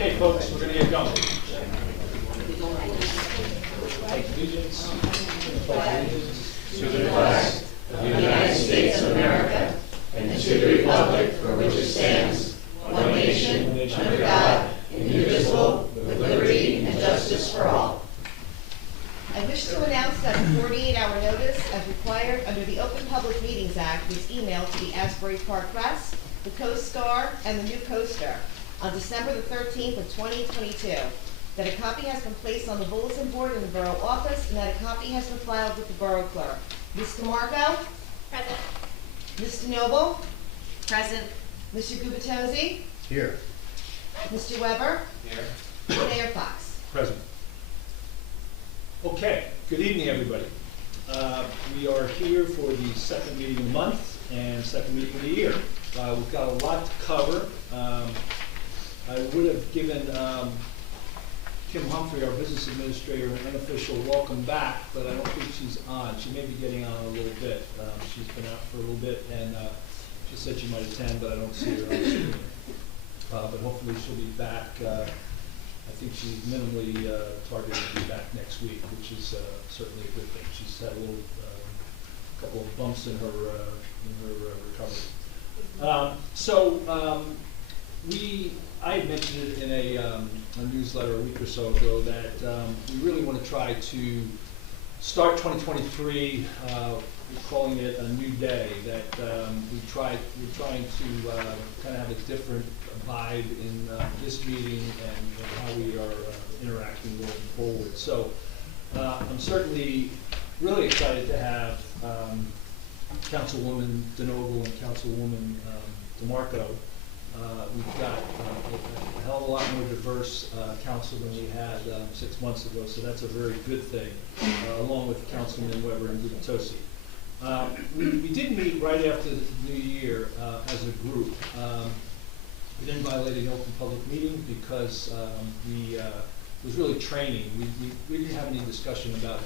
Okay, folks, we're going to get going. Take allegiance to the flag of the United States of America and to the republic for which it stands, one nation, under God, indivisible, with liberty and justice for all. I wish to announce that a 48-hour notice, as required under the Open Public Meetings Act, was emailed to the Asbury Park Press, the Coast Star, and the New Coaster on December the 13th of 2022. That a copy has been placed on the bulletin board in the borough office, and that a copy has been filed with the borough clerk. Ms. DeMarco? Present. Mr. Noble? Present. Mr. Gubitozzi? Here. Mr. Weber? Here. Mayor Fox? Present. Okay, good evening, everybody. We are here for the second meeting of the month and second meeting of the year. We've got a lot to cover. I would have given Kim Humphrey, our business administrator, an unofficial welcome back, but I don't think she's on. She may be getting on a little bit. She's been out for a little bit, and she said she might attend, but I don't see her on the screen. But hopefully she'll be back. I think she's minimally targeted to be back next week, which is certainly a good thing. She's had a little, couple of bumps in her recovery. I had mentioned it in a newsletter a week or so ago that we really want to try to start 2023 calling it a new day, that we're trying to kind of have a different vibe in this meeting and how we are interacting going forward. So I'm certainly really excited to have Councilwoman DeNoble and Councilwoman DeMarco. We've got a hell of a lot more diverse council than we had 6 months ago, so that's a very good thing, along with Councilman Weber and Gubitozzi. We did meet right after the New Year as a group. We didn't violate an open public meeting because it was really training. We didn't have any discussion about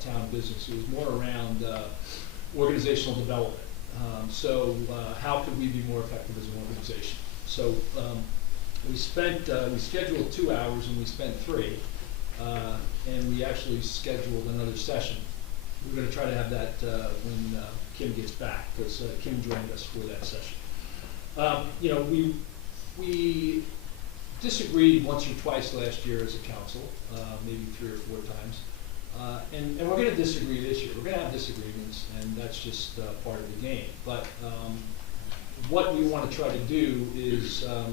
town business. It was more around organizational development. How could we be more effective as an organization? So we scheduled 2 hours and we spent 3, and we actually scheduled another session. We're going to try to have that when Kim gets back, because Kim joined us for that session. We disagreed once or twice last year as a council, maybe 3 or 4 times. And we're going to disagree this year. We're going to have disagreements, and that's just part of the game. But what we want to try to do is, I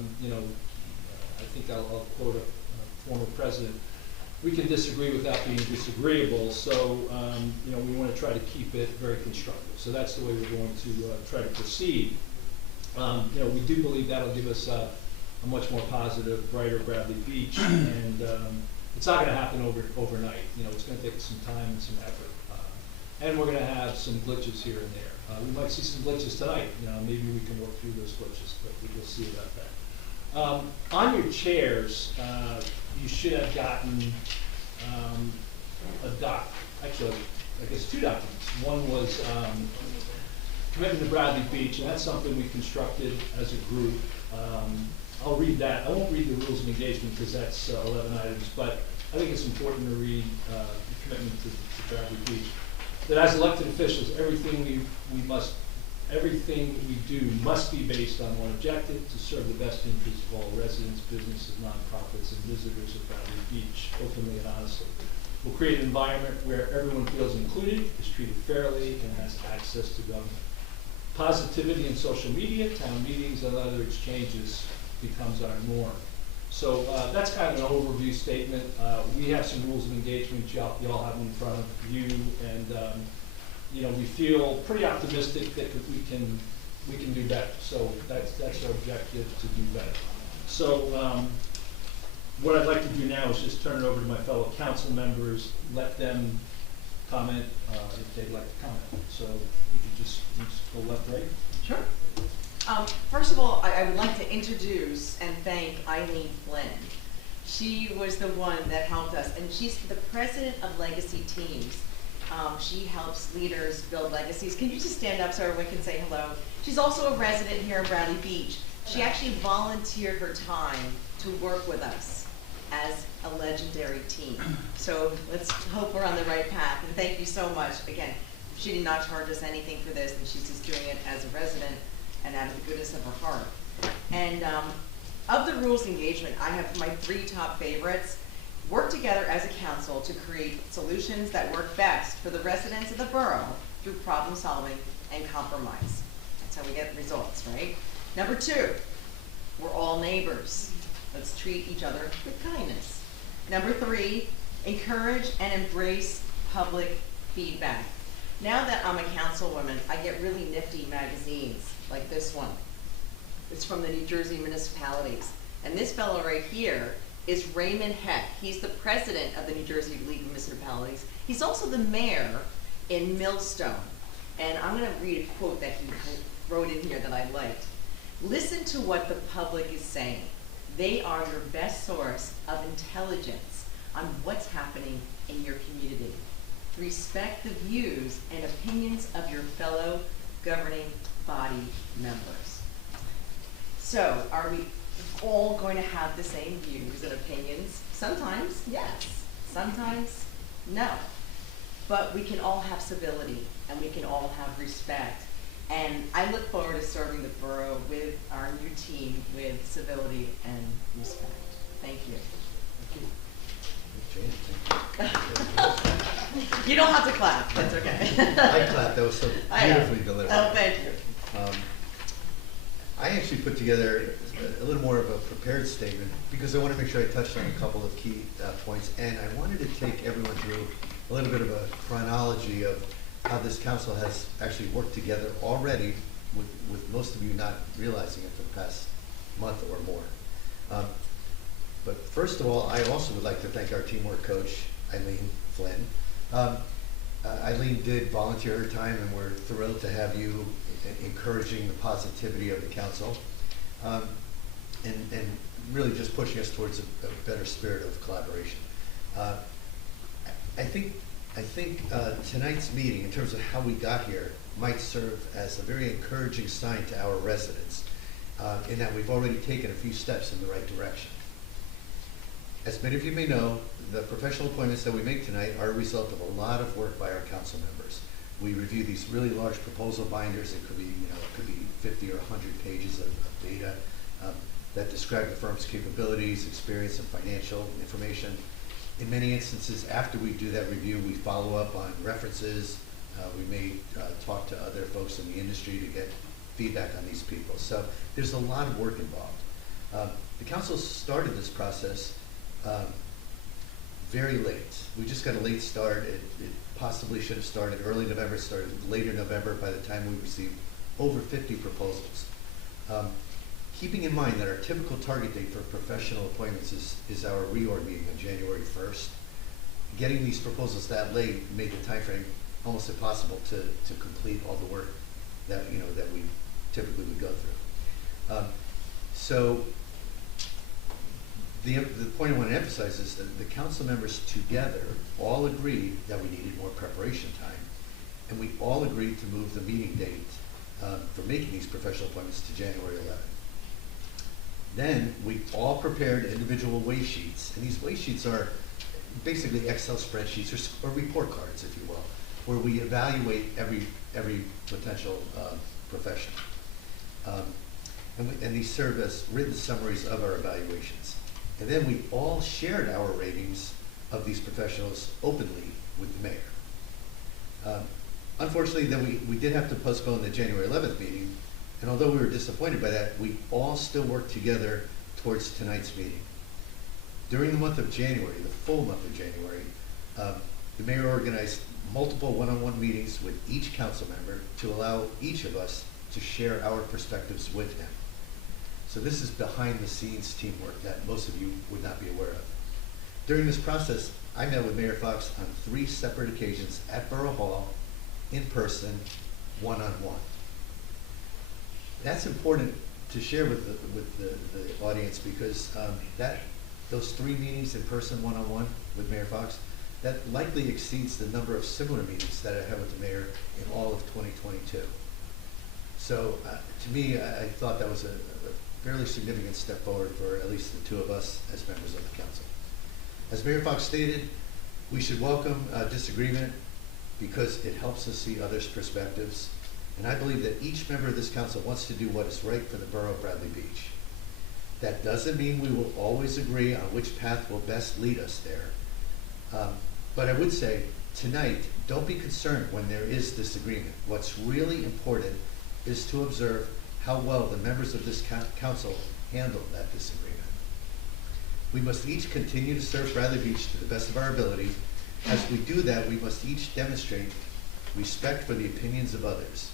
think I'll quote a former president, we can disagree without being disagreeable, so we want to try to keep it very constructive. So that's the way we're going to try to proceed. We do believe that'll give us a much more positive, brighter Bradley Beach, and it's not going to happen overnight. It's going to take some time and some effort. And we're going to have some glitches here and there. We might see some glitches tonight. Maybe we can work through those glitches, but we'll see about that. On your chairs, you should have gotten a doc. Actually, I guess 2 documents. One was commitment to Bradley Beach, and that's something we constructed as a group. I'll read that. I won't read the rules of engagement because that's 11 items, but I think it's important to read the commitment to Bradley Beach. That as elected officials, everything we do must be based on one objective: to serve the best interests of all residents, businesses, nonprofits, and visitors of Bradley Beach, openly and honestly. We'll create an environment where everyone feels included, is treated fairly, and has access to government. Positivity in social media, town meetings, and other exchanges becomes our norm. So that's kind of an overview statement. We have some rules of engagement. You all have them in front of you, and we feel pretty optimistic that we can do better. So that's our objective, to do better. So what I'd like to do now is just turn it over to my fellow council members, let them comment if they'd like to comment. So you can just go left, right. Sure. First of all, I would like to introduce and thank Eileen Flynn. She was the one that helped us, and she's the president of Legacy Teams. She helps leaders build legacies. Can you just stand up so everyone can say hello? She's also a resident here in Bradley Beach. She actually volunteered her time to work with us as a legendary team. So let's hope we're on the right path, and thank you so much. Again, she did not charge us anything for this, and she's just doing it as a resident and out of the goodness of her heart. And of the rules engagement, I have my 3 top favorites. Work together as a council to create solutions that work best for the residents of the borough through problem solving and compromise. That's how we get results, right? Number 2, we're all neighbors. Let's treat each other with kindness. Number 3, encourage and embrace public feedback. Now that I'm a councilwoman, I get really nifty magazines like this one. It's from the New Jersey municipalities. And this fellow right here is Raymond Heck. He's the president of the New Jersey League of Municipalities. He's also the mayor in Millstone. And I'm gonna read a quote that he wrote in here that I liked. Listen to what the public is saying. They are your best source of intelligence on what's happening in your community. Respect the views and opinions of your fellow governing body members. So, are we all going to have the same views and opinions? Sometimes, yes. Sometimes, no. But we can all have civility, and we can all have respect. And I look forward to serving the borough with our new team with civility and respect. Thank you. You don't have to clap, that's okay. I clapped, that was so beautifully delivered. Oh, thank you. I actually put together a little more of a prepared statement because I want to make sure I touched on a couple of key points, and I wanted to take everyone through a little bit of a chronology of how this council has actually worked together already, with most of you not realizing it for the past month or more. But first of all, I also would like to thank our teamwork coach, Eileen Flynn. Eileen did volunteer her time, and we're thrilled to have you encouraging the positivity of the council, and really just pushing us towards a better spirit of collaboration. I think tonight's meeting, in terms of how we got here, might serve as a very encouraging sign to our residents, in that we've already taken a few steps in the right direction. As many of you may know, the professional appointments that we make tonight are a result of a lot of work by our council members. We review these really large proposal binders. It could be, it could be 50 or 100 pages of data that describe the firm's capabilities, experience, and financial information. In many instances, after we do that review, we follow up on references. We may talk to other folks in the industry to get feedback on these people. So there's a lot of work involved. The council started this process very late. We just got a late start. It possibly should have started early November, started later November by the time we received over 50 proposals. Keeping in mind that our typical target date for professional appointments is our reorg meeting on January 1st. Getting these proposals that late made the time frame almost impossible to complete all the work that that we typically would go through. So the point I want to emphasize is that the council members together all agreed that we needed more preparation time, and we all agreed to move the meeting date for making these professional appointments to January 11th. Then we all prepared individual way sheets, and these way sheets are basically Excel spreadsheets or report cards, if you will, where we evaluate every potential profession. And these serve as written summaries of our evaluations. And then we all shared our ratings of these professionals openly with the mayor. Unfortunately, then we did have to postpone the January 11th meeting, and although we were disappointed by that, we all still worked together towards tonight's meeting. During the month of January, the full month of January, the mayor organized multiple one-on-one meetings with each council member to allow each of us to share our perspectives with him. So this is behind-the-scenes teamwork that most of you would not be aware of. During this process, I met with Mayor Fox on 3 separate occasions at Borough Hall, in person, one-on-one. That's important to share with the audience because those 3 meetings in person, one-on-one with Mayor Fox, that likely exceeds the number of similar meetings that I had with the mayor in all of 2022. So to me, I thought that was a fairly significant step forward for at least the two of us as members of the council. As Mayor Fox stated, we should welcome disagreement because it helps us see others' perspectives. And I believe that each member of this council wants to do what is right for the borough of Bradley Beach. That doesn't mean we will always agree on which path will best lead us there. But I would say, tonight, don't be concerned when there is disagreement. What's really important is to observe how well the members of this council handle that disagreement. We must each continue to serve Bradley Beach to the best of our ability. As we do that, we must each demonstrate respect for the opinions of others.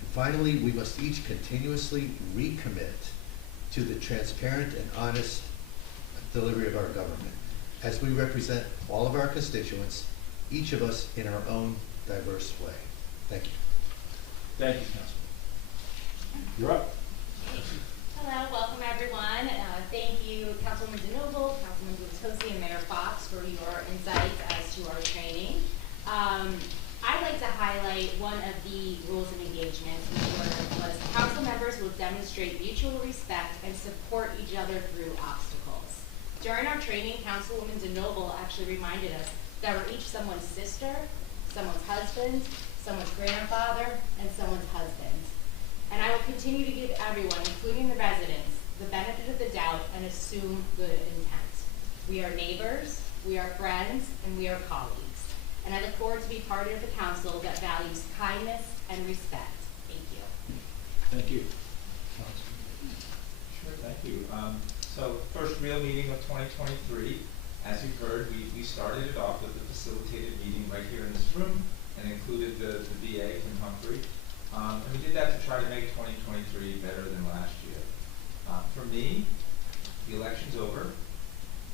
And finally, we must each continuously recommit to the transparent and honest delivery of our government, as we represent all of our constituents, each of us in our own diverse way. Thank you. Thank you, Councilman. You're up. Hello, welcome everyone. Thank you, Councilwoman DeNoble, Councilman Guttosi, and Mayor Fox for your insights as to our training. I'd like to highlight one of the rules of engagement, which was council members will demonstrate mutual respect and support each other through obstacles. During our training, Councilwoman DeNoble actually reminded us that we're each someone's sister, someone's husband, someone's grandfather, and someone's husband. And I will continue to give everyone, including the residents, the benefit of the doubt and assume good intent. We are neighbors, we are friends, and we are colleagues. And I look forward to be part of the council that values kindness and respect. Thank you. Thank you. Sure, thank you. So first real meeting of 2023. As you've heard, we started it off with a facilitated meeting right here in this room and included the VA from Humphrey. And we did that to try to make 2023 better than last year. For me, the election's over,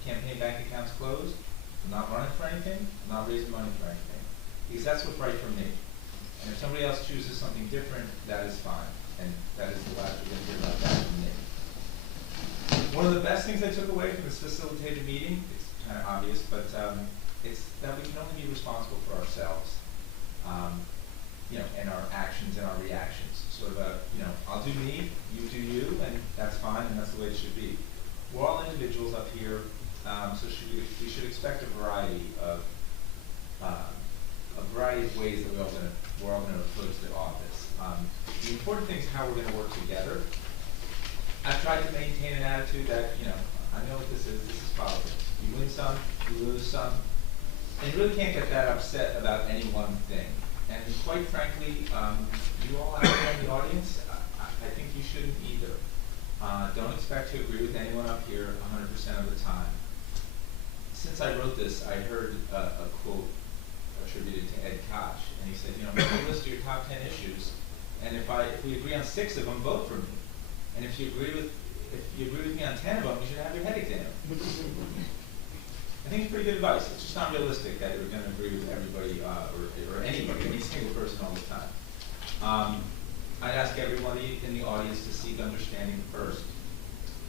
campaign bank accounts closed, I'm not running for anything, I'm not raising money for anything, because that's what's right for me. And if somebody else chooses something different, that is fine, and that is the last we're going to hear about that from me. One of the best things I took away from this facilitated meeting, it's kind of obvious, but it's that we can only be responsible for ourselves. You know, and our actions and our reactions. Sort of I'll do me, you do you, and that's fine, and that's the way it should be. We're all individuals up here, so we should expect a variety of ways that we're all gonna approach the office. The important thing is how we're gonna work together. I've tried to maintain an attitude that, I know what this is politics. You win some, you lose some, and you really can't get that upset about any one thing. And quite frankly, you all out there in the audience, I think you shouldn't either. Don't expect to agree with anyone up here 100% of the time. Since I wrote this, I heard a quote attributed to Ed Koch, and he said, make a list of your top 10 issues, and if we agree on 6 of them, vote for me. And if you agree with me on 10 of them, you should have your head examined. I think it's pretty good advice. It's just not realistic that we're going to agree with everybody or anybody, any single person all the time. I'd ask everybody in the audience to seek understanding first.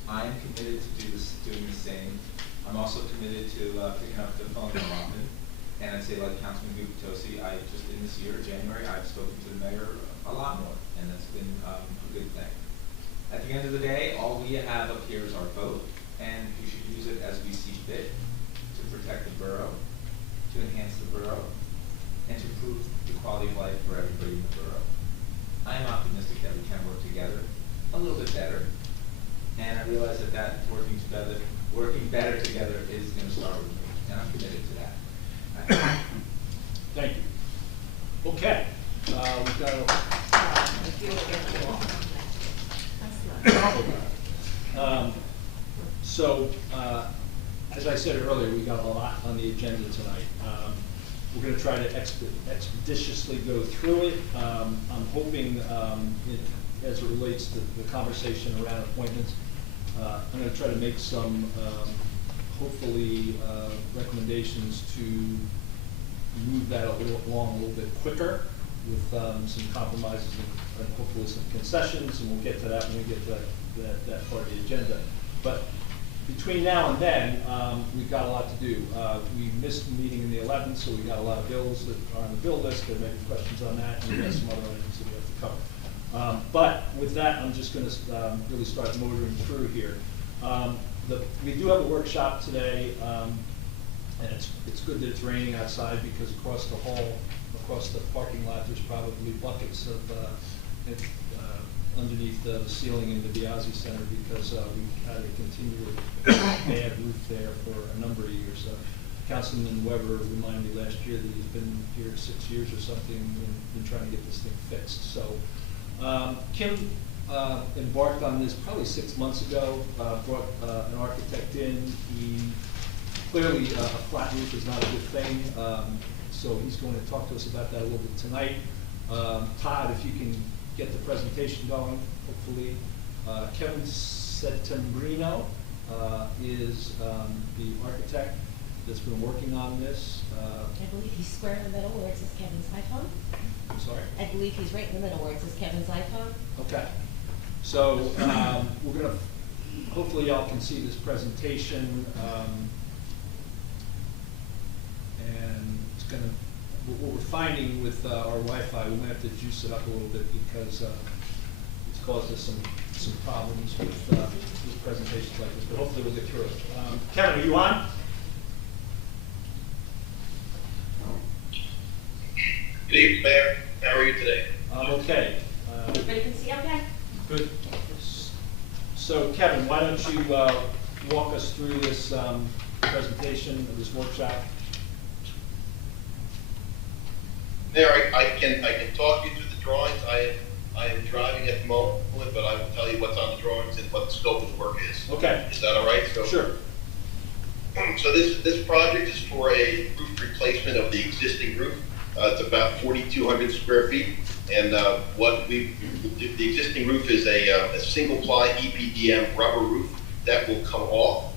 I am committed to doing the same. I'm also committed to picking up the phone more often. And I'd say, like Councilman Guttosi, in this year, January, I've spoken to the mayor a lot more, and that's been a good thing. At the end of the day, all we have up here is our vote, and we should use it as we see fit to protect the borough, to enhance the borough, and to improve the quality of life for everybody in the borough. I am optimistic that we can work together a little bit better, and I realize that working better together is going to start with me, and I'm committed to that. Thank you. Okay. We've got as I said earlier, we got a lot on the agenda tonight. We're going to try to expeditiously go through it. I'm hoping, as it relates to the conversation around appointments, I'm going to try to make some, hopefully, recommendations to move that along a little bit quicker with some compromises and hopefully some concessions, and we'll get to that when we get to that part of the agenda. But between now and then, we've got a lot to do. We missed the meeting in the 11th, so we got a lot of bills that are on the bill list. There may be questions on that, and we have some other items that we have to cover. But with that, I'm just gonna really start motoring through here. We do have a workshop today, and it's good that it's raining outside, because across the hall, across the parking lot, there's probably buckets of, underneath the ceiling in the Biasi Center, because we've had a continual bad roof there for a number of years. Councilman Weber reminded me last year that he's been here 6 years or something and been trying to get this thing fixed. So Kim embarked on this probably 6 months ago, brought an architect in. He clearly, a flat roof is not a good thing, so he's going to talk to us about that a little bit tonight. Todd, if you can get the presentation going, hopefully. Kevin Settembrino is the architect that's been working on this. I believe he's square in the middle where it says Kevin's iPhone. I'm sorry? I believe he's right in the middle where it says Kevin's iPhone. Okay. So we're going to, hopefully y'all can see this presentation. And it's going to, what we're finding with our Wi-Fi, we might have to juice it up a little bit, because it's caused us some problems with presentations like this, but hopefully we'll get through it. Kevin, are you on? Good evening, Mayor. How are you today? I'm okay. Everybody can see okay? Good. So Kevin, why don't you walk us through this presentation of this workshop? Mayor, I can talk you through the drawings. I am driving at the moment, but I will tell you what's on the drawings and what the scope of the work is. Okay. Is that all right? Sure. So this project is for a roof replacement of the existing roof. It's about 4,200 square feet, and the existing roof is a single-ply EPDM rubber roof that will come off.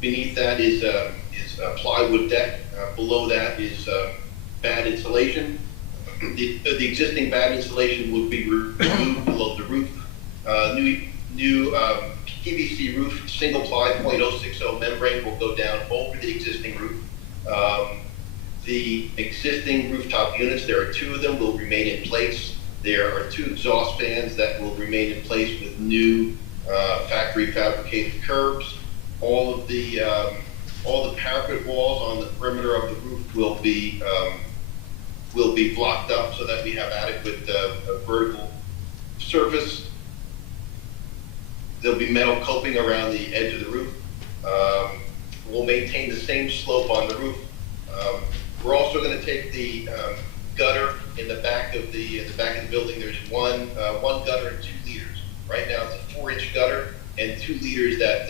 Beneath that is a plywood deck. Below that is bad insulation. The existing bad insulation will be removed below the roof. New PVC roof, single-ply .060 membrane will go down over the existing roof. The existing rooftop units, there are 2 of them, will remain in place. There are 2 exhaust fans that will remain in place with new factory fabricated curbs. All the parapet walls on the perimeter of the roof will be blocked up so that we have adequate vertical surface. There'll be metal coping around the edge of the roof. We'll maintain the same slope on the roof. We're also going to take the gutter in the back of the building. There's one gutter and 2 leaders. Right now it's a 4-inch gutter and 2 leaders that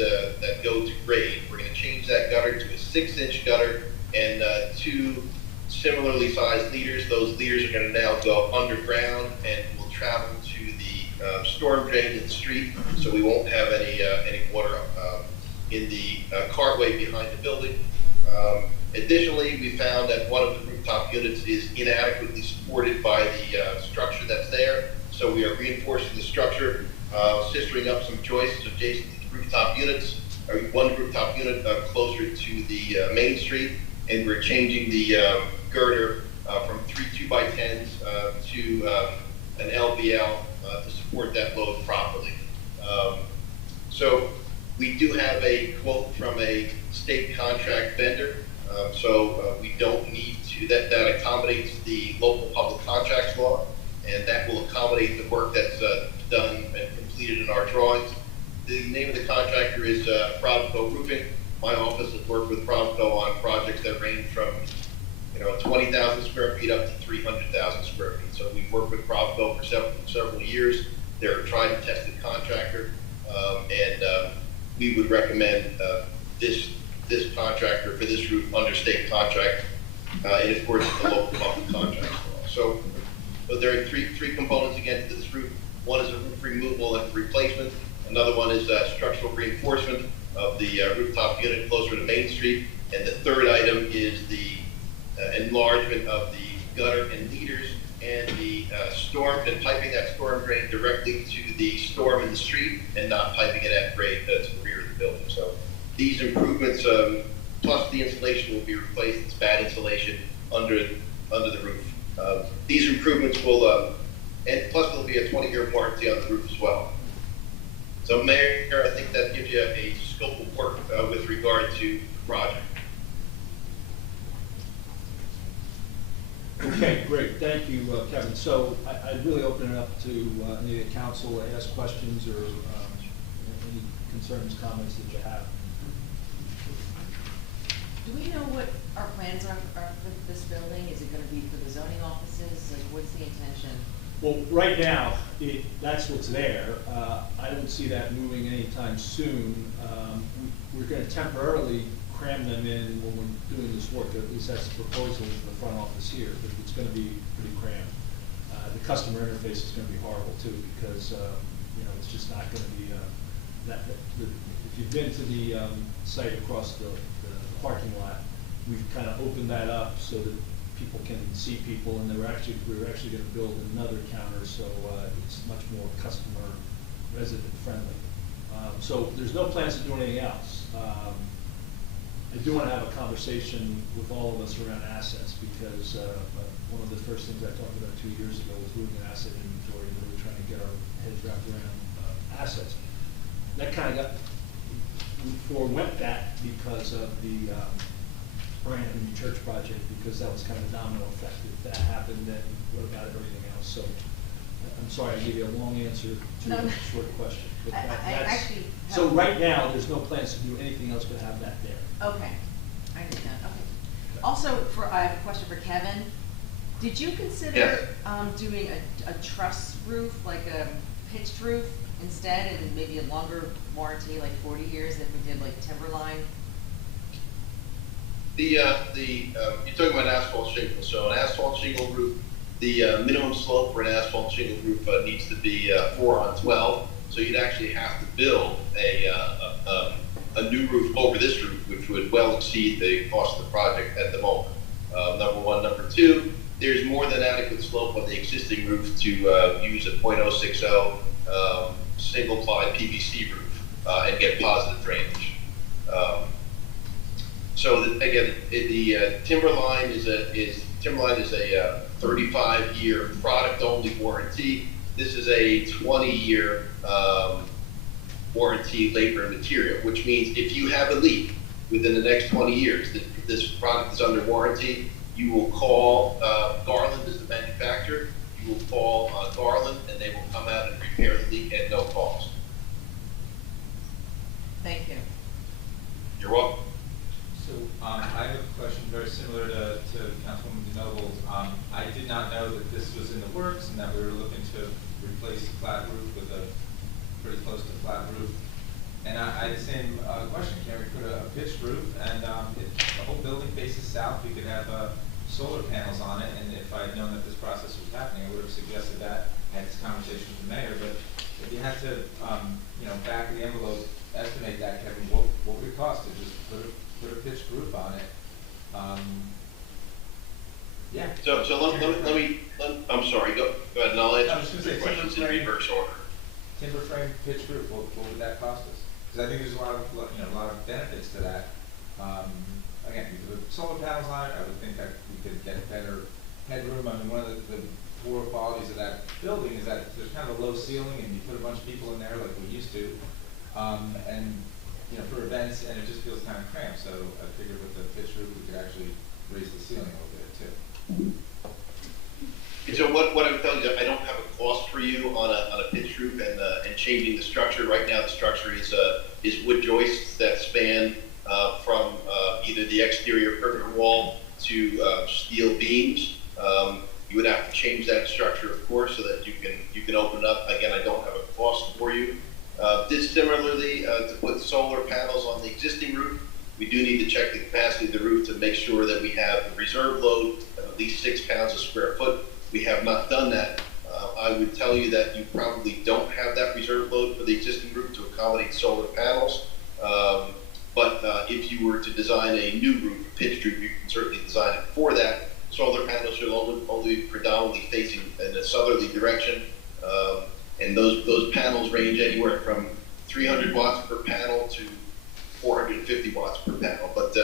go to grade. We're going to change that gutter to a 6-inch gutter and 2 similarly sized leaders. Those leaders are going to now go underground and will travel to the storm drain in the street, so we won't have any water in the cartway behind the building. Additionally, we found that one of the rooftop units is inadequately supported by the structure that's there, so we are reinforcing the structure, sistering up some joists adjacent to the rooftop units, or one rooftop unit closer to the main street, and we're changing the girder from 3 2x10s to an LVL to support that load properly. So we do have a quote from a state contract vendor. So we don't need to, that accommodates the local public contracts law, and that will accommodate the work that's done and completed in our drawings. The name of the contractor is Provco Roofing. My office has worked with Provco on projects that range from 20,000 square feet up to 300,000 square feet. So we've worked with Provco for several years. They're a tried and tested contractor, and we would recommend this contractor for this roof under state contract in accordance with the local public contract law. So there are three components again to this roof. One is a roof removal and replacement. Another one is structural reinforcement of the rooftop unit closer to Main Street. And the third item is the enlargement of the gutter and leaders and the storm, and piping that storm drain directly to the storm in the street and not piping it at grade to the rear of the building. So these improvements, plus the insulation will be replaced. It's bad insulation under the roof. These improvements will and plus there'll be a 20-year warranty on the roof as well. So Mayor, I think that gives you a scope of work with regard to the project. Okay, great, thank you, Kevin. So I'd really open it up to any of the council to ask questions or any concerns, comments that you have. Do we know what our plans are for this building? Is it gonna be for the zoning offices? Like, what's the intention? Well, right now, that's what's there. I don't see that moving anytime soon. We're gonna temporarily cram them in when we're doing this work, at least that's the proposal for the front office here, but it's gonna be pretty cramped. The customer interface is gonna be horrible too, because, it's just not gonna be, if you've been to the site across the parking lot, we've kind of opened that up so that people can see people, and we're actually gonna build another counter, so it's much more customer resident friendly. So there's no plans to do anything else. I do want to have a conversation with all of us around assets, because one of the first things I talked about 2 years ago was doing an asset inventory, and we were trying to get our heads wrapped around assets. That kind of we forewent that because of the Brand New Church project, because that was kind of a domino effect. If that happened, then what about everything else? So I'm sorry, I gave you a long answer to a short question. But I that's, actually have- so right now, there's no plans to do anything else but have that there. Okay, I understand, okay. Also, I have a question for Kevin. Did you consider, Yes. doing a truss roof, like a pitched roof instead, and maybe a longer warranty, like 40 years, if we did like Timberline? You're talking about an asphalt shingle. So an asphalt shingle roof, the minimum slope for an asphalt shingle roof needs to be 4 on 12. So you'd actually have to build a new roof over this roof, which would well exceed the cost of the project at the moment. Number one. Number two, there's more than adequate slope on the existing roof to use a .060 single ply PVC roof and get positive drainage. So again, the Timberline is a 35-year product-only warranty. This is a 20-year warranty, labor and material, which means if you have a leak within the next 20 years, this product is under warranty. You will call Garland as the manufacturer. You will call Garland, and they will come out and repair the leak at no cost. Thank you. You're welcome. So, I have a question very similar to Councilwoman DeNoble's. I did not know that this was in the works and that we were looking to replace the flat roof with a pretty close to flat roof. And I had the same question, can we put a pitched roof? And if the whole building faces south, we could have solar panels on it. And if I had known that this process was happening, I would have suggested that. I had this conversation with the mayor, but if you had to, back of the envelope, estimate that, Kevin, what would it cost to just put a pitched roof on it? Yeah. So let me, I'm sorry, go ahead, and I'll I was answer gonna the say, questions in reverse order. Timber frame pitched roof, what would that cost us? Because I think there's a lot of benefits to that. Again, you could put solar panels on it, I would think that we could get better headroom. I mean, one of the poor qualities of that building is that there's kind of a low ceiling, and you put a bunch of people in there like we used to. And for events, and it just feels kind of cramped, so I figured with the pitched roof, we could actually raise the ceiling a little bit too. And so what I would tell you is I don't have a cost for you on a pitched roof and changing the structure. Right now, the structure is wood joists that span from either the exterior perimeter wall to steel beams. You would have to change that structure, of course, so that you can open up. Again, I don't have a cost for you. Similarly, to put solar panels on the existing roof, we do need to check the capacity of the roof to make sure that we have the reserve load of at least 6 pounds a square foot. We have not done that. I would tell you that you probably don't have that reserve load for the existing roof to accommodate solar panels. But if you were to design a new roof, a pitched roof, you can certainly design it for that. Solar panels should only be predominantly facing in a southerly direction. And those panels range anywhere from 300 watts per panel to 450 watts per panel. But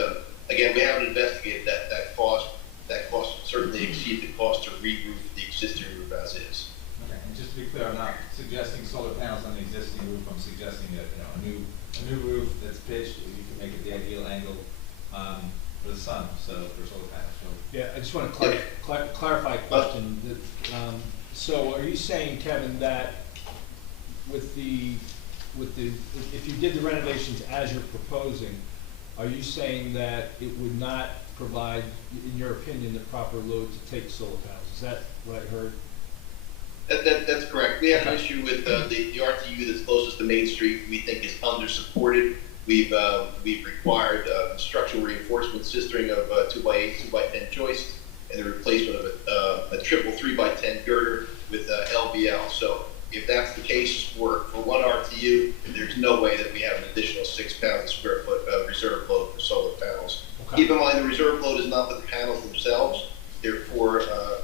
again, we haven't investigated that cost. That cost would certainly exceed the cost to re-roof the existing roof as is. Okay. to be clear, I'm not suggesting solar panels on the existing roof, I'm suggesting that, a new roof that's pitched, you can make it the ideal angle, for the sun, so for solar panels, so. Yeah, I just want to clarify a question. So are you saying, Kevin, that with the, if you did the renovations as you're proposing, are you saying that it would not provide, in your opinion, the proper load to take solar panels? Is that what I heard? That's correct. We had an Okay. issue with the RTU that's closest to Main Street, we think is under-supported. We've required structural reinforcement sistering of 2x8, 2x10 joists, and the replacement of a triple 3x10 girder with LVL. So if that's the case for one RTU, there's no way that we have an additional 6 pounds a square foot reserve load for solar panels. Okay. Keep in mind, the reserve load is not the panels themselves. They're for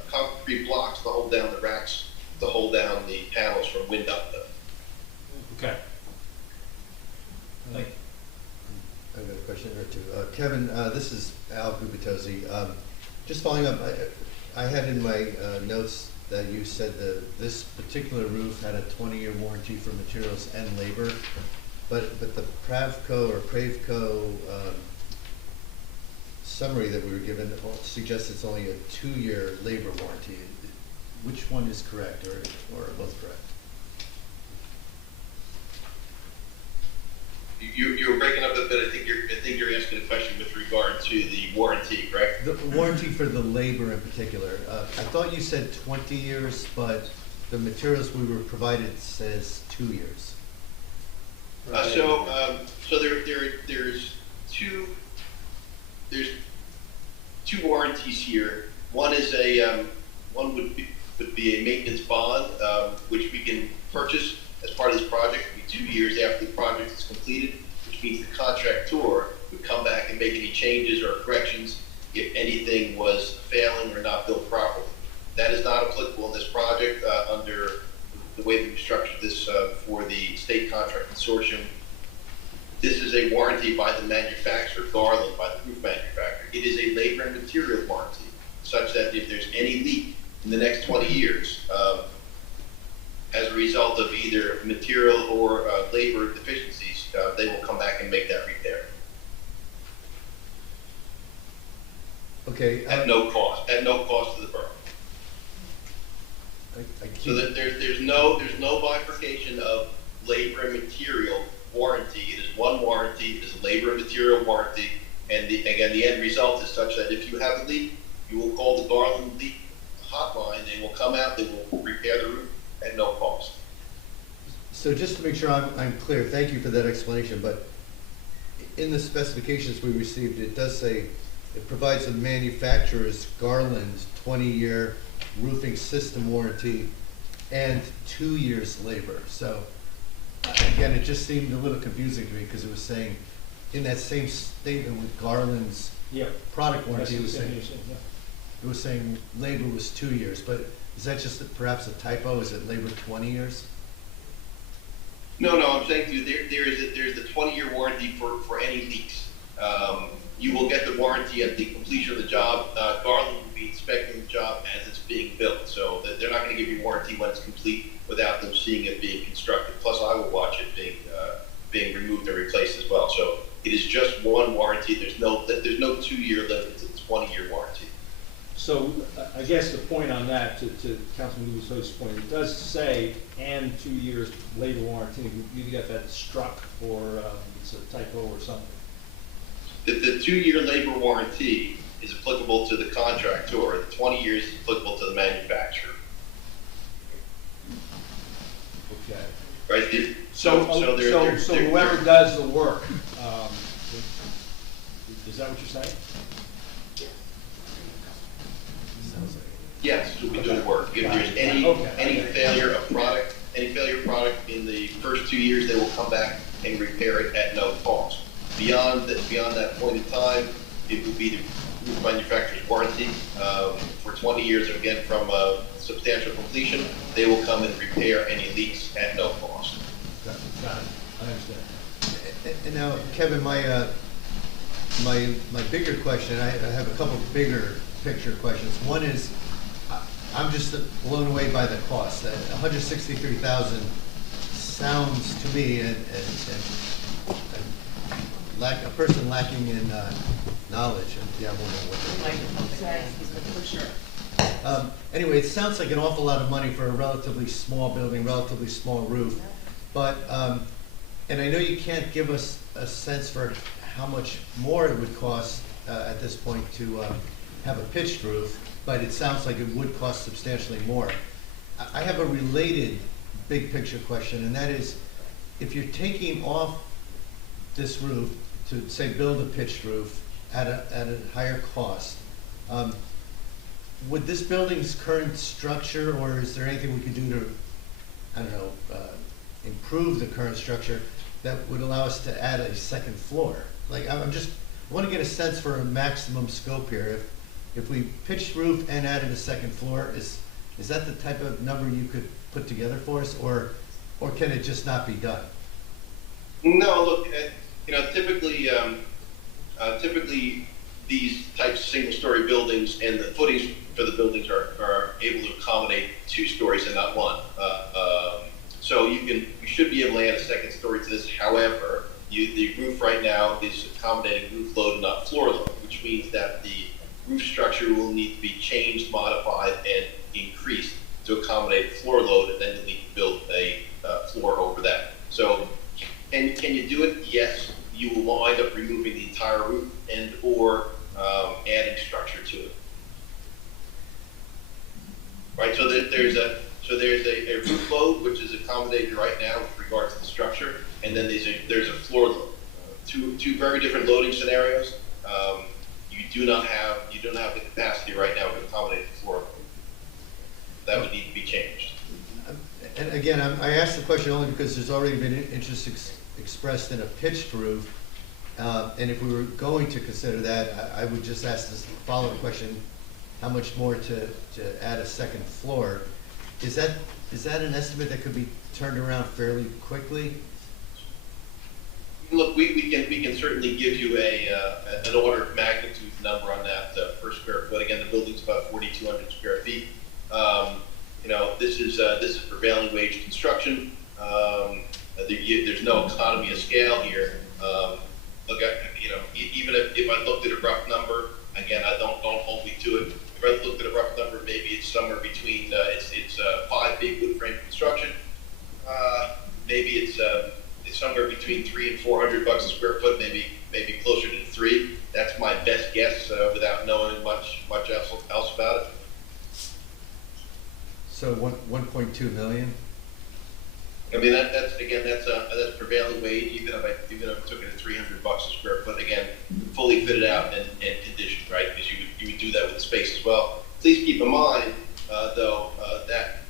concrete blocks to hold down the racks, to hold down the panels from wind uplift. Okay. Thank you. I've got a question or two. Kevin, this is Al Gubitosi. Just following up, I had in my notes that you said that this particular roof had a 20-year warranty for materials and labor, but the Pravco or Pravco summary that we were given suggests it's only a 2-year labor warranty. Which one is correct, or are both correct? You're breaking up a bit. I think you're asking a question with regard to the warranty, correct? The warranty for the labor in particular. I thought you said 20 years, but the materials we were provided says 2 years. So there's two warranties here. One is one would be a maintenance bond, which we can purchase as part of this project. It would be 2 years after the project is completed, which means the contractor would come back and make any changes or corrections if anything was failing or not built properly. That is not applicable in this project under the way we've structured this for the state contract consortium. This is a warranty by the manufacturer, Garland, by the roof manufacturer. It is a labor and material warranty, such that if there's any leak in the next 20 years, as a result of either material or labor deficiencies, they will come back and make that repair Okay. at no cost to the borough. I keep- So that there's no bifurcation of labor and material warranty. It is one warranty. It is a labor and material warranty. And again, the end result is such that if you have a leak, you will call the Garland leak hotline. They will come out. They will repair the roof at no cost. So just to make sure I'm clear, thank you for that explanation, but in the specifications we received, it does say it provides the manufacturer's Garland 20-year roofing system warranty and 2 years labor. So again, it just seemed a little confusing to me because it was saying in that same statement with Garland's Yeah. product warranty, That's the same you're saying, yeah. it was saying labor was 2 years, but is that just perhaps a typo? Is it labor 20 years? No, I'm saying to you, there's the 20-year warranty for any leaks. You will get the warranty at the completion of the job. Garland will be inspecting the job as it's being built, so they're not going to give you warranty when it's complete without them seeing it being constructed. Plus, I will watch it being removed and replaced as well. So it is just one warranty. There's no 2-year limit. It's a 20-year warranty. So I guess the point on that, to Councilman Lewis' point, it does say and 2 years labor warranty. You got that struck, or it's a typo or something. The 2-year labor warranty is applicable to the contractor. The 20 years is applicable to the manufacturer. Okay. Right? So whoever does the work, is that what you're saying? Yes, we'll be doing the work. If there's any failure of product, in the first 2 years, they will come back and repair it at no cost. Beyond that point in time, it will be the roof manufacturer's warranty for 20 years. And again, from substantial completion, they will come and repair any leaks at no cost. Got it. I understand. And now, Kevin, my bigger question, I have a couple of bigger picture questions. One is, I'm just blown away by the cost. 163,000 sounds to me, and a person lacking in knowledge, and yeah, I won't know what they Like, okay, he's for sure. Anyway, it sounds like an awful lot of money for a relatively small building, relatively small roof. But, and I know you can't give us a sense for how much more it would cost at this point to have a pitched roof, but it sounds like it would cost substantially more. I have a related big picture question, and that is, if you're taking off this roof to, say, build a pitched roof at a higher cost, would this building's current structure, or is there anything we could do to, I don't know, improve the current structure that would allow us to add a second floor? Like, I want to get a sense for a maximum scope here. If we pitched roof and added a second floor, is that the type of number you could put together for us, or can it just not be done? No, look, typically these types of single-story buildings and the footings for the buildings are able to accommodate 2 stories and not 1. So you should be able to add a second story to this. However, the roof right now is accommodating roof load and not floor load, which means that the roof structure will need to be changed, modified, and increased to accommodate floor load, and then you'll need to build a floor over that. So can you do it? Yes. You will wind up removing the entire roof and or adding structure to it. Right, so there's a roof load which is accommodated right now with regards to the structure, and then there's a floor load. Two very different loading scenarios. You don't have the capacity right now to accommodate the floor load. That would need to be changed. And again, I asked the question only because there's already been interest expressed in a pitched roof, and if we were going to consider that, I would just ask this follow-up question: how much more to add a second floor? Is that an estimate that could be turned around fairly quickly? Look, we can certainly give you an order of magnitude number on that per square foot. Again, the building's about 4,200 square feet. This is prevailing wage construction. There's no economy of scale here. Look, even if I looked at a rough number, again, don't hold me to it. If I looked at a rough number, maybe it's somewhere between it's 5 big wood frame construction. Maybe it's somewhere between $300 and $400 a square foot, maybe closer to 3. That's my best guess without knowing much else about it. So 1.2 million. I mean that's prevailing wage. Even if I took it at $300 a square foot, again, fully fitted out and conditioned, right? Because you would do that with the space as well. Please keep in mind, though, that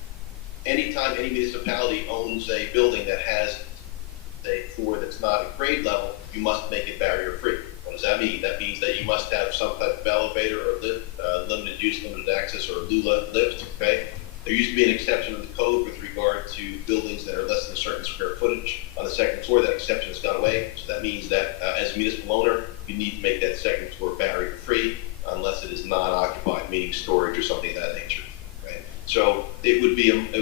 anytime any municipality owns a building that has a floor that's not at grade level, you must make it barrier free. What does that mean? That means that you must have some type of elevator or lift, limited use, limited access, or Lula lift. Okay. There used to be an exception in the code with regard to buildings that are less than a certain square footage on the second floor. That exception has gone away. So that means that as a municipal owner, you need to make that second floor barrier free unless it is non-occupied, meaning storage or something of that nature. Right? So it would be an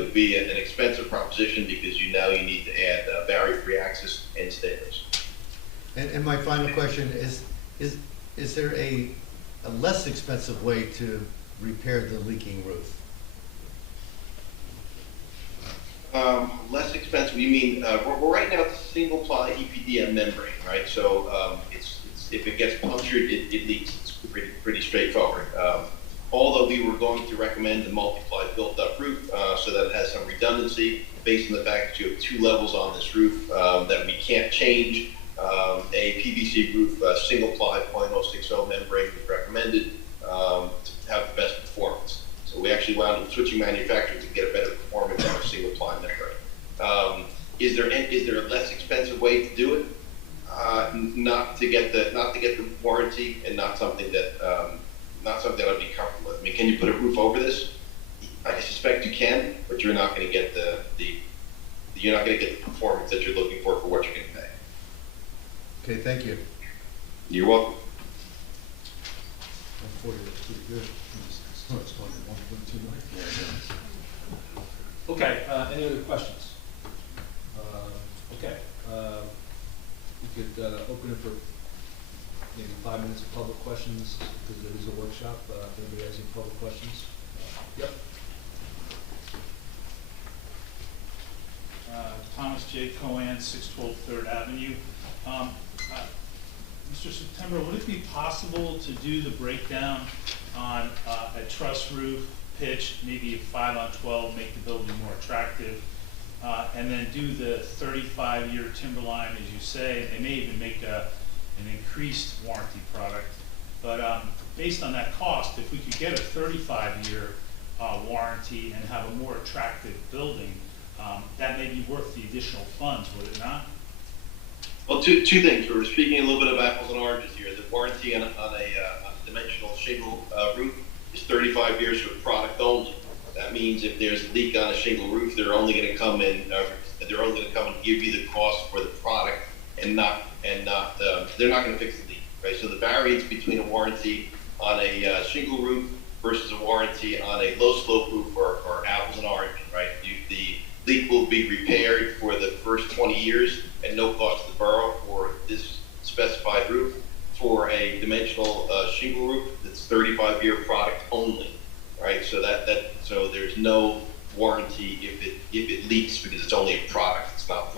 expensive proposition because you need to add barrier-free access and stairs. And my final question is there a less expensive way to repair the leaking roof? Less expensive. You mean we're right now it's a single ply EPDM membrane, right? So it's if it gets punctured, it leaks. It's pretty straightforward. Although we were going to recommend the multi-ply built-up roof so that it has some redundancy, based on the fact that you have 2 levels on this roof that we can't change. A PVC roof, single ply 0.060 membrane was recommended to have the best performance. So we actually wound up switching manufacturers to get a better performance on our single ply membrane. Is there a less expensive way to do it? Not to get the warranty, and not something that I'd be comfortable with. I mean, can you put a roof over this? I suspect you can, but you're not going to get the performance that you're looking for what you're going to pay. Okay, thank you. You're welcome. I thought it was pretty good. it's going to 1.2 million. Yeah, Okay, any other questions? Okay, we could open it for maybe 5 minutes of public questions, because it is a workshop. If anybody has any public questions? Yep. Thomas J. Cohen, 612 3rd Avenue. Mr. September, would it be possible to do the breakdown on a truss roof pitch, maybe 5 on 12, make the building more attractive, and then do the 35-year timberline, as you say, and they may even make an increased warranty product. But based on that cost, if we could get a 35-year warranty and have a more attractive building, that may be worth the additional funds, would it not? Well, two things. We're speaking a little bit of apples and oranges here. The warranty on a dimensional shingle roof is 35 years for the product only. That means if there's a leak on a shingle roof, they're only going to come in. They're only going to come and give you the cost for the product, they're not going to fix the leak, right? So the variance between a warranty on a shingle roof versus a warranty on a low slope roof are apples and oranges, right? The leak will be repaired for the first 20 years at no cost to the borough for this specified roof. For a dimensional shingle roof, it's 35-year product only, right? So so there's no warranty if it leaks, because it's only a product. It's not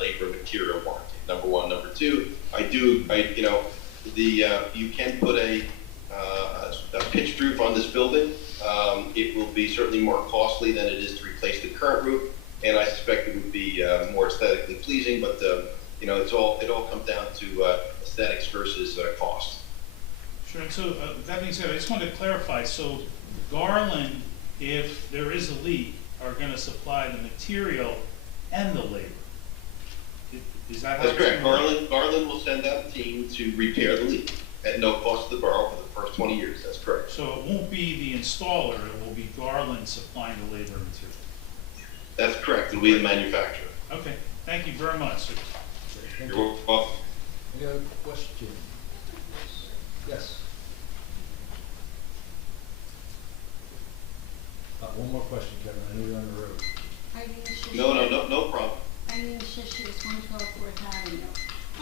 labor material warranty. Number one. Number two, you can put a pitched roof on this building. It will be certainly more costly than it is to replace the current roof, and I suspect it would be more aesthetically pleasing. But it all comes down to aesthetics versus cost. Sure, and so that being said, I just wanted to clarify, so Garland, if there is a leak, are going to supply the material and the labor. Is that how That's it's correct. gonna work? Garland will send out a team to repair the leak at no cost to the borough for the first 20 years. That's correct. So it won't be the installer, it will be Garland supplying the labor and material. That's correct. It'll be the manufacturer. Okay, thank you very much, sir. Thank you. You're welcome. Any other questions? Yes. One more question, Kevin. I know you're on the road. No problem. Eileen Shishis, 112 4th Avenue.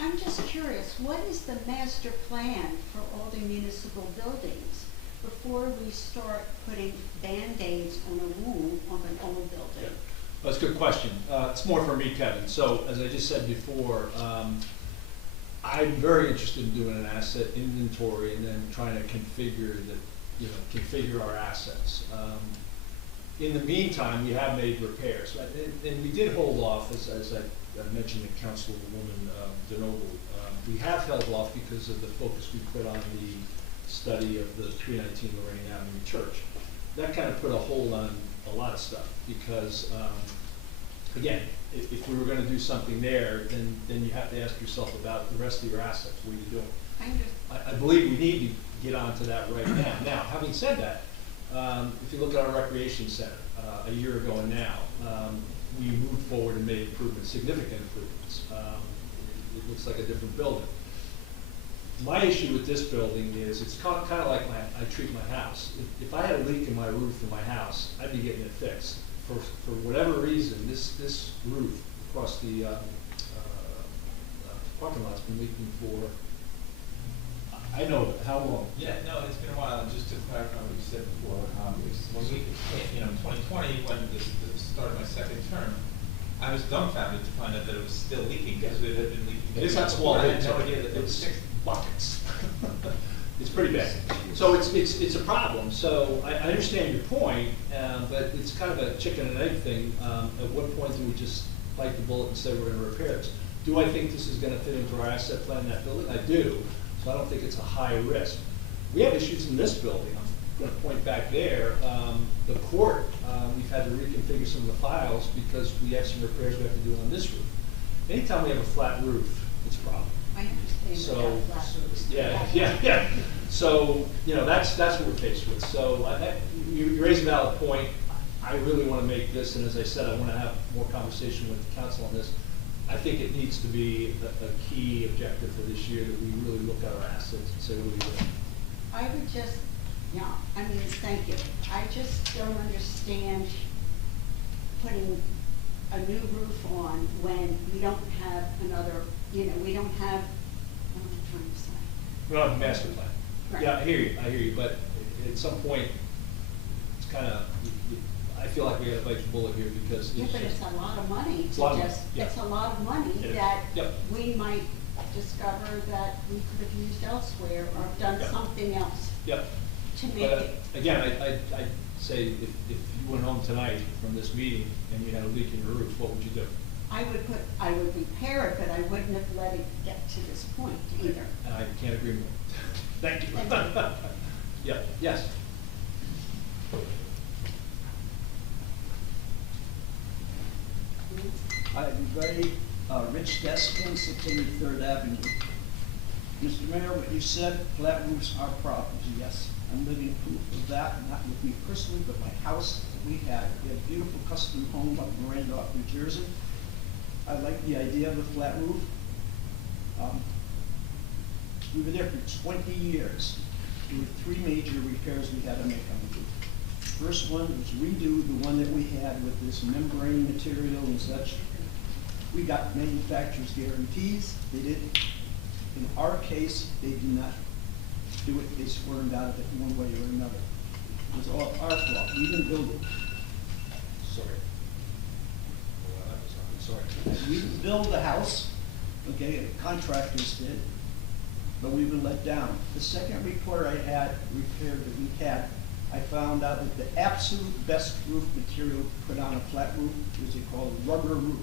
I'm just curious, what is the master plan for all the municipal buildings before we start putting Band-Aids on a wound of an old building? That's a good question. It's more for me, Kevin. So, as I just said before, I'm very interested in doing an asset inventory and then trying to configure our assets. In the meantime, we have made repairs, and we did hold off, as I mentioned to Councilwoman DeNoble. We have held off because of the focus we put on the study of the 319 Lorraine Avenue Church. That kind of put a hold on a lot of stuff because, again, if we were going to do something there, then you have to ask yourself about the rest of your assets. What are you doing? I believe we need to get onto that right now. Now, having said that, if you look at our recreation center, a year ago and now, we moved forward and made improvements, significant improvements. It looks like a different building. My issue with this building is it's kind of like I treat my house. If I had a leak in my roof in my house, I'd be getting it fixed. For whatever reason, this roof across the parking lot's been leaking for, I know how long. Yeah, no, it's been a while, and just to clarify what you said before, when we, in 2020, when the start of my second term, I was dumbfounded to find out that it was still leaking, because it had been leaking. It's not small. I had no idea that it was It's fixed. buckets. It's pretty bad. So it's a problem. So I understand your point, but it's kind of a chicken and egg thing. At what point do we just bite the bullet and say we're going to repair this? Do I think this is going to fit into our asset plan in that building? I do. So I don't think it's a high risk. We have issues in this building. I'm going to point back there. The court, we've had to reconfigure some of the files because we have some repairs we have to do on this roof. Anytime we have a flat roof, it's a problem. I understand. So, yeah. So, that's what we're faced with. So, you raise a valid point. I really want to make this, and as I said, I want to have more conversation with the council on this. I think it needs to be a key objective for this year that we really look at our assets and say, what are we doing? I would just Yeah, I mean, thank you. I just don't understand putting a new roof on when we don't have another, we don't have, what am I trying to say? We don't have a master plan. Right. Yeah, I hear you, but at some point, it's kind of, I feel like we gotta bite the bullet here because Yeah, it's but it's just, a lot of money It's a to lot of money, just, yeah. it's a lot of money It is. that Yep. we might discover that we could have used elsewhere or done Yep. something else yep. to make But it. again, I'd say if you went home tonight from this meeting and you had a leak in your roof, what would you do? I would repair it, but I wouldn't have let it get to this point either. And I can't agree more. Thank you. Thank you. Yeah, yes. Hi, everybody. Rich Deskin, 683rd Avenue. Mr. Mayor, what you said, flat roofs are problems. Yes, I'm living proof of that, not with me personally, but my house that we had. We had a beautiful custom home up in Randolph, New Jersey. I like the idea of a flat roof. We were there for 20 years. There were 3 major repairs we had to make on the roof. First one was redo the one that we had with this membrane material and such. We got manufacturer's guarantees. They didn't. In our case, they did not do it. They squirmed out of it in one way or another. It was all our fault. We didn't build it. Sorry. Well, I'm sorry. We didn't build the house, okay, contractors did, but we were let down. The second report I had, repaired that we had, I found out that the absolute best roof material to put on a flat roof is called rubber roof.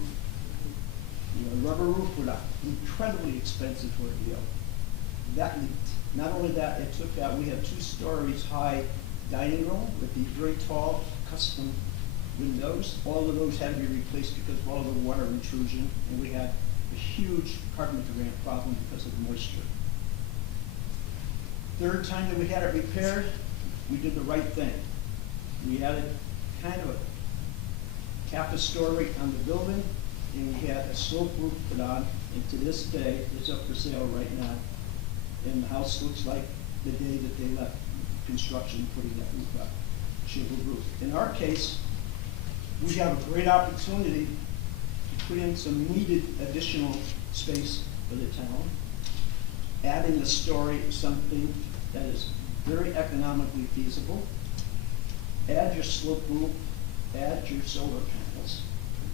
A rubber roof put on, incredibly expensive ordeal. That leaked. Not only that, it took out, we had 2 stories high dining room with these very tall custom windows. All of those had to be replaced because of all of the water intrusion, and we had a huge carpenter ramp problem because of the moisture. Third time that we had it repaired, we did the right thing. We added kind of a half a story on the building, and we had a slope roof put on, and to this day, it's up for sale right now. And the house looks like the day that they left construction, putting that roof up, shingled roof. In our case, we have a great opportunity to put in some needed additional space for the town, adding a story of something that is very economically feasible. Add your slope roof, add your solar panels,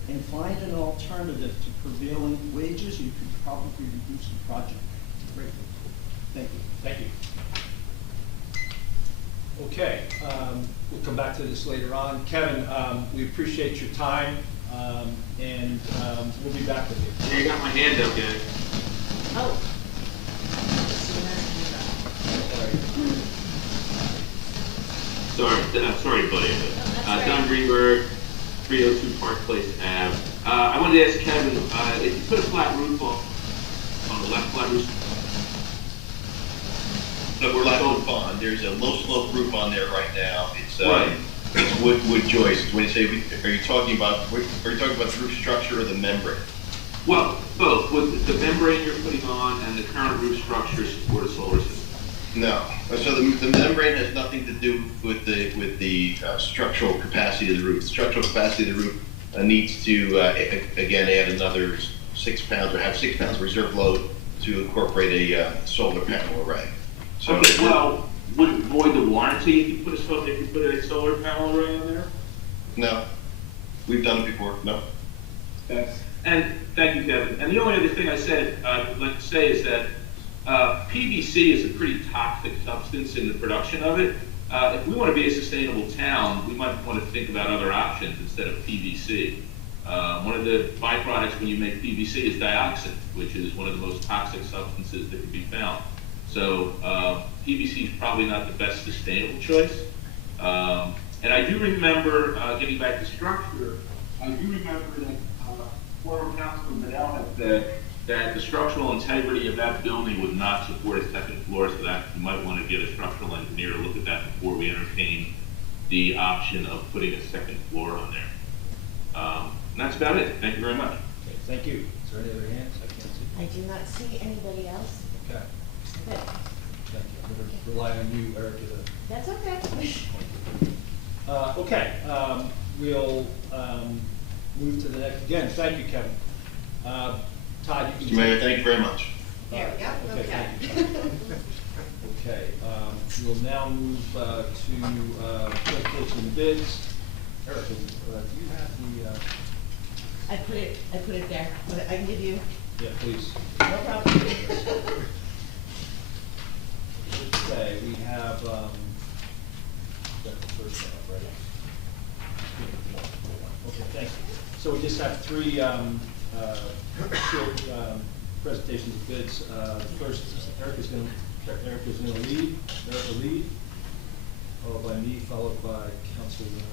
and find an alternative to prevailing wages. You could probably reduce the project greatly. Thank you. Thank you. Okay, we'll come back to this later on. Kevin, we appreciate your time, and we'll be back with you. Yeah, you got my hand up, guys. Oh. Sorry to butt in, that's but, right. Don Greenberg, 302 Park Place Ave. I wanted to ask Kevin, if you put a flat roof on the left flat roof, No, we're not on bond. There's a low slope roof on there right now. It's, Right. it's wood joist. When you say, are you talking about the roof structure or the membrane? well, both, with the membrane you're putting on and the current roof structure support a solar system. No. So the membrane has nothing to do with the structural capacity of the roof. The structural capacity of the roof needs to, again, add another 6 pounds or have 6 pounds reserve load to incorporate a solar panel array. So Okay, well, would it void the warranty if you put a solar panel array on there? No. We've done it before. No. And thank you, Kevin. And the only other thing I'd like to say is that PVC is a pretty toxic substance in the production of it. If we want to be a sustainable town, we might want to think about other options instead of PVC. One of the byproducts when you make PVC is dioxin, which is one of the most toxic substances that can be found. So PVC is probably not the best sustainable choice. And I do remember, getting back to structure, I do remember that former Councilman Manel had said that the structural integrity of that building would not support a second floor, so that you might want to get a structural engineer to look at that before we entertain the option of putting a second floor on there. And that's about it. Thank you very much. Okay, thank you. Is there any other hands? I can't see. I do not see anybody else. Okay. Good. Thank you. I'm going to rely on you, Erica, to That's okay. Okay, we'll move to the next, again, thank you, Kevin. Todd, you Mr. can. Mayor, thank you very much. There we go, Okay, okay. thank you, Todd. Okay, we'll now move to presentation of bids. Erica, do you have the, I put it there, but I can give you, yeah, please. no problem. Okay, we have, that's the first one, up, right? Okay, thank you. So we just have three short presentations of bids. First, Erica's going to lead, followed by me, followed by Councilwoman.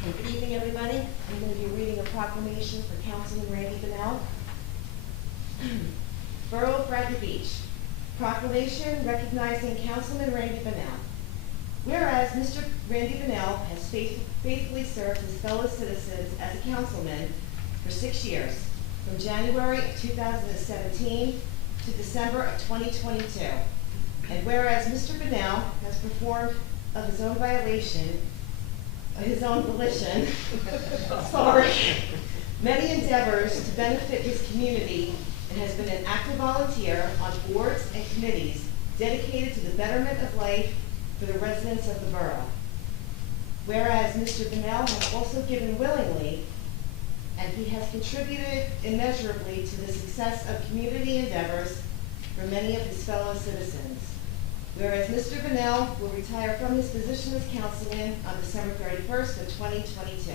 Okay, good evening, everybody. I'm going to be reading a proclamation for Councilman Randy Bennell. Borough of Bradley Beach. Proclamation recognizing Councilman Randy Bennell. Whereas Mr. Randy Bennell has faithfully served his fellow citizens as a councilman for 6 years, from January of 2017 to December of 2022. And whereas Mr. Bennell has performed of his own volition, sorry, many endeavors to benefit his community, and has been an active volunteer on boards and committees dedicated to the betterment of life for the residents of the borough. Whereas Mr. Bennell has also given willingly, and he has contributed immeasurably to the success of community endeavors for many of his fellow citizens. Whereas Mr. Bennell will retire from his position as councilman on December 31st of 2022.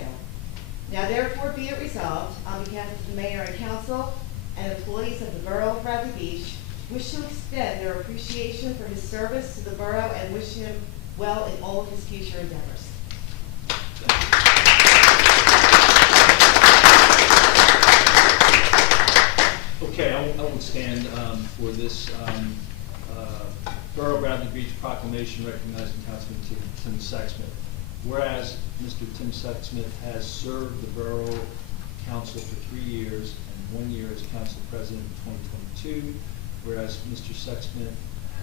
Now therefore be it resolved, on behalf of the mayor and council and employees of the Borough of Bradley Beach, wish to extend their appreciation for his service to the borough and wish him well in all of his future endeavors. Okay, I will stand for this Borough of Bradley Beach proclamation recognizing Councilman Tim Sexsmith. Whereas Mr. Tim Sexsmith has served the Borough Council for 3 years and 1 year as Council President in 2022. Whereas Mr. Sexsmith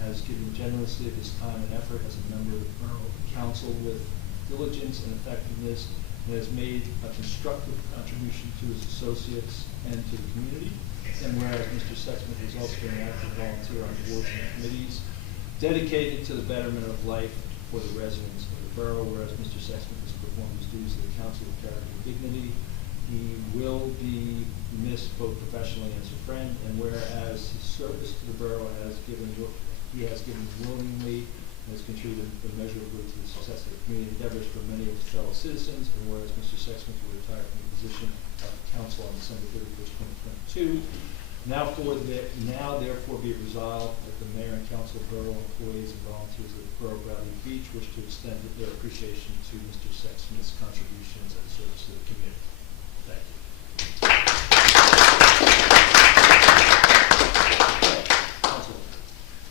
has given generously of his time and effort as a member of the Borough Council with diligence and effectiveness, and has made a constructive contribution to his associates and to the community. And whereas Mr. Sexsmith has also been an active volunteer on boards and committees dedicated to the betterment of life for the residents of the borough. Whereas Mr. Sexsmith has performed his duties to the council with character and dignity, he will be missed both professionally and as a friend. And whereas his service to the borough he has given willingly and has contributed immeasurably to the success of the community endeavors for many of his fellow citizens. And whereas Mr. Sexsmith will retire from the position of council on December 31st, 2022. Now therefore be it resolved that the mayor and council, borough employees and volunteers of the Borough of Bradley Beach wish to extend their appreciation to Mr. Sexsmith's contributions and service to the community. Thank you.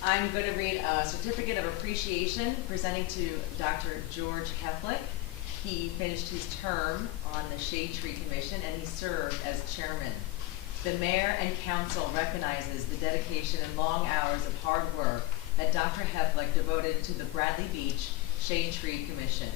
I'm going to read a certificate of appreciation presenting to Dr. George Heflick. He finished his term on the Shade Tree Commission and he served as chairman. The mayor and council recognizes the dedication and long hours of hard work that Dr. Heflick devoted to the Bradley Beach Shade Tree Commission.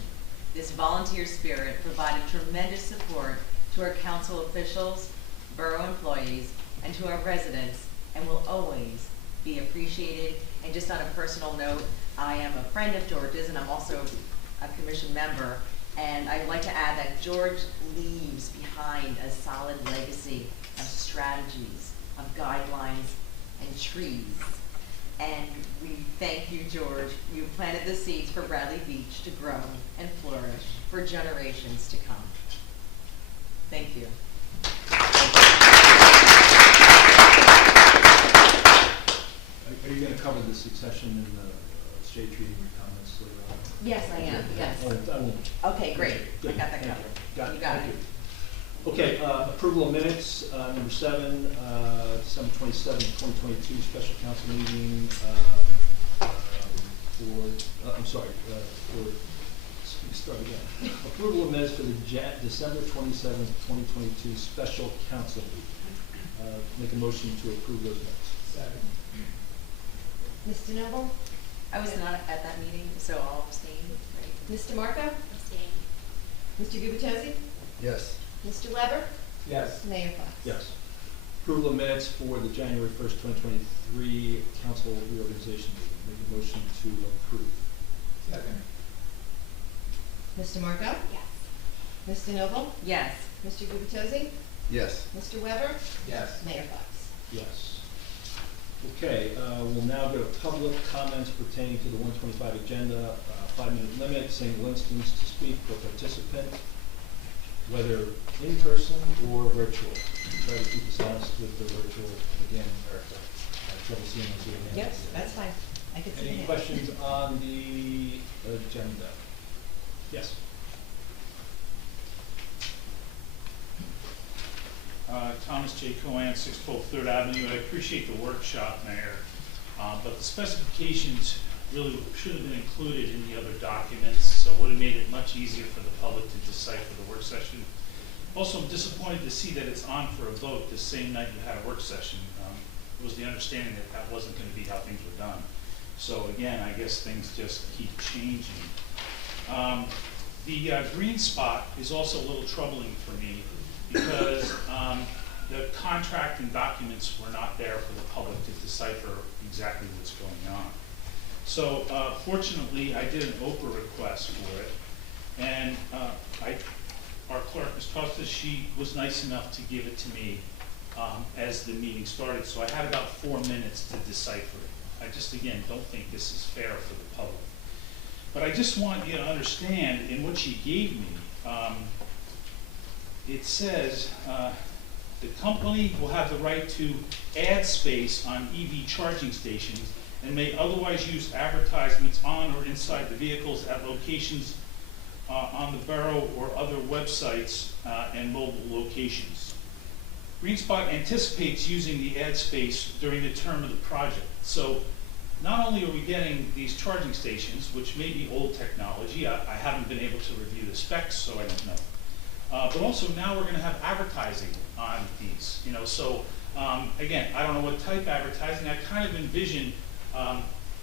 This volunteer spirit provided tremendous support to our council officials, borough employees, and to our residents, and will always be appreciated. And just on a personal note, I am a friend of George's and I'm also a commission member. And I'd like to add that George leaves behind a solid legacy of strategies, of guidelines, and trees. And we thank you, George. You planted the seeds for Bradley Beach to grow and flourish for generations to come. Thank you. Are you going to cover the succession in the shade tree in your comments? Yes, I am, yes. I won't. Okay, great. Good. I got that Thank covered. you. Got it. You got Thank it. you. Okay, approval of minutes, number 7, December 27th, 2022, special council meeting start again. Approval of minutes for the December 27th, 2022, special council meeting. Make a motion to approve those minutes. Second. Ms. DeNoble? I was not at that meeting, so I'll abstain. Right. Ms. DeMarco? Abstain. Mr. Gubatose? Yes. Mr. Weber? Yes. Mayor Fox? Yes. Approval of minutes for the January 1st, 2023 council reorganization meeting. Make a motion to approve. Second. Ms. DeMarco? Yes. Ms. DeNoble? Yes. Mr. Gubatose? Yes. Mr. Weber? Yes. Mayor Fox? Yes. Okay, we'll now go to public comments pertaining to the 125 agenda. 5-minute limit, single instance to speak per participant, whether in person or virtual. Try to keep us honest with the virtual. Again, Erica, I have trouble seeing those here. Yes, that's fine. I can see the Any hand. questions on the agenda? Yes. Thomas J. Cohen, 612 Third Avenue. I appreciate the workshop, Mayor, but the specifications really should have been included in the other documents, so it would have made it much easier for the public to decipher the work session. Also, I'm disappointed to see that it's on for a vote the same night you had a work session. It was the understanding that that wasn't going to be how things were done. So again, I guess things just keep changing. The green spot is also a little troubling for me because the contract and documents were not there for the public to decipher exactly what's going on. So fortunately, I did an Oprah request for it, and our clerk, Ms. Costa, she was nice enough to give it to me as the meeting started, so I had about 4 minutes to decipher it. I just, again, don't think this is fair for the public. But I just want you to understand, in what she gave me, it says, the company will have the right to add space on EV charging stations and may otherwise use advertisements on or inside the vehicles at locations on the borough or other websites and mobile locations. GreenSpot anticipates using the ad space during the term of the project. So not only are we getting these charging stations, which may be old technology, I haven't been able to review the specs, so I don't know. But also now we're going to have advertising on these. You know, so again, I don't know what type of advertising. I kind of envision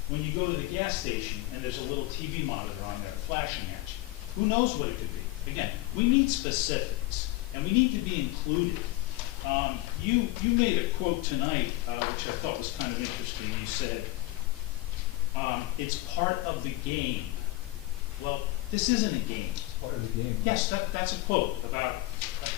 when you go to the gas station and there's a little TV monitor on there flashing at you. Who knows what it could be? Again, we need specifics, and we need to be included. You made a quote tonight, which I thought was kind of interesting. You said, it's part of the game. Well, this isn't a game. It's part of the game. Yes, that's a quote about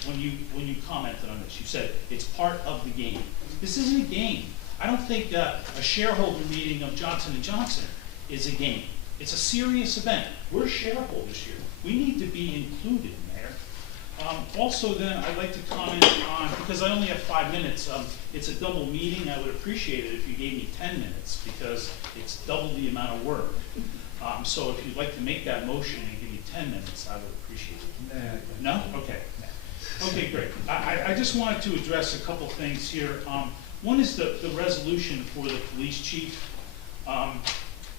when you commented on this. You said, it's part of the game. This isn't a game. I don't think a shareholder meeting of Johnson & Johnson is a game. It's a serious event. We're shareholders here. We need to be included, Mayor. Also then, I'd like to comment on, because I only have 5 minutes, it's a double meeting. I would appreciate it if you gave me 10 minutes because it's double the amount of work. So if you'd like to make that motion and give me 10 minutes, I would appreciate it. No? Okay. Okay, great. I just wanted to address a couple things here. One is the resolution for the police chief.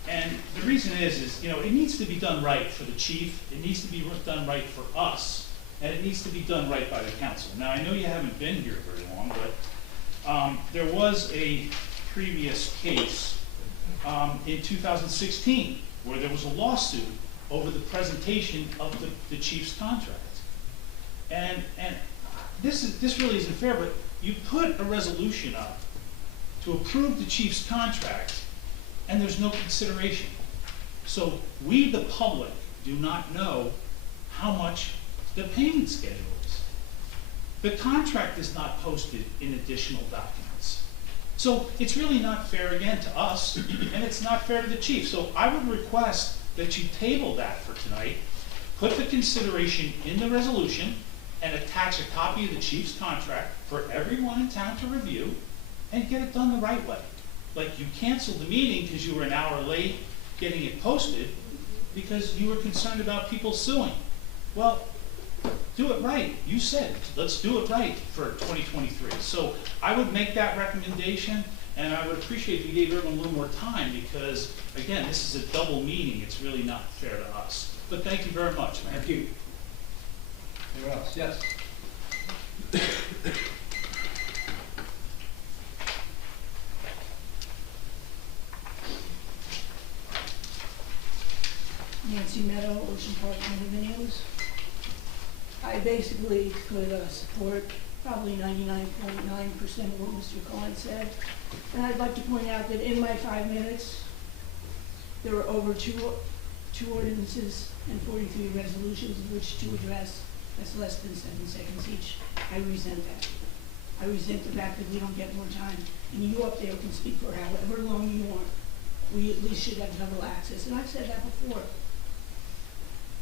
And the reason is, you know, it needs to be done right for the chief, it needs to be done right for us, and it needs to be done right by the council. Now, I know you haven't been here very long, but there was a previous case in 2016 where there was a lawsuit over the presentation of the chief's contract. And this really isn't fair, but you put a resolution up to approve the chief's contract, and there's no consideration. So we, the public, do not know how much the payment schedule is. The contract is not posted in additional documents. So it's really not fair, again, to us, and it's not fair to the chief. So I would request that you table that for tonight, put the consideration in the resolution, and attach a copy of the chief's contract for everyone in town to review, and get it done the right way. Like, you canceled the meeting because you were an hour late getting it posted because you were concerned about people suing. Well, do it right. You said, let's do it right for 2023. So I would make that recommendation, and I would appreciate if you gave everyone a little more time because, again, this is a double meeting. It's really not fair to us. But thank you very much, Mayor. Thank you. Anyone else? Yes. Nancy Meadow, Ocean Park condominiums. I basically could support probably 99.9% of what Mr. Cohen said. And I'd like to point out that in my 5 minutes, there were over two ordinances and 43 resolutions of which to address. That's less than 7 seconds each. I resent that. I resent the fact that we don't get more time. And you up there can speak for however long you want. We at least should have double access. And I've said that before.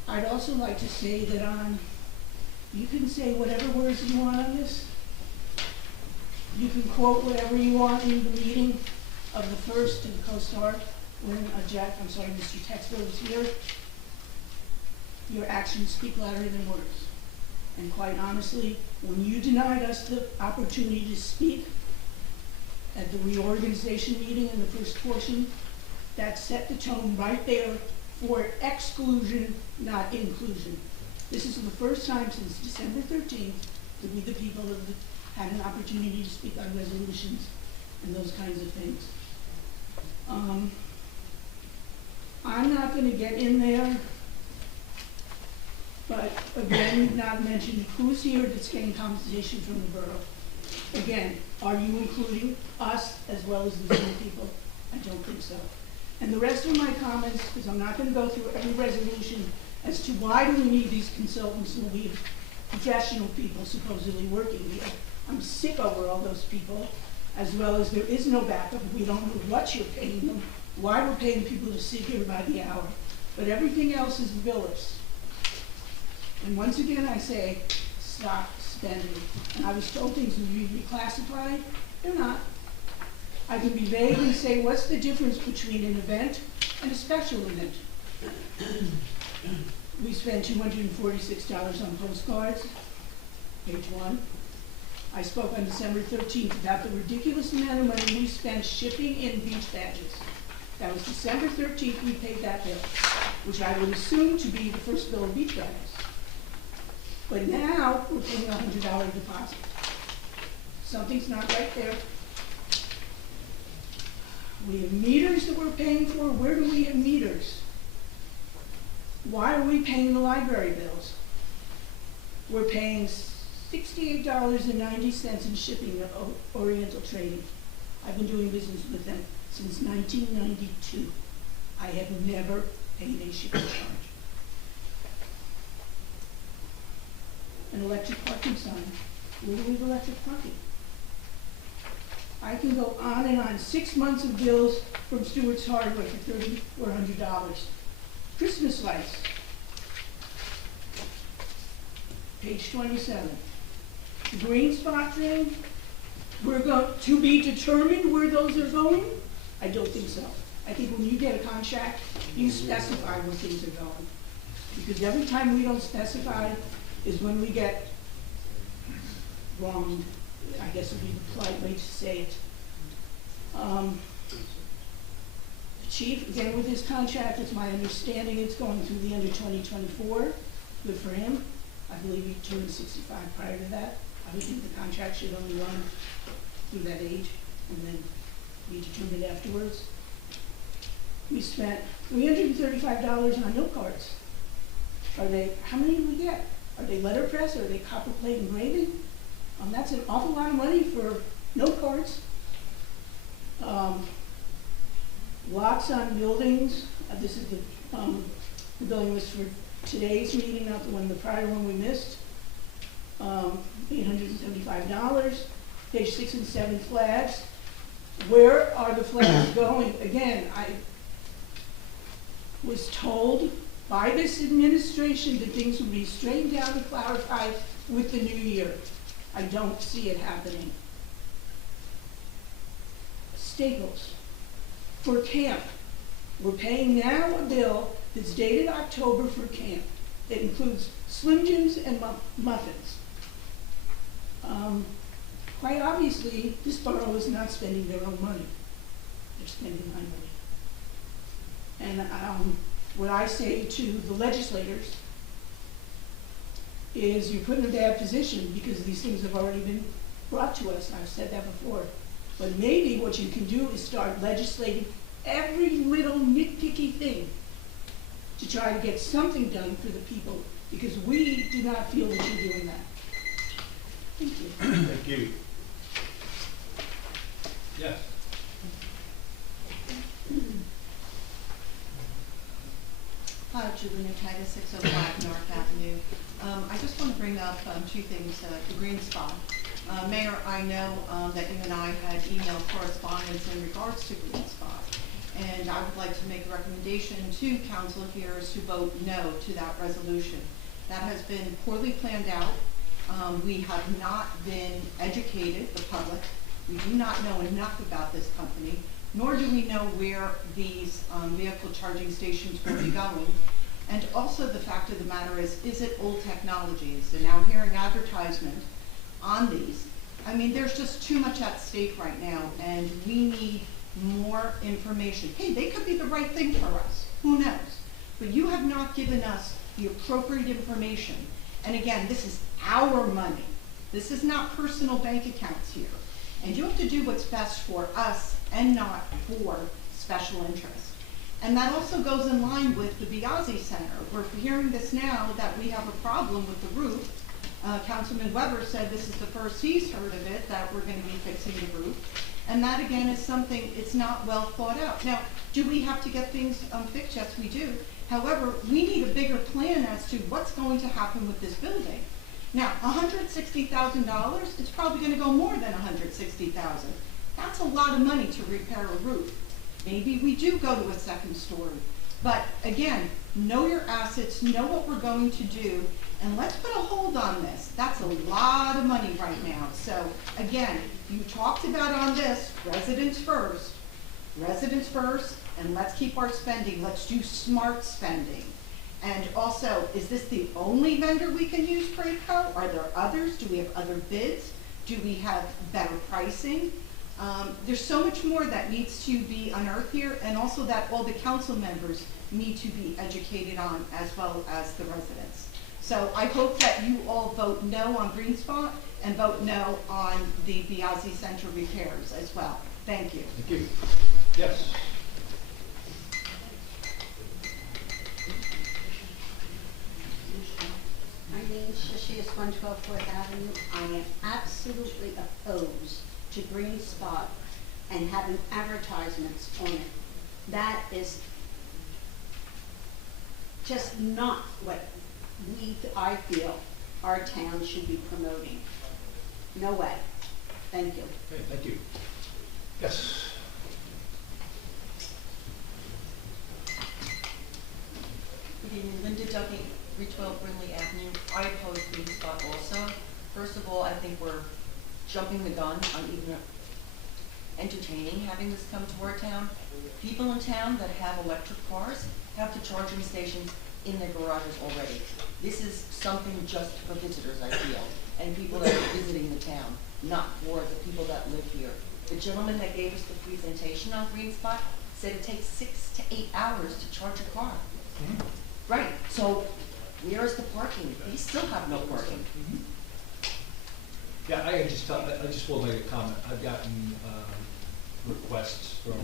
I'd also like to say that you can say whatever words you want on this. You can quote whatever you want in the meeting of the first and co-star when Mr. Texler was here. Your actions speak louder than words. And quite honestly, when you denied us the opportunity to speak at the reorganization meeting in the first portion, that set the tone right there for exclusion, not inclusion. This is the first time since December 13th that we, the people, have had an opportunity to speak on resolutions and those kinds of things. I'm not going to get in there, but again, not mention who's here that's getting compensation from the borough. Again, are you including us as well as the Zoom people? I don't think so. And the rest of my comments, because I'm not going to go through every resolution as to why do we need these consultants and we have professional people supposedly working here. I'm sick over all those people, as well as there is no backup. We don't know what you're paying them, why we're paying people to sit here by the hour. But everything else is villas. And once again, I say, stop spending. And I was told things would be reclassified. They're not. I can be vague and say, what's the difference between an event and a special event? We spent $246 on postcards, page 1. I spoke on December 13th about the ridiculous amount of money we spent shipping in beach badges. That was December 13th we paid that bill, which I would assume to be the first bill of beach badges. But now we're paying a $100 deposit. Something's not right there. We have meters that we're paying for. Where do we have meters? Why are we paying the library bills? We're paying $68.90 in shipping to Oriental Trading. I've been doing business with them since 1992. I have never paid a shipping charge. An electric parking sign. Where do we have electric parking? I can go on and on. 6 months of bills from Stewart's Hardware for $3,400. Christmas lights. Page 27. The green spot thing, we're going to be determined where those are going? I don't think so. I think when you get a contract, you specify where things are going. Because every time we don't specify is when we get wronged. I guess would be the polite way to say it. The chief, again with his contract, it's my understanding it's going through the end of 2024. Good for him. I believe he turned 65 prior to that. I would think the contract should only run through that age and then be determined afterwards. We spent $335 on note cards. Are they, how many do we get? Are they letterpress or are they copper plate engraving? That's an awful lot of money for note cards. Locks on buildings. This is the building was for today's meeting, not the one, the prior one we missed. $875. Page 6 and 7 flags. Where are the flags going? Again, I was told by this administration that things would be straightened out and clarified with the new year. I don't see it happening. Staples. For camp, we're paying now a bill that's dated October for camp. It includes Slim Jims and muffins. Quite obviously, this borough is not spending their own money. They're spending my money. And what I say to the legislators is you're put in a bad position because these things have already been brought to us. I've said that before. But maybe what you can do is start legislating every little nitpicky thing. to try to get something done for the people, because we do not feel that you're doing that. Thank you. Thank you. Yes. Hi, Julie Titus, 605 North Avenue. I just want to bring up two things, the green spot. Mayor, I know that you and I had email correspondence in regards to green spot, and I would like to make a recommendation to council here is to vote no to that resolution. That has been poorly planned out. We have not been educated, the public. We do not know enough about this company, nor do we know where these vehicle charging stations will be going. And also the fact of the matter is it old technologies? And now hearing advertisement on these, I mean, there's just too much at stake right now, and we need more information. Hey, they could be the right thing for us, who knows? But you have not given us the appropriate information. And again, this is our money. This is not personal bank accounts here. And you have to do what's best for us and not for special interest. And that also goes in line with the Biazzi Center. We're hearing this now that we have a problem with the roof. Councilman Weber said this is the first he's heard of it, that we're going to be fixing the roof. And that again is something, it's not well thought out. Now, do we have to get things fixed? Yes, we do. However, we need a bigger plan as to what's going to happen with this building. Now, $160,000, it's probably going to go more than $160,000. That's a lot of money to repair a roof. Maybe we do go to a second story. But again, know your assets, know what we're going to do, and let's put a hold on this. That's a lot of money right now. So again, you talked about on this, residents first, and let's keep our spending. Let's do smart spending. And also, is this the only vendor we can use, Praco? Are there others? Do we have other bids? Do we have better pricing? There's so much more that needs to be unearthed here, and also that all the council members need to be educated on, as well as the residents. So I hope that you all vote no on Green Spot and vote no on the Biazzi Center repairs as well. Thank you. Thank you. Yes. My name is Shishias, 112 Fourth Avenue. I am absolutely opposed to Green Spot and having advertisements on it. That is just not what I feel our town should be promoting. No way. Thank you. Okay, thank you. Yes. Good evening, Linda Duffy, 312 Brindley Avenue. I oppose Green Spot also. First of all, I think we're jumping the gun on even entertaining having this come to our town. People in town that have electric cars have the charging stations in their garages already. This is something just for visitors, I feel, and people that are visiting the town, not for the people that live here. The gentleman that gave us the presentation on Green Spot said it takes 6 to 8 hours to charge a car. Mm-hmm. Right, so where is the parking? We still have no parking. Mm-hmm. Yeah, I just will make a comment. I've gotten requests from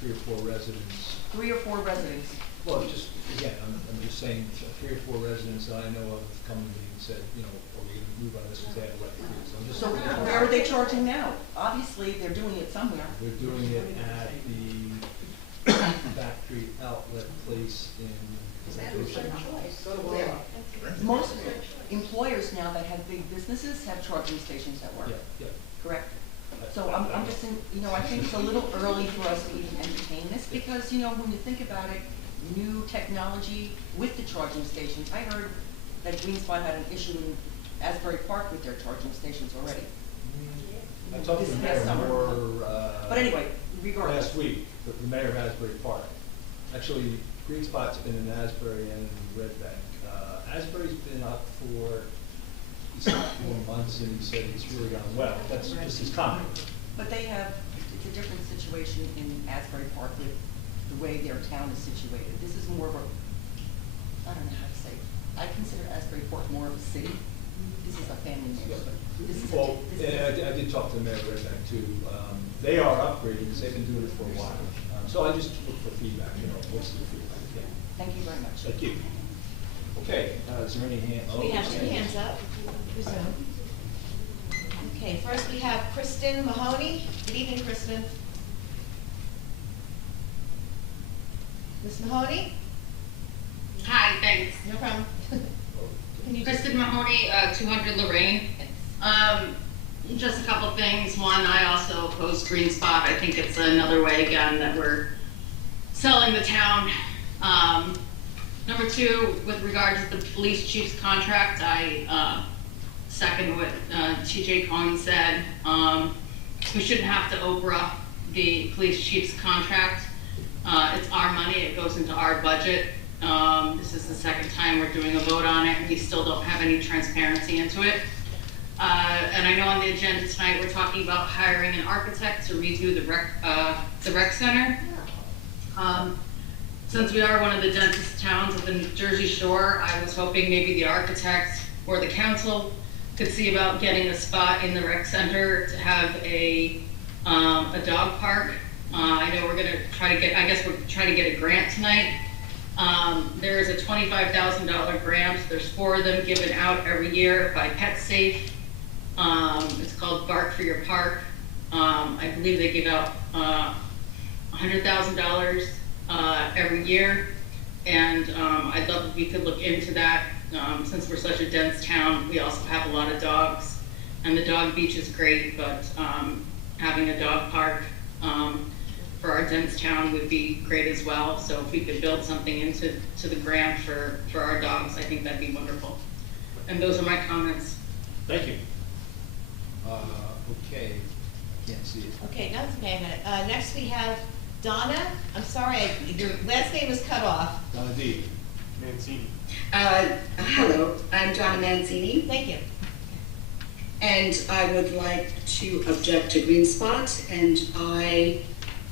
3 or 4 residents. 3 or 4 residents. Well, just, again, I'm just saying, 3 or 4 residents that I know of come to me and said, you know, are we gonna move on this because they have electric vehicles? So I'm just. So where are they charging now? Obviously, they're doing it somewhere. They're doing it at the factory outlet place in. Most employers now that have big businesses have charging stations at work. Yeah, yeah. Correct? So I'm just, I think it's a little early for us to even entertain this because, when you think about it, new technology with the charging stations. I heard that Green Spot had an issue in Asbury Park with their charging stations already. I talked to the mayor more, but anyway, regardless. last week, the mayor of Asbury Park. Actually, Green Spot's been in Asbury and Red Bank. Asbury's been up for, he said 4 months, and he said it's really gone well. That's just his comment. But it's a different situation in Asbury Park with the way their town is situated. This is more of a, I don't know how to say it. I consider Asbury Park more of a city. This is a family neighborhood. Well, I did talk to the mayor of Red Bank too. They are upgrading because they've been doing it for a while. So I just look for feedback, what's the feedback? Yeah. Thank you very much. Thank you. Okay, is there any hands? We have two hands up. Resume. Okay, first we have Kristen Mahoney. Good evening, Kristen. Ms. Mahoney? Hi, thanks. No problem. Can you just- Kristen Mahoney, 200 Lorraine. Just a couple things. One, I also oppose Green Spot. I think it's another way, again, that we're selling the town. Number two, with regard to the police chief's contract, I second what TJ Cohen said. We shouldn't have to Oprah the police chief's contract. It's our money, it goes into our budget. This is the second time we're doing a vote on it, and we still don't have any transparency into it. And I know on the agenda tonight, we're talking about hiring an architect to redo the rec center. Since we are one of the densest towns of the Jersey Shore, I was hoping maybe the architect or the council could see about getting a spot in the rec center to have a dog park. I know we're gonna try to get, I guess we're trying to get a grant tonight. There is a $25,000 grant. There's 4 of them given out every year by PetSafe. It's called Bark for Your Park. I believe they give out $100,000 every year, and I'd love if we could look into that. Since we're such a dense town, we also have a lot of dogs, and the dog beach is great, but having a dog park for our dense town would be great as well. So if we could build something into the grant for our dogs, I think that'd be wonderful. And those are my comments. Thank you. Okay, can't see it. Okay, no, it's okay, a minute. Next we have Donna. I'm sorry, your last name is cut off. Donna D. Mancini. Hello, I'm Donna Mancini, Thank you. and I would like to object to Green Spot, and I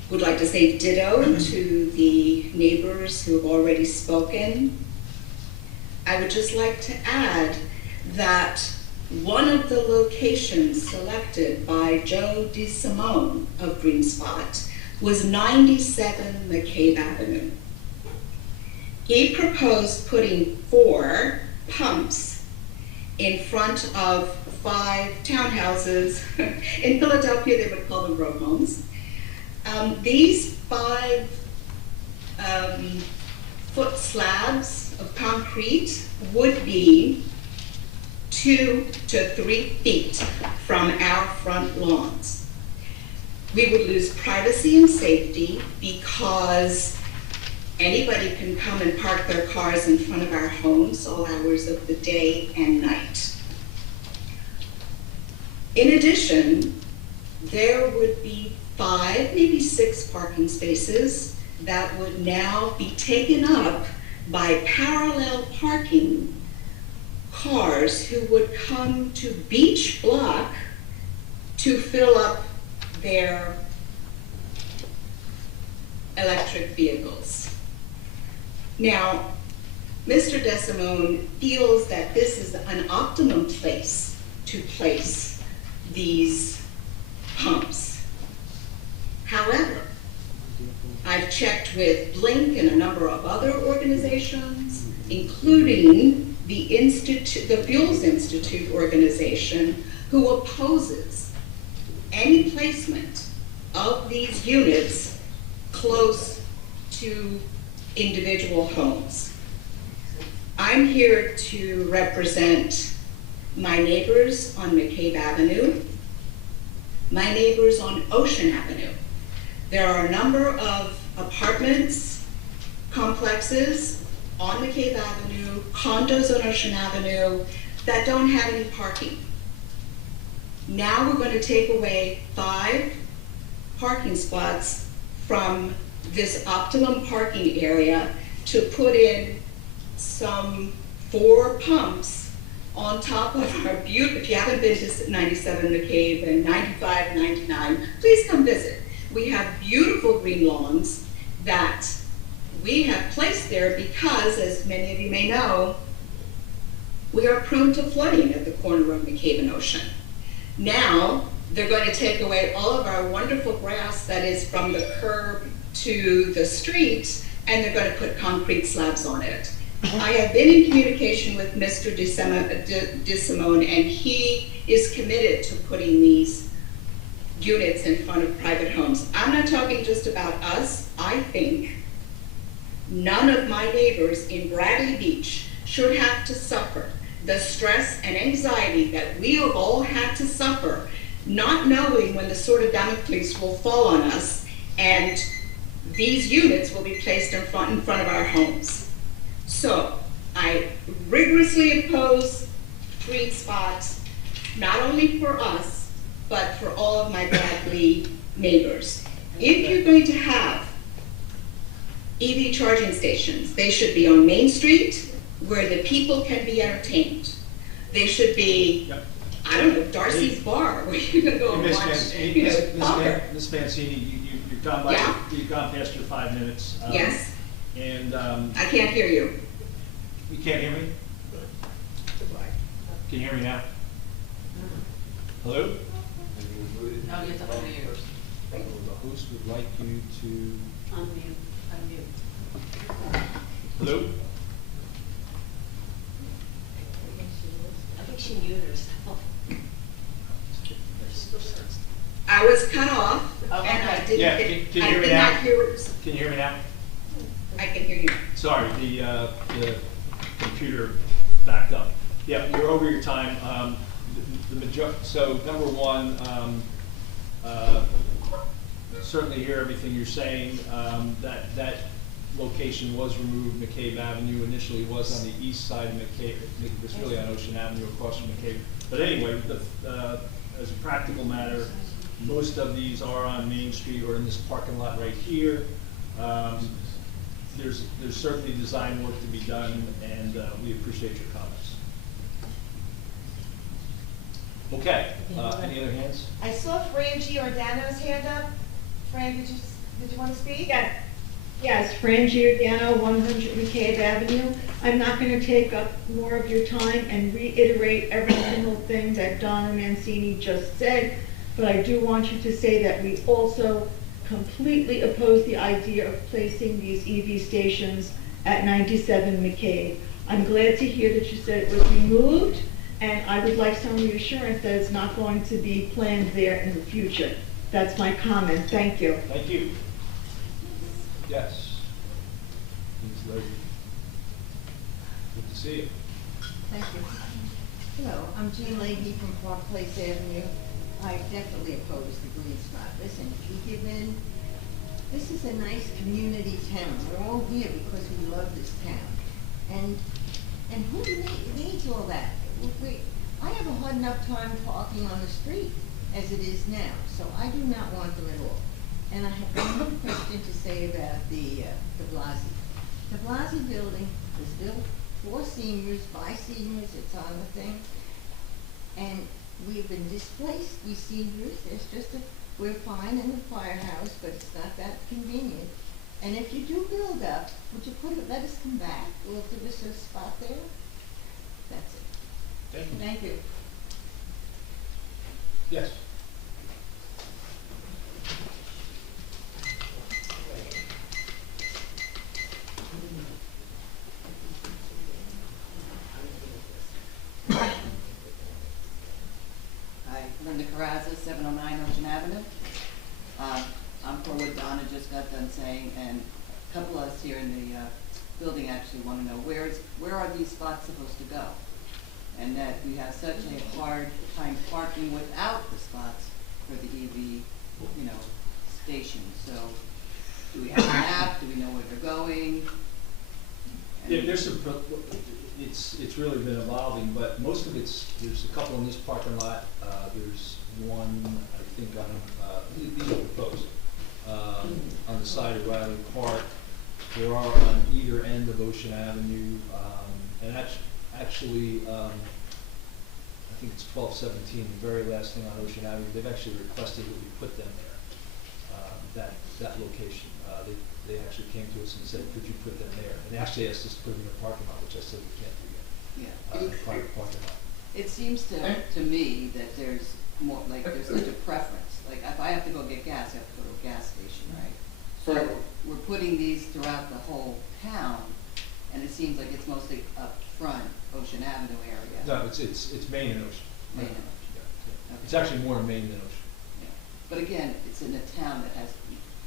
would like to say ditto to the neighbors who have already spoken. I would just like to add that one of the locations selected by Joe DeSimone of Green Spot was 97 McCabe Avenue. He proposed putting 4 pumps in front of 5 townhouses. In Philadelphia, they would call them row homes. These 5 foot slabs of concrete would be 2 to 3 feet from our front lawns. We would lose privacy and safety because anybody can come and park their cars in front of our homes all hours of the day and night. In addition, there would be 5, maybe 6 parking spaces that would now be taken up by parallel parking cars who would come to Beach Block to fill up their electric vehicles. Now, Mr. DeSimone feels that this is an optimum place to place these pumps. However, I've checked with Blink and a number of other organizations, including the Fuels Institute organization, who opposes any placement of these units close to individual homes. I'm here to represent my neighbors on McCabe Avenue, my neighbors on Ocean Avenue. There are a number of apartments, complexes on McCabe Avenue, condos on Ocean Avenue that don't have any parking. Now we're going to take away 5 parking spots from this optimum parking area to put in some 4 pumps on top of our beautiful, if you haven't been to 97 McCabe and 95, 99, please come visit. We have beautiful green lawns that we have placed there because, as many of you may know, we are prone to flooding at the corner of McCabe and Ocean. Now, they're going to take away all of our wonderful grass that is from the curb to the street and they're gonna put concrete slabs on it. I have been in communication with Mr. DeSimone, and he is committed to putting these units in front of private homes. I'm not talking just about us. I think none of my neighbors in Bradley Beach should have to suffer the stress and anxiety that we have all had to suffer, not knowing when the sword of Damocles will fall on us and these units will be placed in front of our homes. So I rigorously oppose green spots, not only for us, but for all of my Bradley neighbors. If you're going to have EV charging stations, they should be on Main Street where the people can be entertained. They should be, I don't know, Darcy's Bar, where you're gonna go and watch, you know, poker. Ms. Mancini, you've gone by, Yeah? you've gone past your 5 minutes. Yes? And, I can't hear you. you can't hear me? Can you hear me now? Hello? No, you have to unmute. The host would like you to, Unmute. hello? I think she muted herself. I was cut off, Oh, and I okay. didn't, Yeah, hear- can you I hear me did now? not hear what, Can you hear me now? I can hear you. Sorry, the computer backed up. Yeah, you're over your time. So number one, certainly hear everything you're saying. That location was removed. McCabe Avenue initially was on the east side of McCabe. It was really on Ocean Avenue across from McCabe. But anyway, as a practical matter, most of these are on Main Street or in this parking lot right here. There's certainly design work to be done, and we appreciate your comments. Okay, any other hands? I saw Fran Giordano's hand up. Fran, did you want to speak? Yes, Fran Giordano, 100 McCabe Avenue. I'm not going to take up more of your time and reiterate every single thing that Donna Mancini just said, but I do want you to say that we also completely oppose the idea of placing these EV stations at 97 McCabe. I'm glad to hear that you said it was removed, and I would like some reassurance that it's not going to be planned there in the future. That's my comment. Thank you. Thank you. Yes. Ms. Leahy. Good to see you. Thank you. Hello, I'm Jean Leahy from Park Place Avenue. I definitely oppose the green spot. Listen, if you give in, this is a nice community town. We're all here because we love this town. And who needs all that? I have a hard enough time parking on the street as it is now, so I do not want them at all. And I have one question to say about the Blasi. The Blasi building was built for seniors, by seniors, it's on the thing. And we've been displaced, we seniors, we're fine in the firehouse, but it's not that convenient. And if you do build up, would you let us come back? Will give us a spot there? That's it. Thank you. Yes. Hi, Linda Carrazza, 709 Ocean Avenue. I'm for what Donna just got done saying, and a couple of us here in the building actually want to know where are these spots supposed to go? And that we have such a hard time parking without the spots for the EV, stations. So do we have an app? Do we know where they're going? Yeah, there's some, it's really been evolving, but most of there's a couple in this parking lot. There's one, I think, on, these are proposed, on the side of Riley Park. There are on either end of Ocean Avenue, and actually, I think it's 1217, the very last thing on Ocean Avenue. They've actually requested that we put them there, that location. They actually came to us and said, could you put them there? And they actually asked us to put them in the parking lot, which I said we can't do yet. Yeah. Private parking lot. It seems to me that there's more, like, there's such a preference. Like, if I have to go get gas, I have to go to a gas station, right? So we're putting these throughout the whole town, and it seems like it's mostly up front, Ocean Avenue area. No, it's Main and Ocean. Main and Yeah. It's actually more Main than Ocean. Yeah. But again, it's in a town that has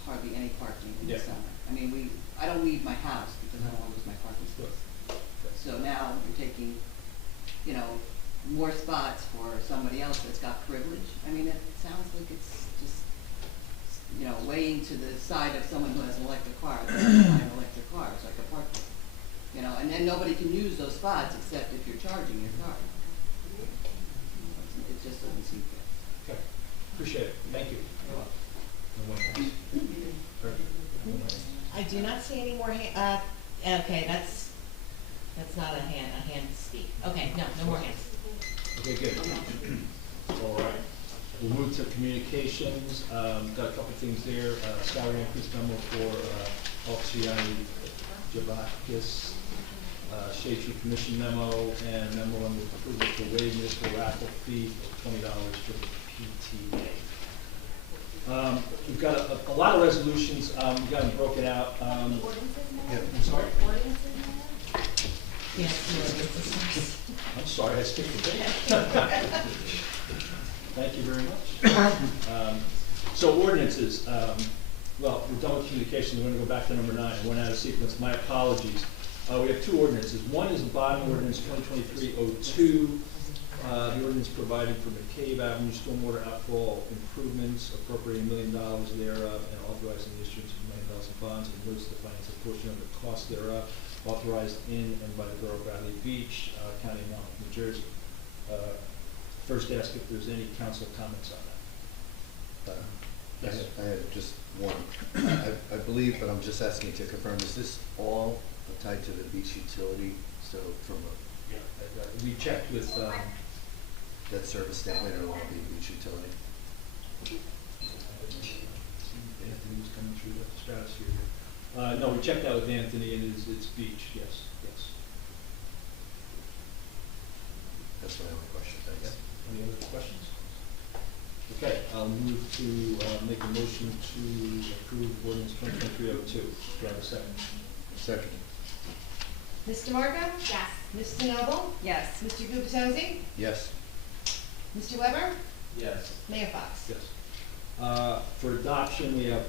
hardly any parking in the Yeah. summer. I mean, I don't leave my house because I don't want to lose my parking space. So now you're taking, you know, more spots for somebody else that's got privilege. I mean, it sounds like it's just, you know, weighing to the side of someone who has an electric car. They don't buy an electric car, it's like a parking. You know, and then nobody can use those spots except if you're charging your car. It just doesn't seem fair. Okay, appreciate it, thank you. No one else? Perfect. No one else? I do not see any more okay, that's not a hand to speak. Okay, no more hands. Okay, good. All right. We'll move to communications. Got a couple things there. Salary increase memo for Officer Yanni Javakis, Shade Tree Commission memo, and memo on the approval to waive municipal raffle fee of $20 for the PTA. We've got a lot of resolutions. We've got them broken out. Yeah, I'm sorry. Yes, I'm sorry, I skipped a bit. Thank you very much. So ordinances, well, we're done with communications. We're going to go back to number 9. I went out of sequence. My apologies. We have 2 ordinances. One is a bond ordinance 2023-02. The ordinance providing for McCabe Avenue stormwater outfall improvements, appropriating $1 million thereof, and authorizing the issuance of $1 million in bonds and notes to finance a portion of the cost thereof, authorized in and by the Borough of Bradley Beach, County of Monmouth, New Jersey. First, ask if there's any council comments on that. Yes. I had just one. I believe, but I'm just asking to confirm, is this all tied to the beach utility? So from a... Yeah, we checked with... that service standpoint, it'll all be beach utility? Anthony was coming through the stratosphere here. No, we checked out with Anthony, and it's beach, yes. That's my only question, thanks. Any other questions? Okay, I'll move to make a motion to approve ordinance 2023-02. Do I have a second? Second. Ms. DeMarco? Yes. Ms. Noble? Yes. Mr. Gubatose? Yes. Mr. Weber? Yes. Mayor Fox? Yes. For adoption, we have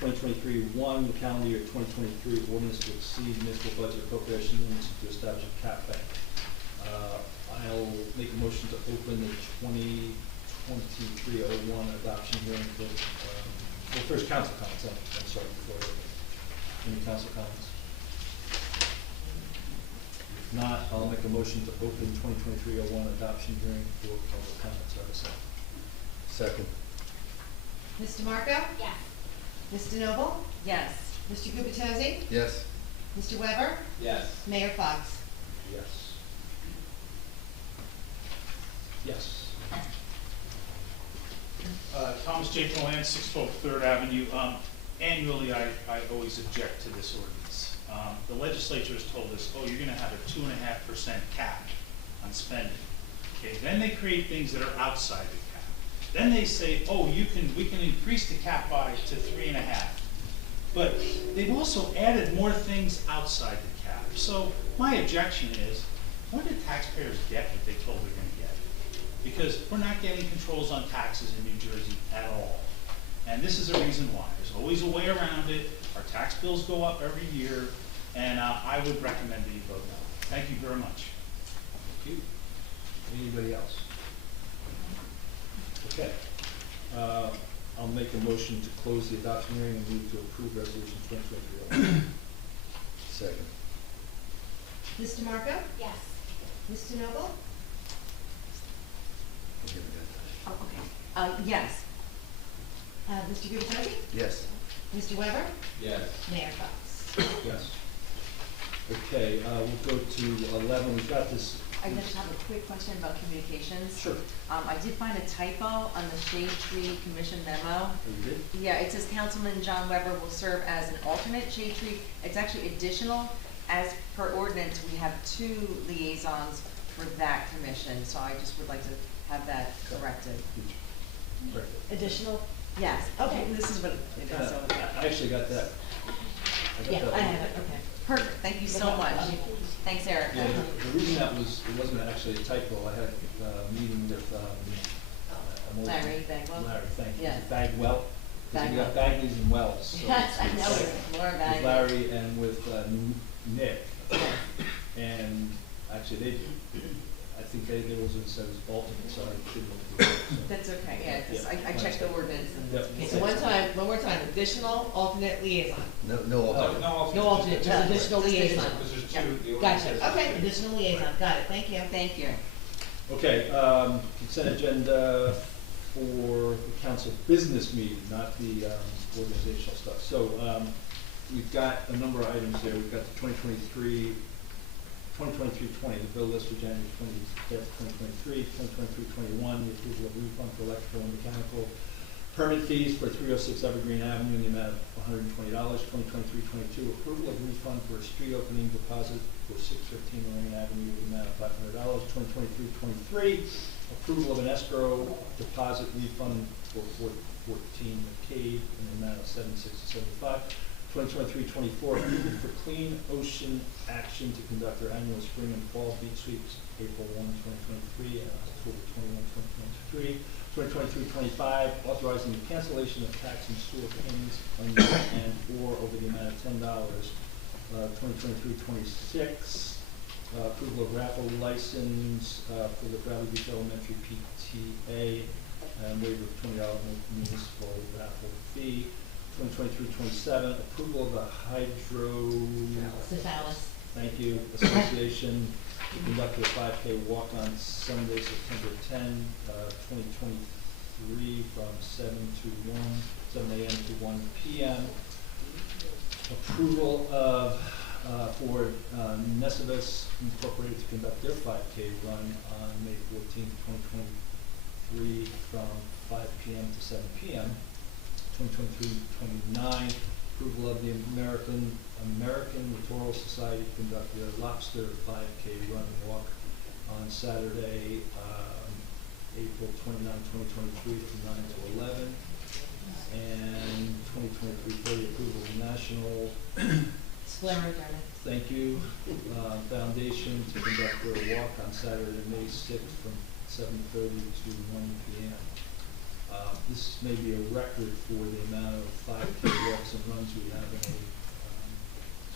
2023-1, the calendar year 2023 ordinance to exceed municipal budget appropriation limits to establish a cap bank. I'll make a motion to open the 2023-01 adoption hearing for, well, first council comments. I'm sorry, before any council comments. If not, I'll make a motion to open 2023-01 adoption hearing for public comments. Do I have a second? Second. Ms. DeMarco? Yes. Ms. Noble? Yes. Mr. Gubatose? Yes. Mr. Weber? Yes. Mayor Fox? Yes. Yes. Thomas J. Colan, 612 3rd Avenue. Annually, I always object to this ordinance. The legislature has told us, oh, you're going to have a 2.5% cap on spending. Okay, then they create things that are outside the cap. Then they say, oh, we can increase the cap to 3.5. But they've also added more things outside the cap. So my objection is, when do taxpayers get what they told they're going to get? Because we're not getting controls on taxes in New Jersey at all. And this is a reason why. There's always a way around it. Our tax bills go up every year, and I would recommend that you vote no. Thank you very much. Thank you. Anybody else? Okay. I'll make a motion to close the adoption hearing and move to approve resolution 2023-01. Second. Ms. DeMarco? Yes. Mr. Noble? Oh, okay. Yes. Mr. Gubatose? Yes. Mr. Weber? Yes. Mayor Fox? Yes. Okay, we'll go to 11. We've got this. I just have a quick question about communications. Sure. I did find a typo on the Shade Tree Commission memo. Oh, you did? Yeah, it says Councilman John Weber will serve as an alternate Shade Tree. It's actually additional. As per ordinance, we have 2 liaisons for that commission, so I just would like to have that corrected. Corrected. Additional? Yes. Okay. This is what it is. I actually got that got Yeah, that I one. have it, okay. Perfect, thank you so much. Thanks, Eric. Yeah, the reason that was, it wasn't actually a typo, I had a meeting with, I'm old- Larry Bagwell? Larry, thank you. Yeah. Bagwell. Because we got Bagwell. Bagleys and Wells. So Yes, I it's know, like it's Laura with Bagley. Larry and with Nick. And actually, I think they also said it was alternate, so I didn't look at it. So. That's okay, yeah, 'cause I checked the ordinance and. Yep. Okay, so one more time, additional alternate liaison. No No alternate. No alternate, just additional liaison. Because there's Yeah. two, the ordinance Gotcha, says okay, two. additional liaison, got it, thank you. Thank you. Okay, consent agenda for the council business meeting, not the organizational stuff. So, we've got a number of items there. We've got the 2023-20, the bill list for January 25th, 2023, 2023-21, the approval of refund for electrical and mechanical permit fees for 306 Evergreen Avenue in the amount of $120, 2023-22, approval of refund for a street opening deposit for 615 Lorraine Avenue in the amount of $500, 2023-23, approval of an escrow deposit refund for 414 McCabe in the amount of $76.75, 2023-24, approval for Clean Ocean Action to conduct their annual spring and fall beach sweeps, April 1, 2023, and October 21, 2023. 2023-25, authorizing the cancellation of tax and sewer payments under and/or over the amount of $10. 2023-26, approval of raffle license for the Bradley Beach Elementary PTA, and waiver of $20 municipal raffle fee. 2023-27, approval of the Cephalus. Thank you, Association to conduct a 5K walk on Sunday, September 10, 2023, from 7 a.m. to 1 p.m. Approval of, for Nesivus Incorporated to conduct their 5K run on May 14, 2023, from 5 p.m. to 7 p.m. 2023-29, approval of the American Littoral Society to conduct their lobster 5K run and walk on Saturday, April 29, 2023, from 9 to 11. And 2023-30, approval of National Scleroderma. Thank you, Foundation to conduct their walk on Saturday, May 6th, from 7:30 to 1 p.m. This may be a record for the amount of 5K walks and runs we have in a,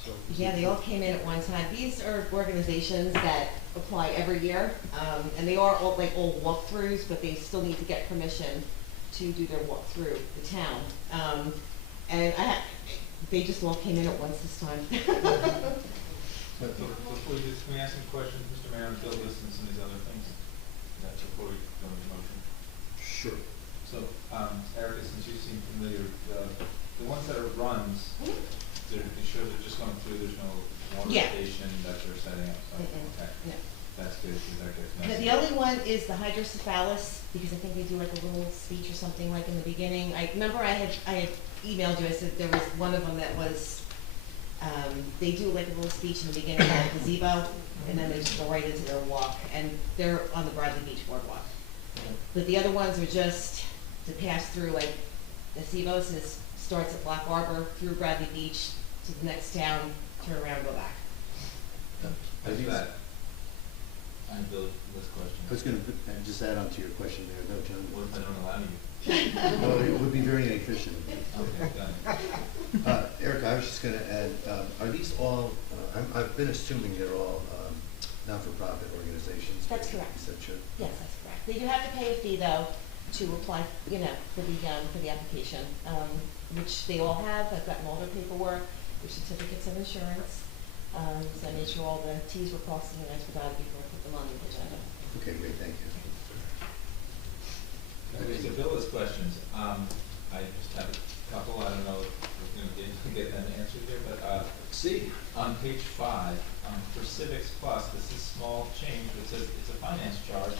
so. Yeah, they all came in at one time. These are organizations that apply every year, and they are all walkthroughs, but they still need to get permission to do their walk through the town. And they just all came in at once this time. But before you just, can we ask some questions, Mr. Mayor, on bill list and some of these other things? That's before we go into motion. Sure. So, Erica, since you seem familiar, the ones that are runs, they're sure they're just going through, there's no water Yeah. station that they're setting up, so, okay. Yeah. That's good, because that gets But messy. the only one is the hydrocephalus, because I think they do like a little speech or something like in the beginning. I remember I had emailed you, I said there was one of them that was, they do like a little speech in the beginning at the gazebo, and then they just go right into their walk, and they're on the Bradley Beach Boardwalk. But the other ones are just to pass through, like, the Cebos starts at Black Harbor, through Bradley Beach, to the next town, turn around, go back. How's that? I have bill list question. I was gonna just add on to your question there, though, John. What if they don't allow you? Well, it would be very inefficient. Okay, got it. Eric, I was just gonna add, are these all, I've been assuming they're all not-for-profit organizations? That's correct. Is that true? Yes, that's correct. They do have to pay a fee, though, to apply, for the application, which they all have. I've gotten all their paperwork, their certificates of insurance. So I made sure all the Ts were crossed and Is were dotted before I put them on the agenda. Okay, great, thank you. Okay, so bill list questions. I just have a couple, I don't know if we're gonna get them answered here, but, See, on page 5, for Civics Plus, this is small change, it says it's a finance charge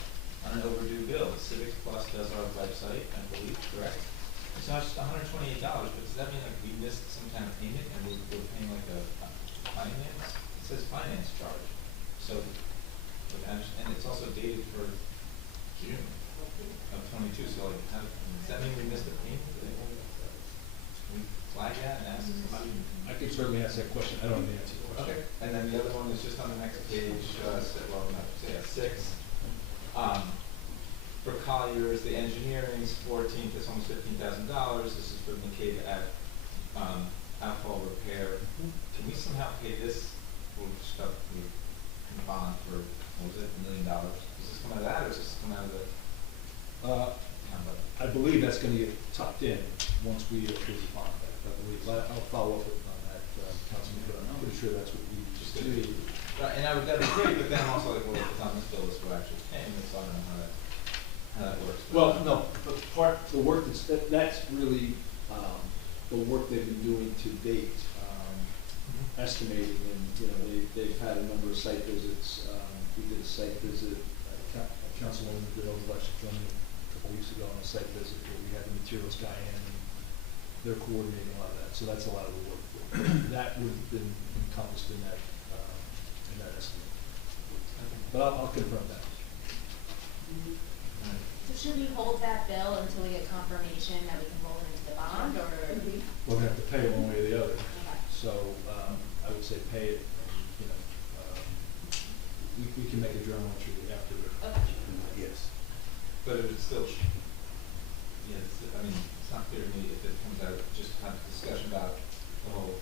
on an overdue bill. Civics Plus does our website, I believe, correct? It's not just $128, but does that mean like we missed some kind of payment and we're paying like a finance? It says finance charge. So, and it's also dated for June of 22, so like, does that mean we missed a payment? Can we flag that and ask somebody? I could certainly ask that question, I don't know the answer to the question. Okay, and then the other one is just on the next page, well, not, say, 6. For Colliers, the engineering's 14, that's almost $15,000. This is for Makeda at outfall repair. Can we somehow pay this for stuff we can bond for, what was it, $1 million? Does this come out of that, or does this come out of the town budget? I believe that's gonna get tucked in once we approve the bond back, I believe. I'll follow up on that, Councilman, but I'm pretty sure that's what we just did. Right, and that'd be great, but then I'm also like, well, if it's on this bill list, we're actually paying it, so I don't know how that works. Well, no, but the work that's really, the work they've been doing to date, estimating, and, you know, they've had a number of site visits. We did a site visit, Councilwoman DeNova actually joined me a couple weeks ago on a site visit where we had the materials guy in, and they're coordinating a lot of that, so that's a lot of the work. That would have been encompassed in that estimate. But I'll confirm that. So should we hold that bill until we get confirmation that we can roll it into the bond, or? We're gonna have to pay it one way or the other. Okay. So, I would say pay it, and, you know, we can make a journal entry after. Okay. Yes. But it would still, yeah, I mean, it's not clear to me if it comes out, just have a discussion about the whole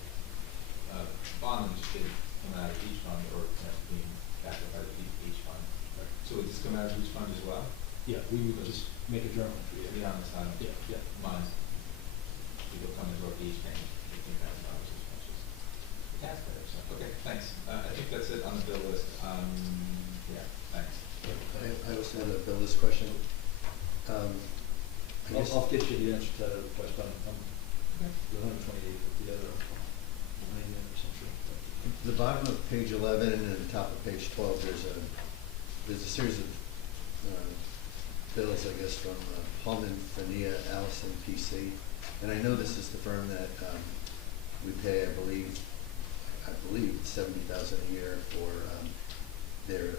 bond that just did come out of each fund, or being backed up by each fund. Right. So would this come out of each fund as well? Yeah, we would just make a journal entry. Be on the side. Yeah. Mine's, people come into our each paying $15,000 as much as the taxpayer, so, okay, thanks. I think that's it on the bill list. Yeah, thanks. I also had a bill list question. I'll get you the answer to that question. The 128, but the other 99 or something. The bottom of page 11 and the top of page 12, there's a series of bills, I guess, from Pullman, Fania, Allison, PC. And I know this is the firm that we pay, I believe $70,000 a year for their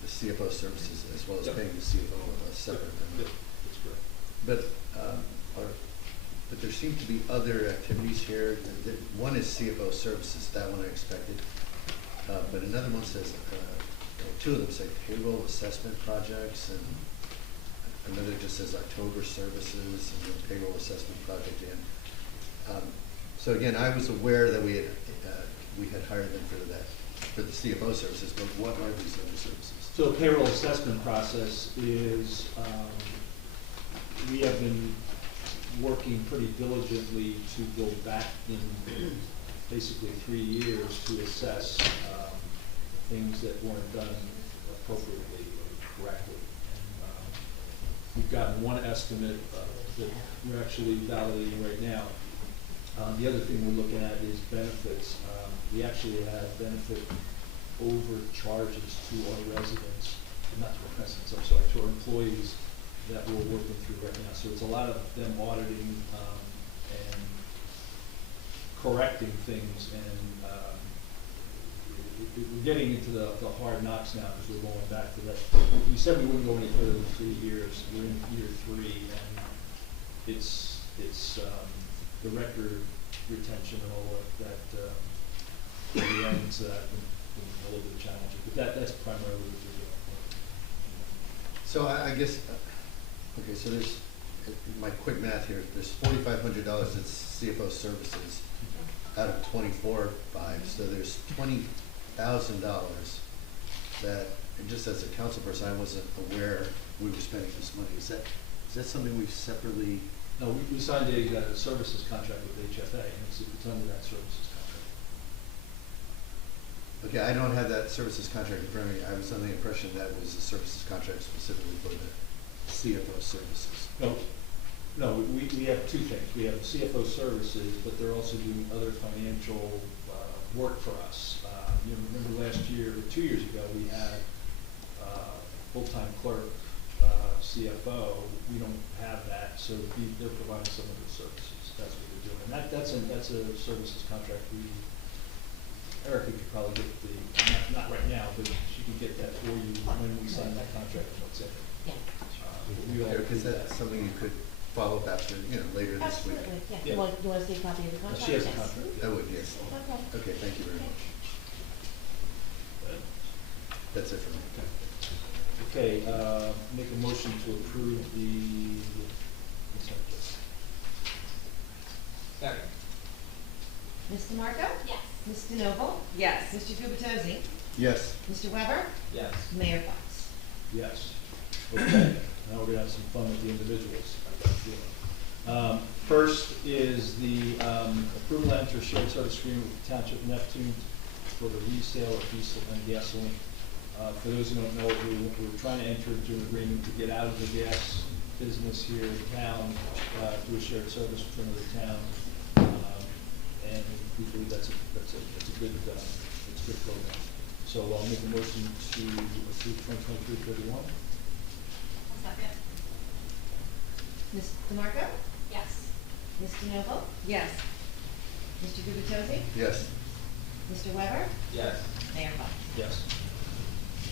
the CFO services, as well as paying the CFO separate. Yep, that's correct. But there seem to be other activities here. One is CFO services, that one I expected. But another one says, two of them say payroll assessment projects, and another just says October services, and then payroll assessment project in. So again, I was aware that we had hired them for the CFO services, but what are these other services? So the payroll assessment process is, we have been working pretty diligently to go back in basically 3 years to assess things that weren't done appropriately or correctly. And we've gotten one estimate that we're actually validating right now. The other thing we're looking at is benefits. We actually have benefit overcharges to our residents, not to our residents, I'm sorry, to our employees that we're working through right now. So it's a lot of them auditing and correcting things, and we're getting into the hard knocks now because we're going back to that. We said we wouldn't go any further than 3 years. We're in year 3, and it's the record retention and all of that. The elements of that been a little bit challenging, but that's primarily what we're doing. So I guess, okay, so there's, my quick math here, there's $4,500 that's CFO services out of $24,500, so there's $20,000 that, just as a council person, I wasn't aware we were spending this money. Is that something we've separately? No, we signed a services contract with HFA, and it's under that services contract. Okay, I don't have that services contract in front of me. I was under the impression that was a services contract specifically for the CFO services. No, we have two things. We have CFO services, but they're also doing other financial work for us. You know, remember last year, or 2 years ago, we had full-time clerk, CFO. We don't have that, so they're providing some of the services. That's what they're doing. And that's a services contract. Erica could probably get not right now, but she can get that for you when we sign that contract and what's in it. Yeah. Because that's something you could follow up after, later this week. Absolutely, yeah. Yeah. You want to see a copy of the contract? She has a Yes. contract. I would, yes. Okay. Okay, thank you very much. That's it for me. Okay, make a motion to approve the consent list. Second. Ms. DeMarco? Yes. Ms. DeNoble? Yes. Mr. Gubatose? Yes. Mr. Weber? Yes. Mayor Fox? Yes. Okay, now we're gonna have some fun with the individuals. First is the approval to enter shared service agreement with the Township of Neptune for the resale of diesel and gasoline. For those who don't know, we're trying to enter into an agreement to get out of the gas business here in town, do a shared service with another town. And we believe that's a good program. So I'll make a motion to approve 2023-31. Second. Ms. DeMarco? Yes. Ms. DeNoble? Yes. Mr. Gubatose? Yes. Mr. Weber? Yes. Mayor Fox? Yes.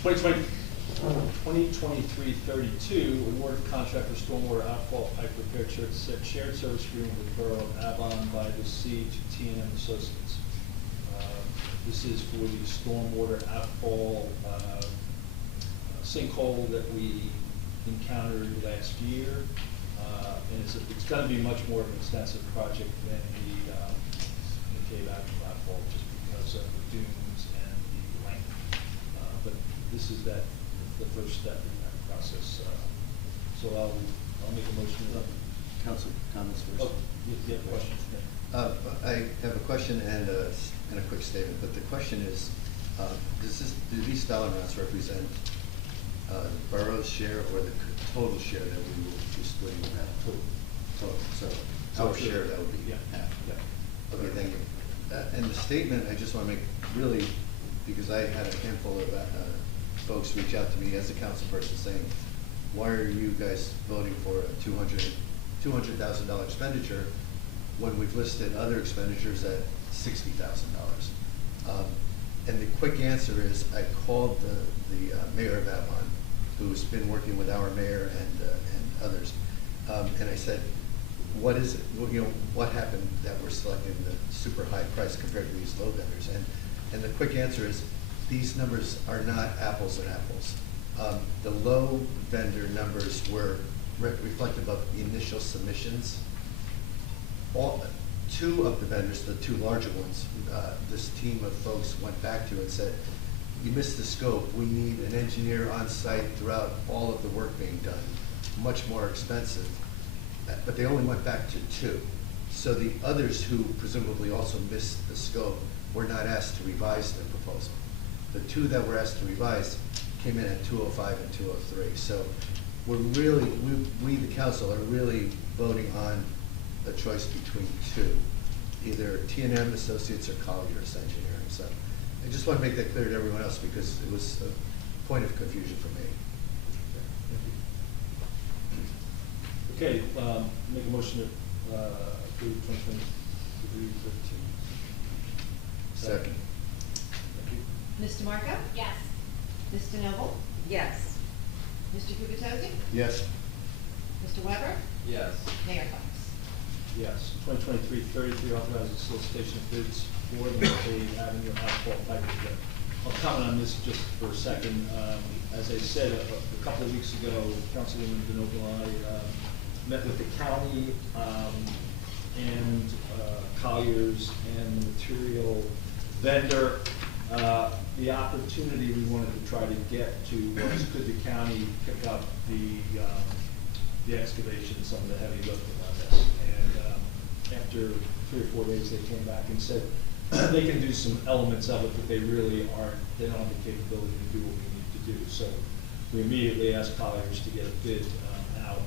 2023-32, award of contract for stormwater outfall pipe repair shared service agreement with the Borough of Avon by the Sea to T&M Associates. This is for the stormwater outfall sinkhole that we encountered last year. And it's going to be much more of an extensive project than the Cave Avenue outfall, just because of the dunes and the length. But this is the first step in that process. So I'll make a motion. Council comments first. Oh, you have questions? I have a question and a quick statement, but the question is, do these dollar amounts represent the borough's share or the total share that we will be splitting in half? Total. So our share, that would be half. Yeah. Okay, thank you. And the statement, I just want to make really, because I had a handful of folks reach out to me as a council person saying, why are you guys voting for a $200,000 expenditure when we've listed other expenditures at $60,000? And the quick answer is, I called the mayor of Avon, who's been working with our mayor and others, and I said, what is it? Well, what happened that we're selecting the super high price compared to these low vendors? And the quick answer is, these numbers are not apples and apples. The low vendor numbers were reflective of the initial submissions. Two of the vendors, the two larger ones, this team of folks went back to and said, you missed the scope. We need an engineer on site throughout all of the work being done. Much more expensive. But they only went back to two. So the others who presumably also missed the scope were not asked to revise their proposal. The two that were asked to revise came in at 205 and 203. So we're really, we the council are really voting on a choice between two, either T&M Associates or Colliers Engineering. So I just want to make that clear to everyone else because it was a point of confusion for me. Okay, make a motion to approve 2023-32. Second. Thank you. Ms. DeMarco? Yes. Ms. DeNoble? Yes. Mr. Gubatose? Yes. Mr. Weber? Yes. Mayor Fox? Yes. 2023-33, authorizes solicitation of bids for the Cave Avenue outfall pipe repair. I'll comment on this just for a second. As I said a couple of weeks ago, Councilwoman DeNoble and I met with the county and Colliers and the material vendor. The opportunity we wanted to try to get to was, could the county pick up the excavation, some of the heavy lifting on this? And after 3 or 4 days, they came back and said they can do some elements of it, but they really aren't, they don't have the capability to do what we need to do. So we immediately asked Colliers to get a bid out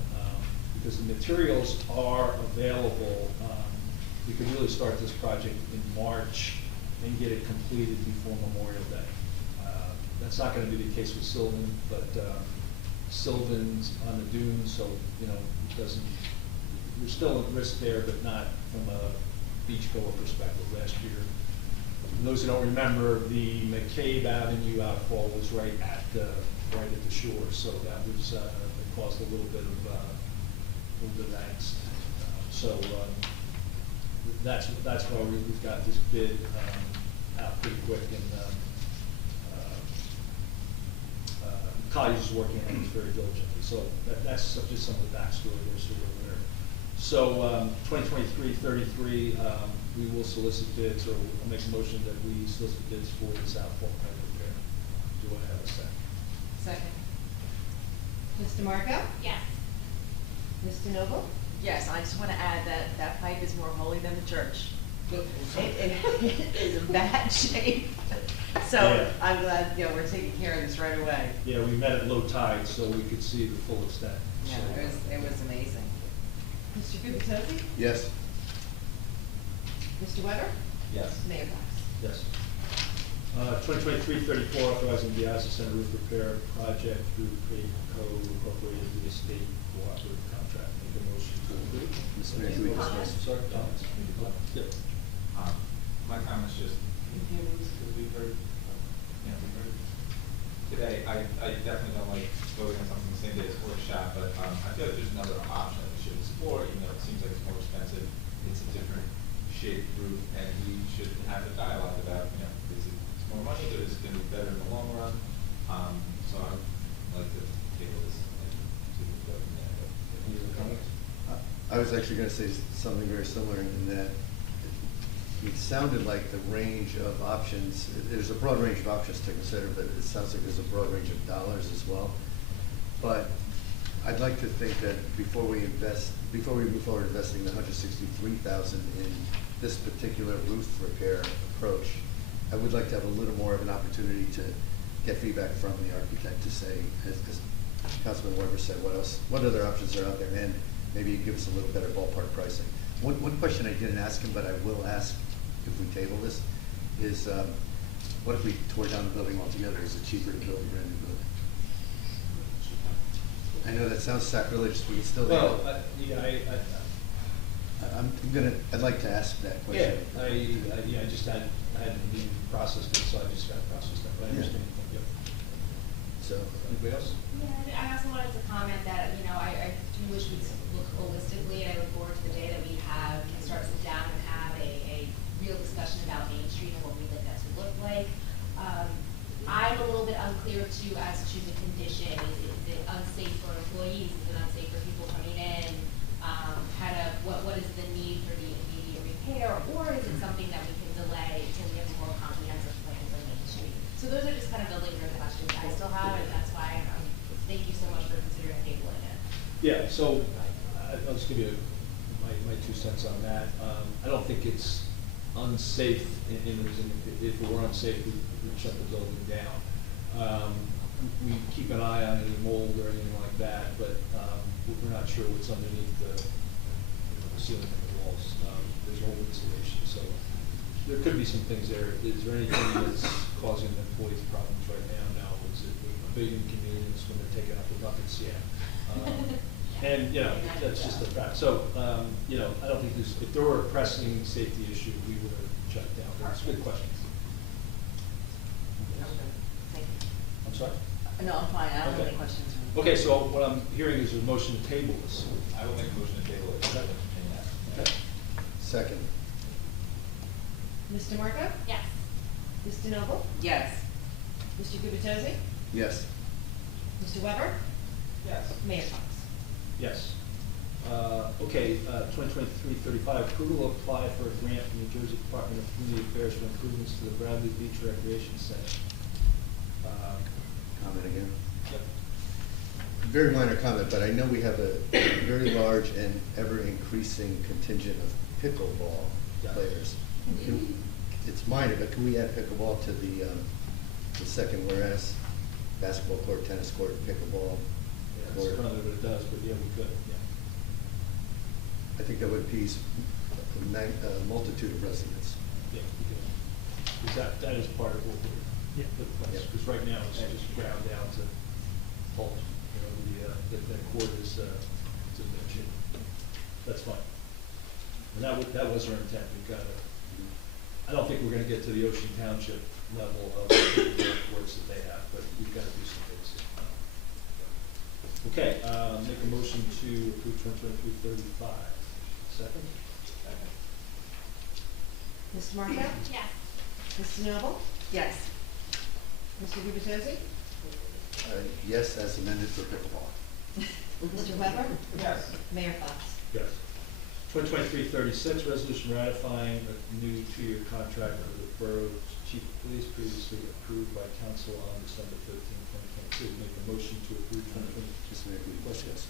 because the materials are available. We could really start this project in March and get it completed before Memorial Day. That's not going to be the case with Sylvan, but Sylvan's on the dunes, so it doesn't. We're still at risk there, but not from a beachgoer perspective. Last year, for those who don't remember, the McCabe Avenue outfall was right at the shore, so that was it caused a little bit of little bit of angst. That's why we've got this bid out pretty quick, and College is working on it very diligently. So that's just some of the backstory there, so we're aware. So 2023-33, we will solicit bids, or I'll make a motion that we solicit bids for the South Fork pipe repair. Do I have a second? Second. Ms. DeMarco? Yes. Ms. DeNoble? Yes, I just want to add that that pipe is more holy than the church. It is in bad shape. So Yeah. I'm glad, you know, we're taking care of this right away. Yeah, we met at low tide, so we could see the full extent. Yeah, So, it was amazing. Mr. Gubatose? Yes. Mr. Weber? Yes. Mayor Fox? Yes. 2023-34, authorizing the Asa Center roof repair project through PayCo Incorporated via state cooperative contract. Make a motion to approve. Mr. Mayor, can we discuss? Sorry, comments? Yep. My comments just, because we've heard, we've heard today, I definitely don't like voting on something the same day as workshop, but I feel like there's another option that we should explore, even though it seems like it's more expensive, it's a different shaped roof, and we should have a dialogue about, is it more money, but is it gonna be better in the long run? So I'd like to table this and see if we go from there. Any other comments? I was actually gonna say something very similar in that it sounded like the range of options, there's a broad range of options to consider, but it sounds like there's a broad range of dollars as well. But I'd like to think that before we move forward investing the $163,000 in this particular roof repair approach, I would like to have a little more of an opportunity to get feedback from the architect to say, as Councilman Weber said, what other options are out there, and maybe give us a little better ballpark pricing. One question I didn't ask him, but I will ask if we table this, is what if we tore down the building altogether? Is it cheaper to build a brand new building? I know that sounds sacrilegious, but it's still. Well, I'd like to ask that question. I just hadn't been processed it, so I just got processed that, but I understand. Yep. So, anybody else? Yeah, I also wanted to comment that, I do wish we'd look holistically, and I look forward to the day that we can start to sit down and have a real discussion about Main Street and what we'd like that to look like. I'm a little bit unclear too as to the condition. Is it unsafe for employees? Is it unsafe for people coming in? What is the need for the immediate repair? Or is it something that we can delay until we have a more comprehensive plan for Main Street? So those are just kind of building your questions I still have, and that's why thank you so much for considering tabling it. Yeah, so I'll just give you my 2 cents on that. I don't think it's unsafe if it were unsafe, we'd shut the building down. We keep an eye on any mold or anything like that, but we're not sure what's underneath the ceiling and the walls. There's old insulation, so there could be some things there. Is there anything that's causing employees problems right now? No. Is it a big inconvenience when they're taking out the buckets? Yeah. And, that's just a fact. So, I don't think if there were a pressing safety issue, we would have shut it down. But it's a good question. I'm sorry? No, I'm fine, I don't have Okay. any questions. Okay, so what I'm hearing is a motion to table this. I will make a motion to table it. Okay. Second. Ms. DeMarco? Yes. Ms. DeNoble? Yes. Mr. Gubatose? Yes. Mr. Weber? Yes. Mayor Fox? Yes. 2023-35, approval to apply for a grant from New Jersey Department of Community Affairs for improvements to the Bradley Beach Recreation Center. Comment again? Yep. Very minor comment, but I know we have a very large and ever-increasing contingent of pickleball players. It's minor, but can we add pickleball to the second whereas? Basketball court, tennis court, pickleball Yeah, court. it's currently what it does, but yeah, we could, yeah. I think that would appease a multitude of residents. Yeah, we could. Because that is part of what we're, because right now it's just ground down to halt. The court is to mention. That's fine. And that was our intent. I don't think we're gonna get to the Ocean Township level of the courts that they have, but we've got to do some things. Okay, make a motion to approve 2023-35. Second? Mr. Marco? Yes. Mrs. Noble? Yes. Mr. Gubatose? Yes, as amended for pickleball. Mr. Weber? Yes. Mayor Fox? Yes. 2023-36, resolution ratifying a new 2-year contract for the Borough Chief of Police previously approved by council on December 13, 2022. Make a motion to approve 2023. Just make a Questions?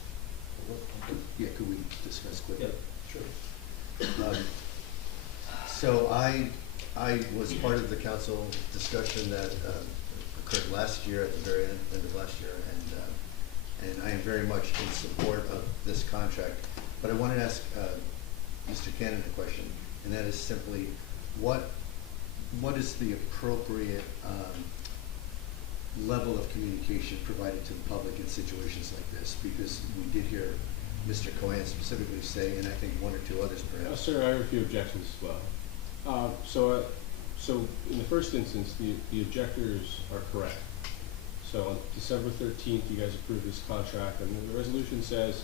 Yeah, could we discuss quickly? Yeah, sure. So I was part of the council discussion that occurred last year, at the very end of last year, and I am very much in support of this contract. But I wanted to ask Mr. Cannon a question, and that is simply, what is the appropriate level of communication provided to the public in situations like this? Because we did hear Mr. Cohen specifically say, and I think one or two others perhaps. Sir, I have a few objections as well. So in the first instance, the objectors are correct. So on December 13th, you guys approved this contract, and the resolution says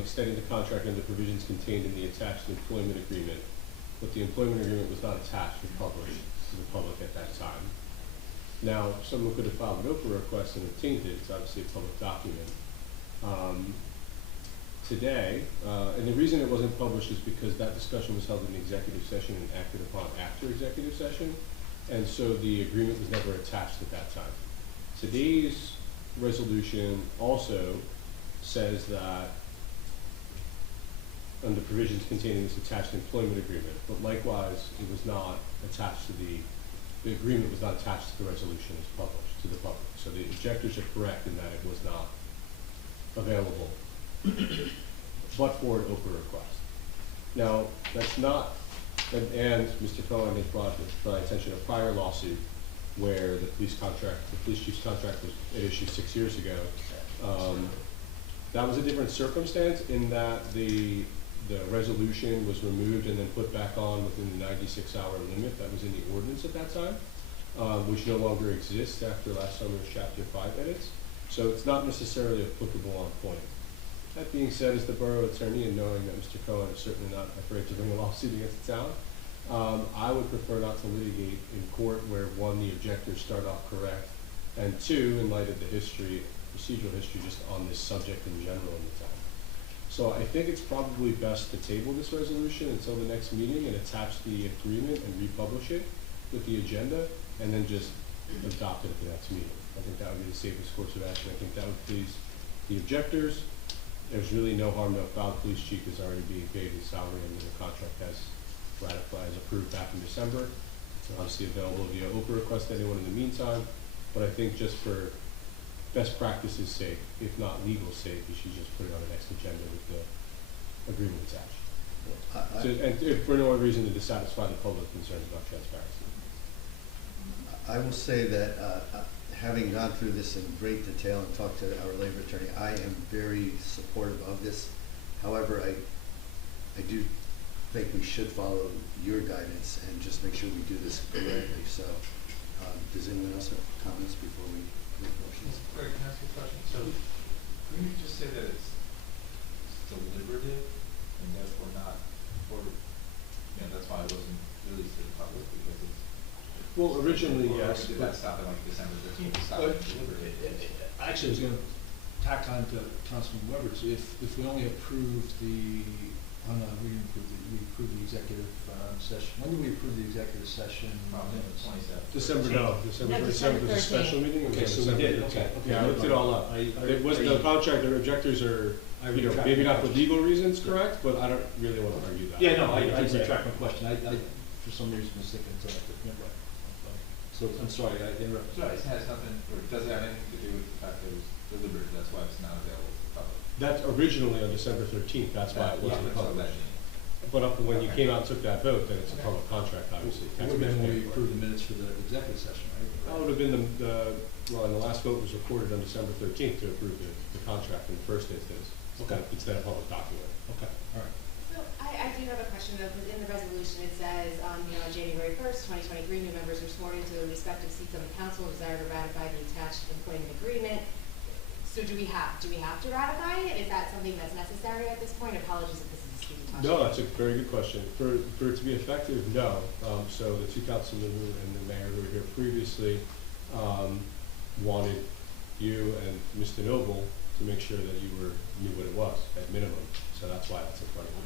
extending the contract under the provisions contained in the attached employment agreement. But the employment agreement was not attached or published to the public at that time. Now, someone could have filed an OPA request and obtained it. It's obviously a public document. Today, and the reason it wasn't published is because that discussion was held in executive session and acted upon after executive session, and so the agreement was never attached at that time. Today's resolution also says that under provisions contained in this attached employment agreement, but likewise, it was not attached to the agreement was not attached to the resolution as published to the public. So the objectors are correct in that it was not available but for an OPA request. Now, that's not, and Mr. Cohen has brought to my attention a prior lawsuit where the police chief's contract was issued 6 years ago. That was a different circumstance in that the resolution was removed and then put back on within the 96-hour limit that was in the ordinance at that time, which no longer exists after last summer's Chapter 5 edits. So it's not necessarily applicable on point. That being said, as the borough attorney and knowing that Mr. Cohen is certainly not afraid to bring a lawsuit against the town, I would prefer not to litigate in court where, one, the objectors start off correct, and two, in light of the procedural history just on this subject in general in the town. So I think it's probably best to table this resolution until the next meeting and attach the agreement and republish it with the agenda, and then just adopt it at the next meeting. I think that would be the safest course of action. I think that would please the objectors. There's really no harm, no foul. Police chief is already being paid his salary under the contract as ratified, as approved back in December. It's obviously available via OPA request to anyone in the meantime, but I think just for best practices sake, if not legal sake, you should just put it on the next agenda with the agreement attached. And if for no other reason to dissatisfy the public concerns about transparency. I will say that having gone through this in great detail and talked to our labor attorney, I am very supportive of this. However, I do think we should follow your guidance and just make sure we do this correctly. So, does anyone else have comments before we make motions? Greg, can I ask you a question? So, couldn't you just say that it's deliberative and therefore not, or, that's why it wasn't released to the public, because it's. Well, originally, or yes. Did that stop at like December 13th? Stop at deliberative? Actually, I was going to tack on to Councilman Weber. So if we only approved we approved the executive session. When did we approve the executive session? Minutes? 27th. December 27th was a special meeting. Okay, so we did. Okay. Yeah, I looked it all up. It was the contract. The objectors are, maybe not for legal reasons, correct? But I don't really want to argue that. Yeah, no, I retract my question. I for some reason was thinking so. So I'm sorry, I interrupted. No, it has nothing, or does it have anything to do with the fact that it was deliberative? That's why it's not available to the public. That's originally on December 13th. That's why it wasn't published. But up when you came out and took that vote, then it's a public contract, obviously. It would have been when we approved the minutes for the executive session, right? That would have been well, and the last vote was recorded on December 13th to approve the contract in the first instance. Okay. Instead of public document. Okay, all right. So I do have a question though, because in the resolution it says, on January 1st, 2023, new members are sworn into the respective seats on the council and desire to ratify the attached employment agreement. So do we have to ratify it? Is that something that's necessary at this point? Apologies if this is a stupid question. No, that's a very good question. For it to be effective, no. So the two councilmen and the mayor who were here previously wanted you and Mr. Noble to make sure that you knew what it was at minimum. So that's why that's in front of you.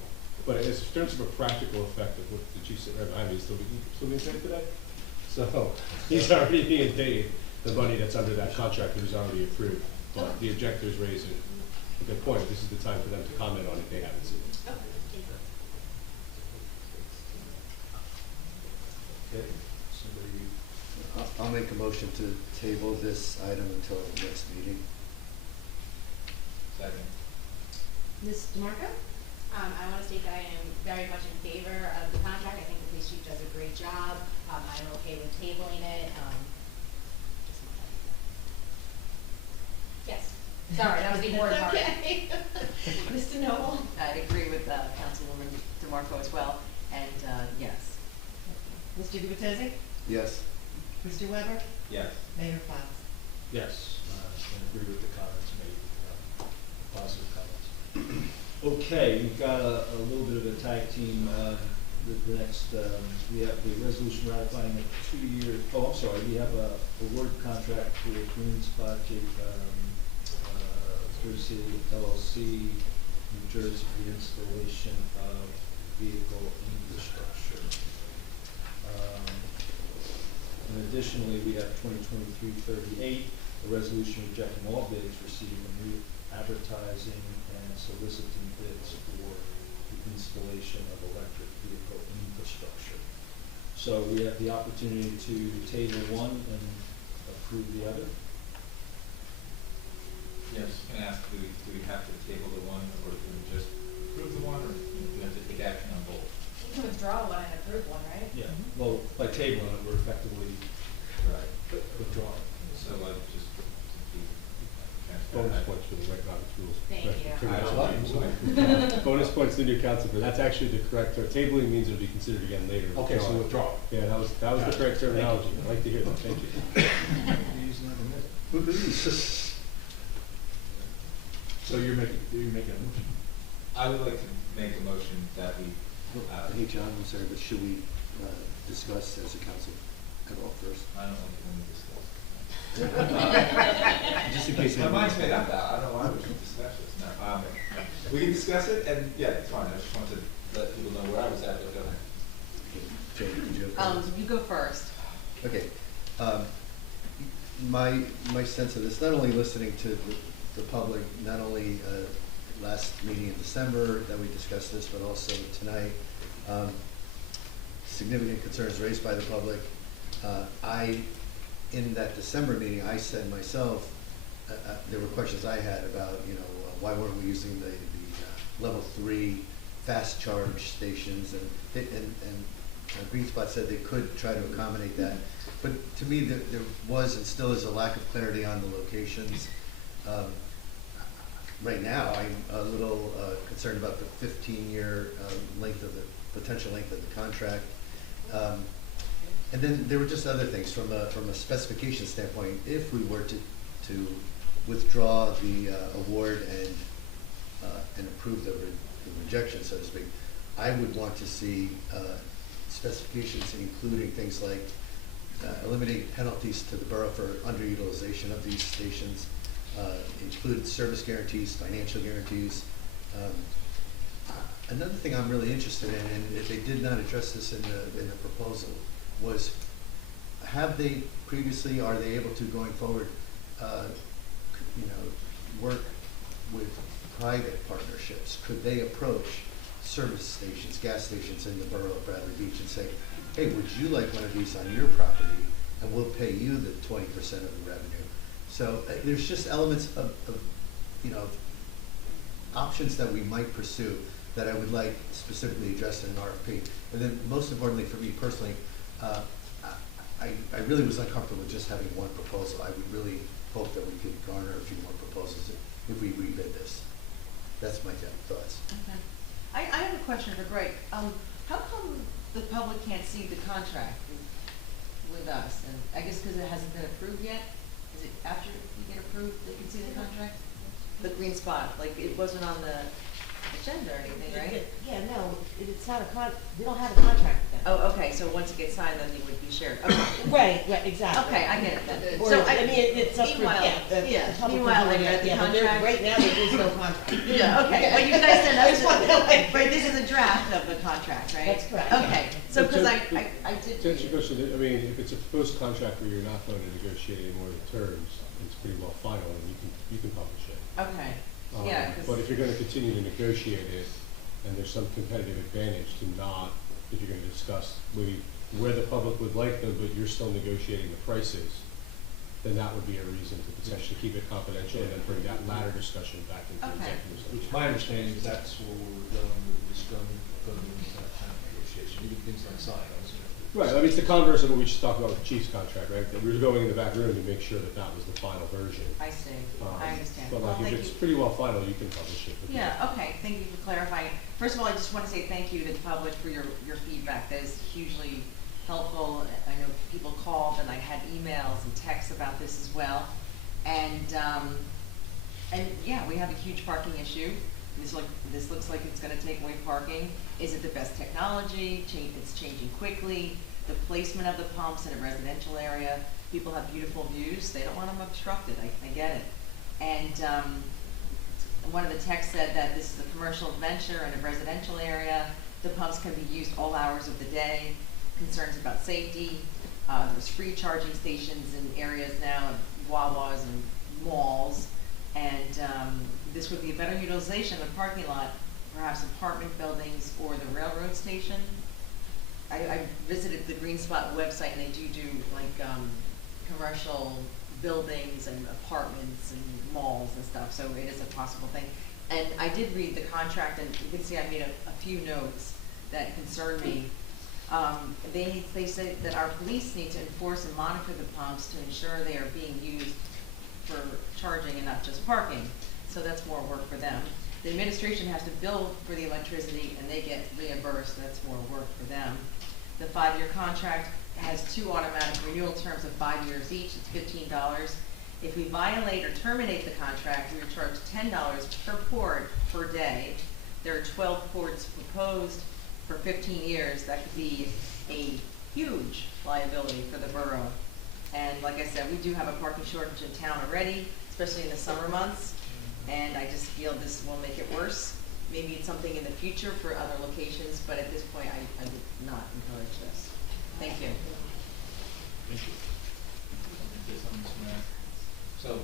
But in terms of a practical effect of what the chief said right behind me, still being paid today. So he's already being paid the money that's under that contract that was already approved. But the objectors raise a good point. This is the time for them to comment on it. They haven't seen it. Okay, I'll make a motion to table this item until the next meeting. Second. Ms. DeMarco? I want to state that I am very much in favor of the contract. I think the police chief does a great job. I'm okay with tabling it. Yes. Sorry, that was the important part. Okay. Mr. Noble? I'd agree with Councilwoman DeMarco as well, and yes. Mr. Gubatese? Yes. Mr. Weber? Yes. Mayor Fox? Yes, and agree with the comments made, positive comments. Okay, we've got a little bit of a tag team. The next, we have the resolution ratifying a 2-year, we have a award contract for Green Spot, Jersey LLC, New Jersey, for the installation of vehicle infrastructure. And additionally, we have 2023-38, a resolution rejecting all bids, receiving new advertising and soliciting bids for the installation of electric vehicle infrastructure. So we have the opportunity to table one and approve the other. Yes, can I ask, do we have to table the one, or do we just approve the one, or do we have to take action on both? You can withdraw one and approve one, right? Yeah, well, by tabling it, we're effectively Right. withdrawing. So like, just to be Bonus transparent. points for the right Robert's rules. Thank you. Bonus points to the new council, but that's actually the correct term. Tabling means it'll be considered again later. Okay, so withdraw. Yeah, that was the correct terminology. I like to hear that. Thank you. So you're making a motion? I would like to make a motion that we, Hey, John, I'm sorry, but should we discuss as a council at all first? I don't like when we discuss. Just in case. My mind's made up now, I don't know why we should discuss this, no, we can discuss it, and yeah, it's fine, I just wanted to let people know where I was at, but go ahead. Jane, did you have You go first. Okay. My sense of this, not only listening to the public, not only last meeting in December that we discussed this, but also tonight, significant concerns raised by the public. In that December meeting, I said myself, there were questions I had about, why weren't we using the level 3 fast charge stations, and Green Spot said they could try to accommodate that. But to me, there was and still is a lack of clarity on the locations. Right now, I'm a little concerned about the 15-year potential length of the contract. And then there were just other things from a specification standpoint. If we were to withdraw the award and approve the rejection, so to speak, I would want to see specifications including things like eliminating penalties to the borough for underutilization of these stations, include service guarantees, financial guarantees. Another thing I'm really interested in, and if they did not address this in the proposal, was have they previously, are they able to going forward, work with private partnerships? Could they approach service stations, gas stations in the borough of Bradley Beach and say, hey, would you like one of these on your property, and we'll pay you the 20% of the revenue? So there's just elements of options that we might pursue that I would like specifically addressed in an RFP. And then most importantly for me personally, I really was uncomfortable with just having one proposal. I would really hope that we could garner a few more proposals if we rebid this. That's my thoughts. Okay. I have a question for Greg. How come the public can't see the contract with us? And I guess because it hasn't been approved yet? Is it after you get approved that you can see the contract? The green spot, like it wasn't on the agenda or anything, right? Yeah, no, it's not we don't have a contract with them. Oh, okay, so once it gets signed, then it would be shared. Okay. Right, exactly. Okay, I get it then. Or, So I mean, it's up for, meanwhile, the public meanwhile, review, like at the yeah, but there- contract. right now, there is no contract. Yeah, okay, but you guys sent I us, just want that, like- but this is a draft of the contract, right? That's correct. Okay, so, But because to- I did To read answer your it. question, I mean, if it's a proposed contract where you're not going to negotiate any more of the terms, it's pretty well final, and you can publish it. Okay, yeah, 'cause- But if you're gonna continue to negotiate it, and there's some competitive advantage to not, if you're gonna discuss maybe where the public would like them, but you're still negotiating the prices, then that would be a reason to potentially keep it confidential and then bring that latter discussion back into Okay. executive session. Which my understanding is that's where we're going with this going into that kind of negotiation, even things like sign, I was gonna. Right, I mean, it's the converse of what we just talked about with the Chiefs contract, right? That we were going in the back room to make sure that that was the final version. I see, I understand. But Well, like, if thank it's you. pretty well final, you can publish it. Yeah, okay, thank you for clarifying. First of all, I just want to say thank you to the public for your feedback. That is hugely helpful. I know people called and I had emails and texts about this as well. And yeah, we have a huge parking issue. This looks like it's gonna take away parking. Is it the best technology? It's changing quickly. The placement of the pumps in a residential area, people have beautiful views. They don't want them obstructed. I get it. And one of the texts said that this is a commercial venture in a residential area. The pumps can be used all hours of the day. Concerns about safety. There's free charging stations in areas now, Wawas and malls. And this would be a better utilization of the parking lot, perhaps apartment buildings or the railroad station. I visited the Green Spot website and they do like commercial buildings and apartments and malls and stuff, so it is a possible thing. And I did read the contract, and you can see I made a few notes that concern me. They say that our police need to enforce and monitor the pumps to ensure they are being used for charging and not just parking, so that's more work for them. The administration has to bill for the electricity and they get reimbursed, that's more work for them. The 5-year contract has 2 automatic renewal terms of 5 years each, it's $15. If we violate or terminate the contract, we are charged $10 per port per day. There are 12 ports proposed for 15 years. That could be a huge liability for the borough. And like I said, we do have a parking shortage in town already, especially in the summer months. And I just feel this will make it worse. Maybe it's something in the future for other locations, but at this point, I would not encourage this. Thank you. Thank you. So,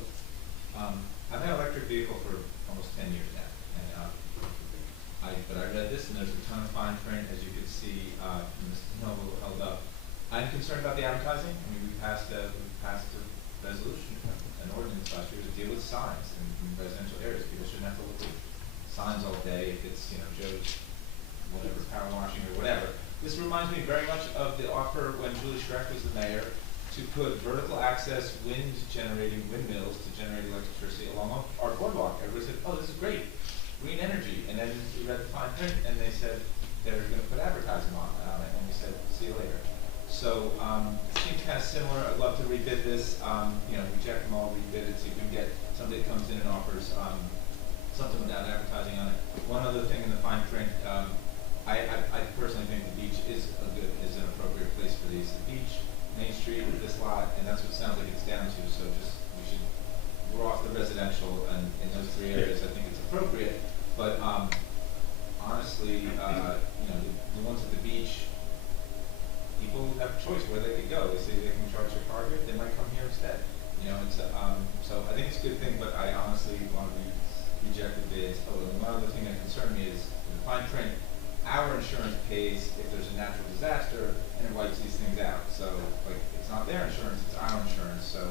I've had an electric vehicle for almost 10 years now, and but I read this, and there's a ton of fine print, as you can see, Mr. Noble held up. I'm concerned about the advertising. I mean, we passed a resolution, an ordinance last year to deal with signs in residential areas. People shouldn't have to look at signs all day if it's, Joe's whatever, power washing or whatever. This reminds me very much of the offer when Julie Schreck was the mayor to put vertical access wind-generating windmills to generate electricity along our boardwalk. Everybody said, oh, this is great, green energy. And then we read the fine print and they said they were going to put advertising on it. And we said, see you later. So it seems kind of similar. I'd love to rebid this. We check them all, rebid it, see if we can get somebody that comes in and offers something without advertising on it. One other thing in the fine print, I personally think the beach is an appropriate place for these. The beach, Main Street, this lot, and that's what it sounds like it's down to. So we're off the residential, and in those 3 areas, I think it's appropriate. But honestly, the ones at the beach, people have a choice where they could go. They say they can charge their car here, they might come here instead. So I think it's a good thing, but I honestly want to reject the bids. Oh, and one other thing that concerned me is in the fine print, our insurance pays if there's a natural disaster and it wipes these things out. So it's not their insurance, it's our insurance. So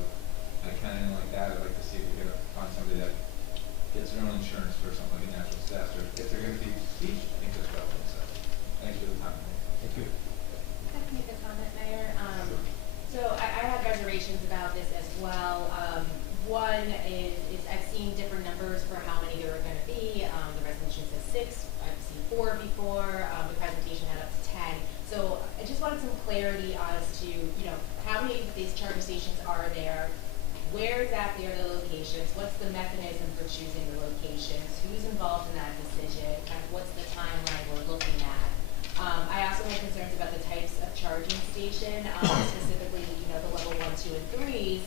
I kind of like that. I'd like to see if we can find somebody that gets their own insurance for something like a natural disaster. If they're going to be beach, I think that's relevant. So thanks for the time. Thank you. I can make a comment, Mayor. So I have reservations about this as well. One is I've seen different numbers for how many there are going to be. The resolution says 6. I've seen 4 before. The presentation had up to 10. So I just wanted some clarity as to, how many of these charging stations are there? where exactly are the locations, what's the mechanism for choosing the locations, who's involved in that decision, kind of what's the timeline we're looking at. I also had concerns about the types of charging station, specifically, the level 1, 2, and 3s.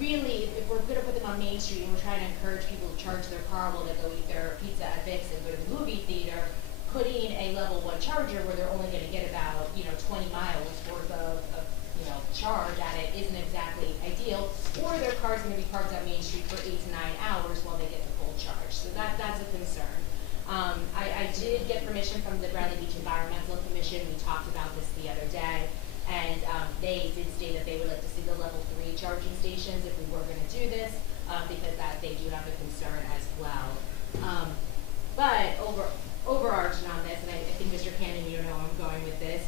Really, if we're gonna put them on Main Street and we're trying to encourage people to charge their car while they go eat their pizza at Vic's and go to the movie theater, putting a level 1 charger where they're only gonna get about, 20 miles worth of charge at it isn't exactly ideal, or their car's gonna be parked on Main Street for 8 to 9 hours while they get the full charge. So that's a concern. I did get permission from the Bradley Beach Environmental Commission. We talked about this the other day, and they did state that they would like to see the level 3 charging stations if we were gonna do this, because that they do have a concern as well. But overarching on this, and I think Mr. Cannon, you know where I'm going with this,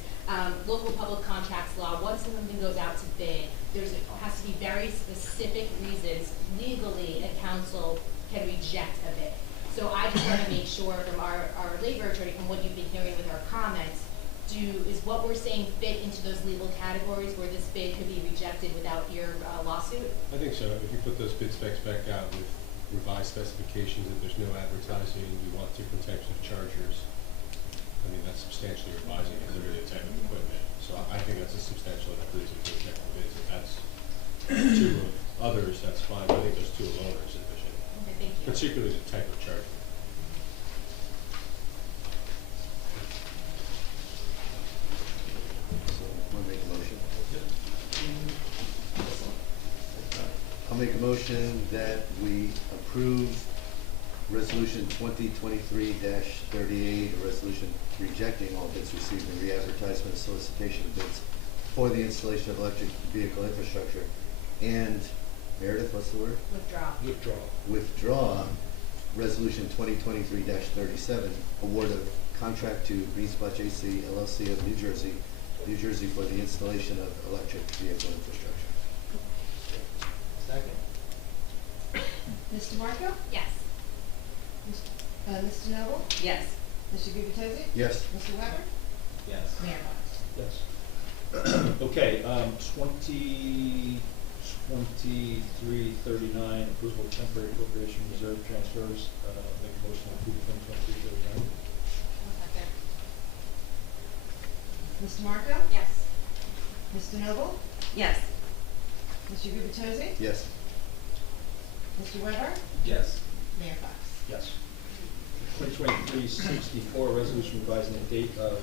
local public contracts law, once something goes out to bid, there has to be very specific reasons legally a council can reject a bid. So I just want to make sure from our labor attorney, from what you've been hearing with our comments, is what we're saying fit into those legal categories where this bid could be rejected without your lawsuit? I think so. If you put those bid specs back out with revised specifications, if there's no advertising, you want to protect the chargers, I mean, that's substantially revising literally the type of equipment. So I think that's a substantial enough reason to reject the bids. If that's two of others, that's fine. I think those two alone are sufficient. Okay, thank you. Particularly the type of charger. Want to make a motion? I'll make a motion that we approve Resolution 2023-38, a resolution rejecting all bids received and re-advertisement and solicitation of bids for the installation of electric vehicle infrastructure. And Meredith, what's the word? Withdraw Resolution 2023-37, award of contract to Greenspot JC LLC of New Jersey for the installation of electric vehicle infrastructure. Second. Ms. DeMarco? Yes. Ms. DeNoble? Yes. Mr. Gubatose? Yes. Mr. Weber? Yes. Mayor Fox? Yes. Okay, 2339, approval of temporary appropriation reserve transfers. Make a motion to approve 2339. Ms. DeMarco? Yes. Ms. DeNoble? Yes. Mr. Gubatose? Yes. Mr. Weber? Yes. Mayor Fox? Yes. 2023-64, resolution revising the date of a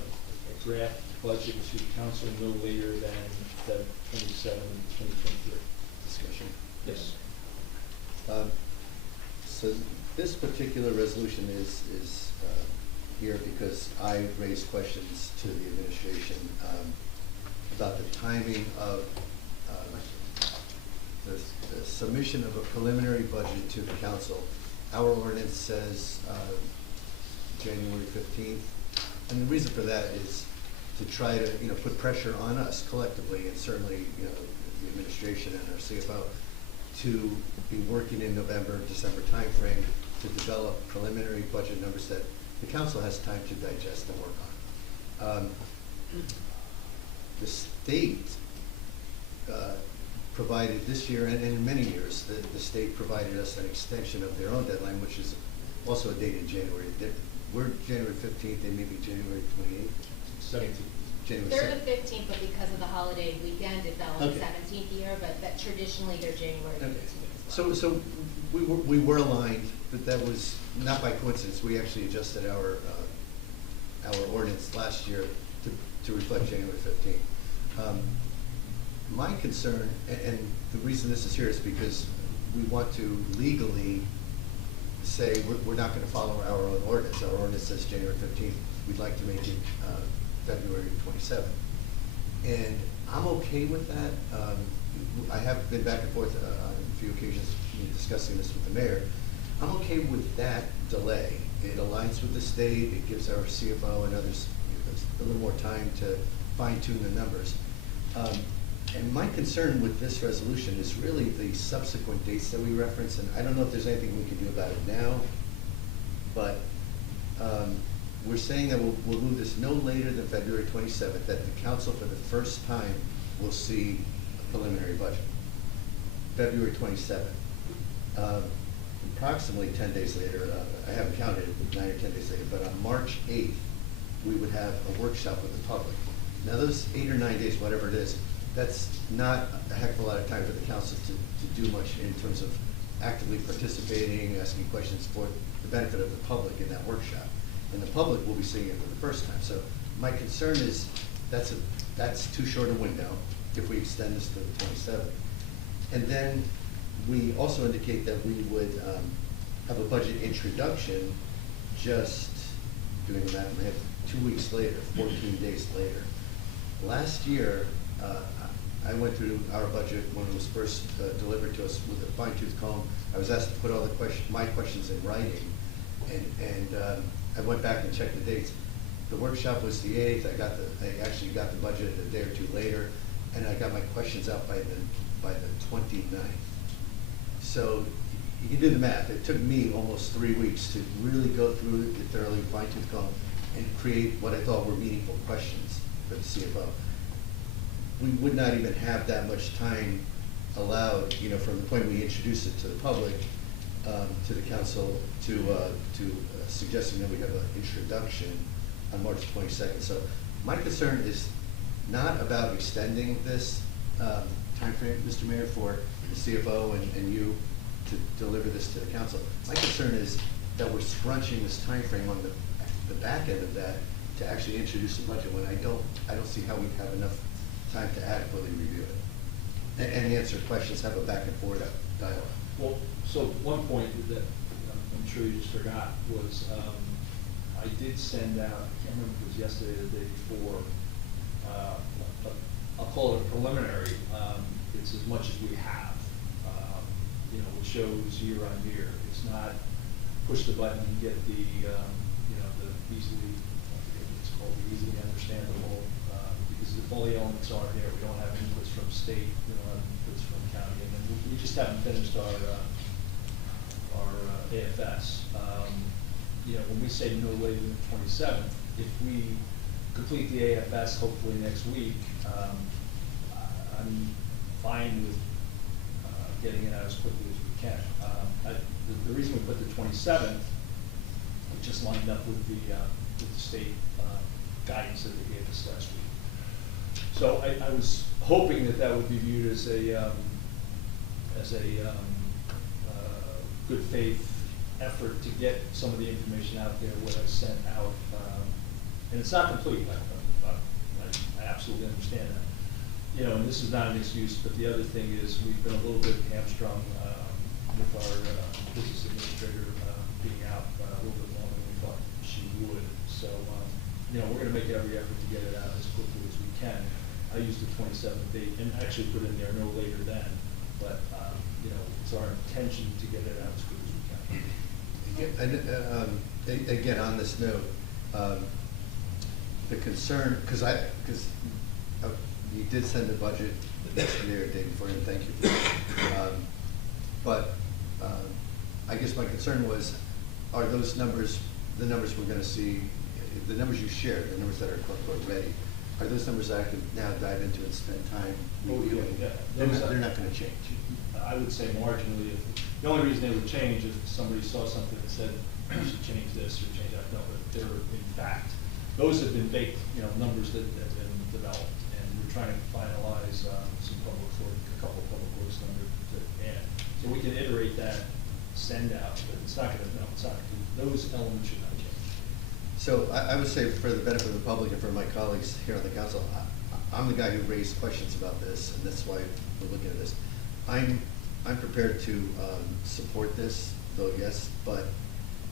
draft budget to council no later than Feb. 27, 2023. Discussion. Yes. So this particular resolution is here because I raised questions to the administration about the timing of the submission of a preliminary budget to the council. Our ordinance says January 15th, and the reason for that is to try to put pressure on us collectively, and certainly the administration and our CFO, to be working in November, December timeframe to develop preliminary budget numbers that the council has time to digest and work on. The state provided this year, and in many years, the state provided us an extension of their own deadline, which is also a date in January. We're January 15th, they may be January 28th. 17th. January They're 7th. the 15th, but because of the holiday weekend, it fell on the Okay. 17th year, but that traditionally they're January 15th as well. So we were aligned, but that was not by coincidence. We actually adjusted our ordinance last year to reflect January 15th. My concern, and the reason this is here is because we want to legally say we're not going to follow our own ordinance. Our ordinance says January 15th. We'd like to make it February 27th. And I'm okay with that. I have been back and forth on a few occasions discussing this with the mayor. I'm okay with that delay. It aligns with the state. It gives our CFO and others a little more time to fine tune the numbers. And my concern with this resolution is really the subsequent dates that we reference, and I don't know if there's anything we can do about it now, but we're saying that we'll move this no later than February 27th, that the council for the first time will see a preliminary budget. February 27th. Approximately 10 days later, I haven't counted, 9 or 10 days later, but on March 8th, we would have a workshop with the public. Now, those 8 or 9 days, whatever it is, that's not a heck of a lot of time for the council to do much in terms of actively participating, asking questions for the benefit of the public in that workshop. And the public will be seeing it for the first time. So my concern is that's too short a window if we extend this to the 27th. And then we also indicate that we would have a budget introduction just, doing the math in my head, 2 weeks later, 14 days later. Last year, I went through our budget when it was first delivered to us with a fine-tooth comb. I was asked to put all my questions in writing, and I went back and checked the dates. The workshop was the 8th. I actually got the budget a day or two later, and I got my questions out by the 29th. So you can do the math. It took me almost 3 weeks to really go through it thoroughly, fine-tooth comb, and create what I thought were meaningful questions for the CFO. We would not even have that much time allowed, from the point we introduced it to the public, to the council, to suggesting that we have an introduction on March 22nd. So my concern is not about extending this timeframe, Mr. Mayor, for the CFO and you to deliver this to the council. My concern is that we're scrunching this timeframe on the back end of that to actually introduce the budget when I don't see how we have enough time to adequately review it and answer questions, have a back and forth dialogue. Well, so one point that I'm sure you just forgot was I did send out, I can't remember if it was yesterday or the day before, I'll call it a preliminary. It's as much as we have. It shows year on year. It's not push the button and get the easily, I forget what it's called, the easily understandable, because if all the elements are there, we don't have inputs from state, we don't have inputs from county, and then we just haven't finished our AFS. When we say no later than the 27th, if we complete the AFS hopefully next week, I'm fine with getting it out as quickly as we can. The reason we put the 27th, it just lined up with the state guidance that they gave us last week. So I was hoping that would be viewed as a good faith effort to get some of the information out there, what I sent out. And it's not complete. I absolutely understand that. And this is not an excuse, but the other thing is we've been a little bit hamstrung with our business administrator being out a little bit longer than we thought she would. So, we're going to make every effort to get it out as quickly as we can. I used the 27th date and actually put in there no later than, but, it's our intention to get it out as quick as we can. And again, on this note, the concern, because you did send the budget the next day or day before, and thank you for that. But I guess my concern was, are those numbers, the numbers we're going to see, the numbers you shared, the numbers that are quote-unquote ready, are those numbers that I can now dive into and spend time reviewing? Yeah. They're not going to change. I would say marginally. The only reason they would change is if somebody saw something that said, you should change this or change that. No, but they're, in fact, those have been baked, numbers that have been developed. And we're trying to finalize a couple of public works numbers to add. So we can iterate that, send out, but it's not going to, those elements should not change. So I would say, for the benefit of the public and for my colleagues here on the council, I'm the guy who raised questions about this, and that's why we're looking at this. I'm prepared to support this, though, yes, but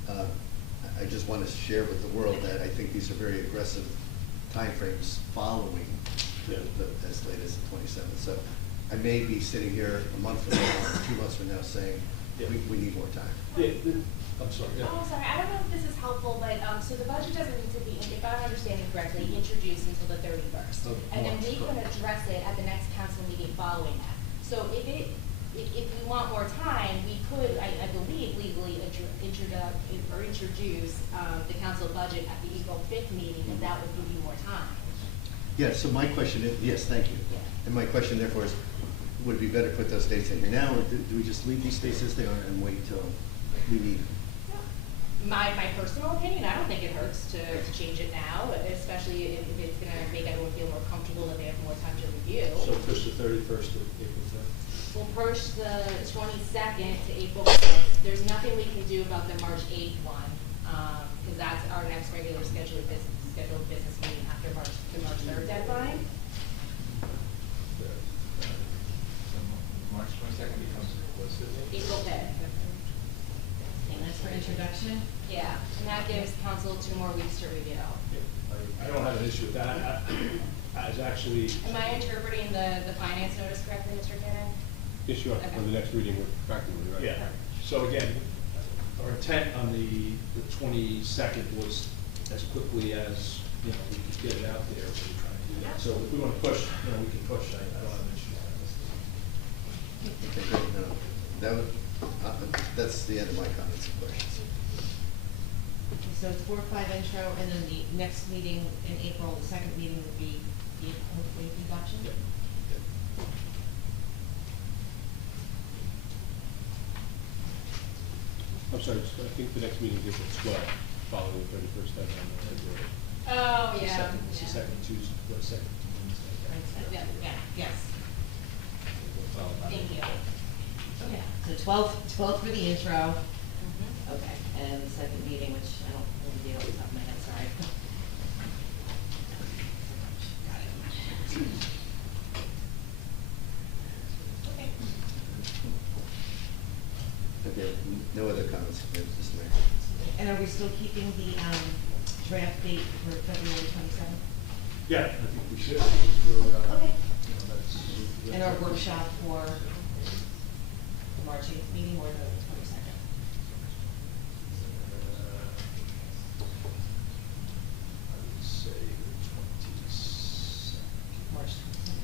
I just want to share with the world that I think these are very aggressive timeframes following as late as the 27th. So I may be sitting here a month from now, 2 months from now, saying we need more time. I'm sorry. Oh, sorry. I don't know if this is helpful, but so the budget doesn't need to be, if I'm understanding correctly, introduced until the 31st, and then we can address it at the next council meeting following that. So if we want more time, we could, I believe, legally introduce the council budget at the April 5th meeting, and that would give you more time. Yeah, so my question is, yes, thank you. Yeah. And my question therefore is, would it be better to put those dates in here now, or do we just leave these dates as they are and wait till we need them? My personal opinion, I don't think it hurts to change it now, especially if it's gonna make everyone feel more comfortable that they have more time to review. So push the 31st to April 5th. We'll push the 22nd to April 5th. There's nothing we can do about the March 8th one, because that's our next regular scheduled business meeting after the March 3rd deadline. March 22nd becomes, what's the date? April 5th. And that's for introduction? Yeah, and that gives council 2 more weeks to review. I don't have an issue with that. I was actually, Am I interpreting the finance notice correctly, Mr. Cannon? Yes, you are. Okay. On the next reading, we're practically right. yeah. So again, our intent on the 22nd was as quickly as, you know, we could get it out there, so we're trying to do that. So if we want to push, you know, we can push. I don't have an issue with that. Okay, great, no, that would, that's the end of my comments and questions. So it's 4 or 5 intro, and then the next meeting in April, the second meeting would be the hopefully adoption? Yep. I'm sorry, I think the next meeting is April 12th, following the 31st deadline of February. Oh, It's the yeah. second- It's the second Tuesday, the second Wednesday. Yeah, yes. Thank you. Yeah, so 12 for the intro. Mhm. Okay, and the second meeting, which I don't really deal off the top of my head, sorry. Got it. Okay. Okay, no other comments, Mr. Mayor. And are we still keeping the draft date for February 27th? Yeah, I think we should. Because we're, Okay. you know, that's. And our workshop for the March 8th meeting or the 22nd? I would say the 22nd. March 22nd.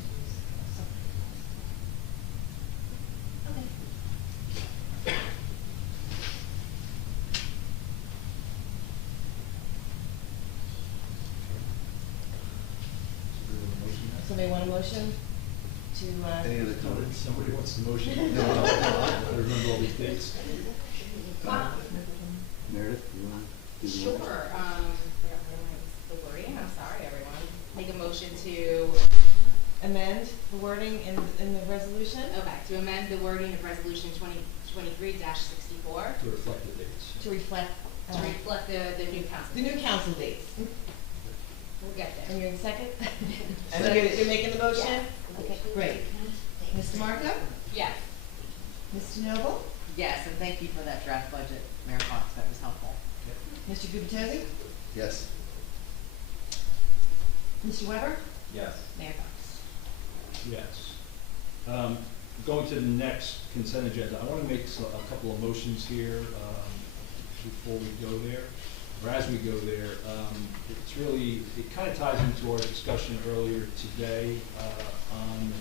Okay. Somebody want a motion to, Any other comments? Somebody wants the motion? No, no, I remember all these dates. Meredith, you want to do the Sure, honors? forgot what am I, the wording, I'm sorry, everyone. Make a motion to, amend the wording in the resolution? okay, to amend the wording of resolution 2023-64 To reflect the dates. To reflect, to reflect the new council. the new council dates. We'll get there. And you're in second? And you're making the motion? Okay, great. Mr. Marco? Yes. Mr. Noble? Yes, and thank you for that draft budget, Mayor Fox, that was helpful. Mr. Gubatose? Yes. Mr. Weber? Yes. Mayor Fox? Yes. Going to the next consent agenda, I want to make a couple of motions here before we go there, or as we go there. It's really, it kind of ties into our discussion earlier today on,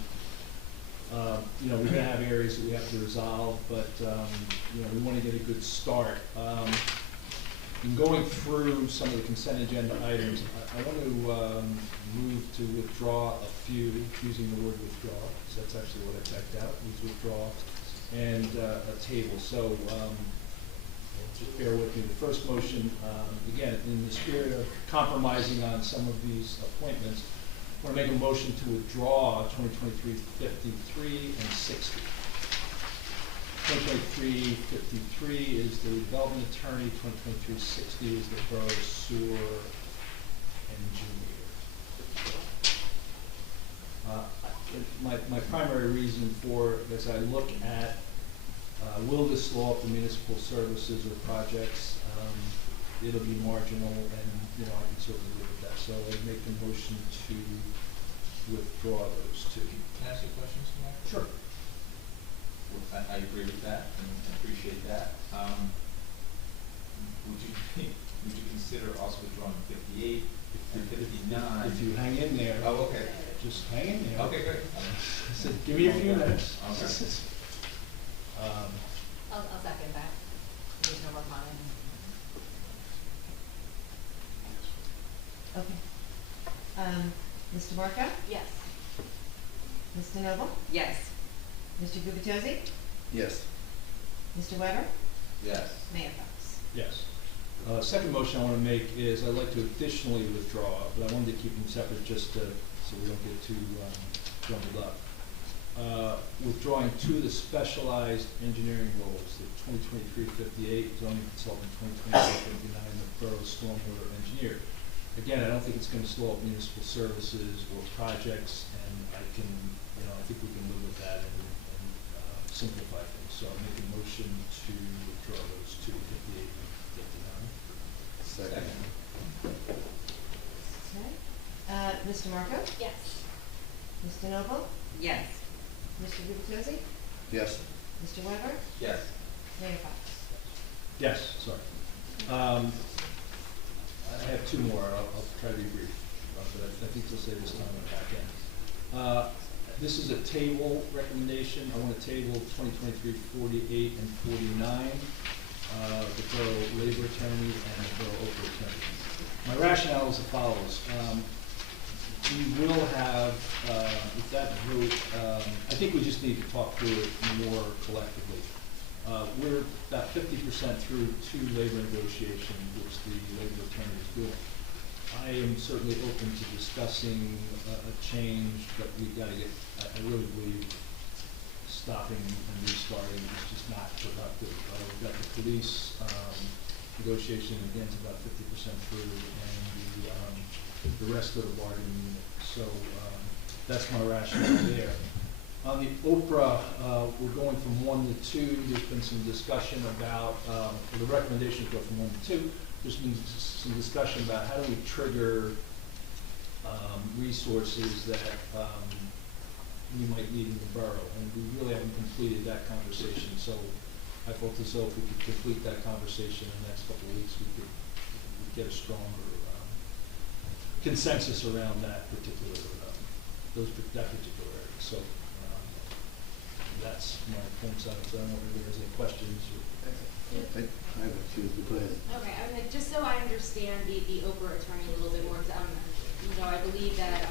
you know, we're going to have areas that we have to resolve, but, you know, we want to get a good start. In going through some of the consent agenda items, I want to move to withdraw a few, using the word withdraw, so that's actually what I typed out, was withdraw, and a table. So just bear with me. The first motion, again, in the spirit of compromising on some of these appointments, I want to make a motion to withdraw 2023-53 and 60. 2023-53 is the development attorney, 2023-60 is the borough sewer engineer. My primary reason for, as I look at, will this slow up the municipal services or projects? It'll be marginal, and, you know, I can sort of live with that. So I make a motion to withdraw those two. Can I ask you a question, Mr. Mayor? Sure. I agree with that and appreciate that. Would you consider also withdrawing 58 and 59? If you hang in there. Oh, okay. Just hang in there. Okay, great. So give me a few minutes. Okay. I'll second that. There's no more comment. Okay. Mr. Marco? Yes. Mr. Noble? Yes. Mr. Gubatose? Yes. Mr. Weber? Yes. Mayor Fox? Yes. Second motion I want to make is I'd like to additionally withdraw, but I wanted to keep them separate just to, so we don't get too jumbled up. Withdrawing two of the specialized engineering roles, the 2023-58 zoning consultant, 2024-59 the borough stormwater engineer. Again, I don't think it's going to slow up municipal services or projects, and I think we can live with that and simplify things. So I'll make a motion to withdraw those two, 58 and 59. Second. Okay. Mr. Marco? Yes. Mr. Noble? Yes. Mr. Gubatose? Yes. Mr. Weber? Yes. Mayor Fox? Yes, sorry. I have two more. I'll try to be brief, but I think we'll save this time on the back end. This is a table recommendation. I want to table 2023-48 and 49, the borough labor attorney and the borough Oprah attorney. My rationale is as follows. We will have, with that vote, I think we just need to talk through it more collectively. We're about 50% through two labor negotiations, which the labor attorney is doing. I am certainly open to discussing a change, but we've got to get, I really believe stopping and restarting is just not productive. We've got the police negotiation, again, it's about 50% through, and the rest of the bargaining unit. So that's my rationale there. On the Oprah, we're going from 1 to 2. There's been some discussion about, the recommendation to go from 1 to 2. There's been some discussion about how do we trigger resources that we might need in the borough, and we really haven't completed that conversation. So I felt as though if we could complete that conversation in the next couple of weeks, we could get a stronger consensus around that particular area. So that's my points out. So I don't know if anybody has any questions. I have a few, but go ahead. Okay, I mean, just so I understand the Oprah attorney a little bit more, I believe that,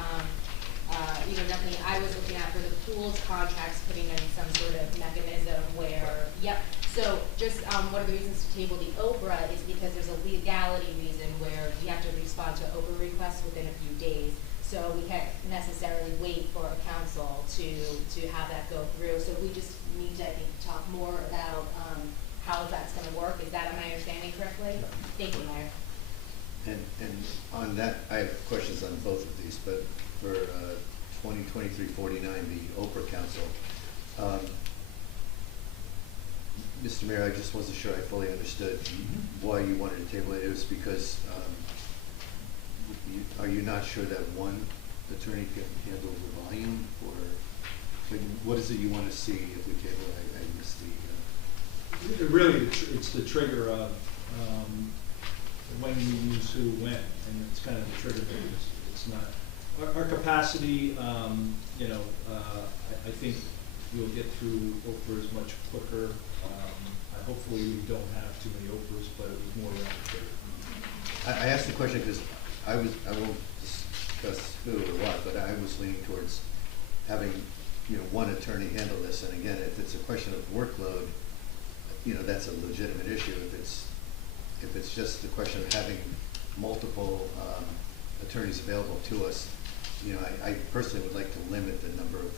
definitely I was looking at for the pools contracts, putting in some sort of mechanism where, so just one of the reasons to table the Oprah is because there's a legality reason where you have to respond to Oprah requests within a few days. So we can't necessarily wait for a council to have that go through. So we just need to, I think, talk more about how that's going to work. Is that, am I understanding correctly? Thank you, Mayor. And on that, I have questions on both of these, but for 2023-49, the Oprah Council, Mr. Mayor, I just wasn't sure I fully understood why you wanted to table it. It was because, are you not sure that one attorney can handle the volume, or what is it you want to see if we table it? I missed the... Really, it's the trigger of when you use who, when, and it's kind of the trigger. It's not our capacity. I think we'll get through Oprahs much quicker. Hopefully, we don't have too many Oprahs, but it was more around the trigger. I asked the question because I won't discuss who or what, but I was leaning towards having, one attorney handle this. And again, if it's a question of workload, that's a legitimate issue. If it's just the question of having multiple attorneys available to us, I personally would like to limit the number of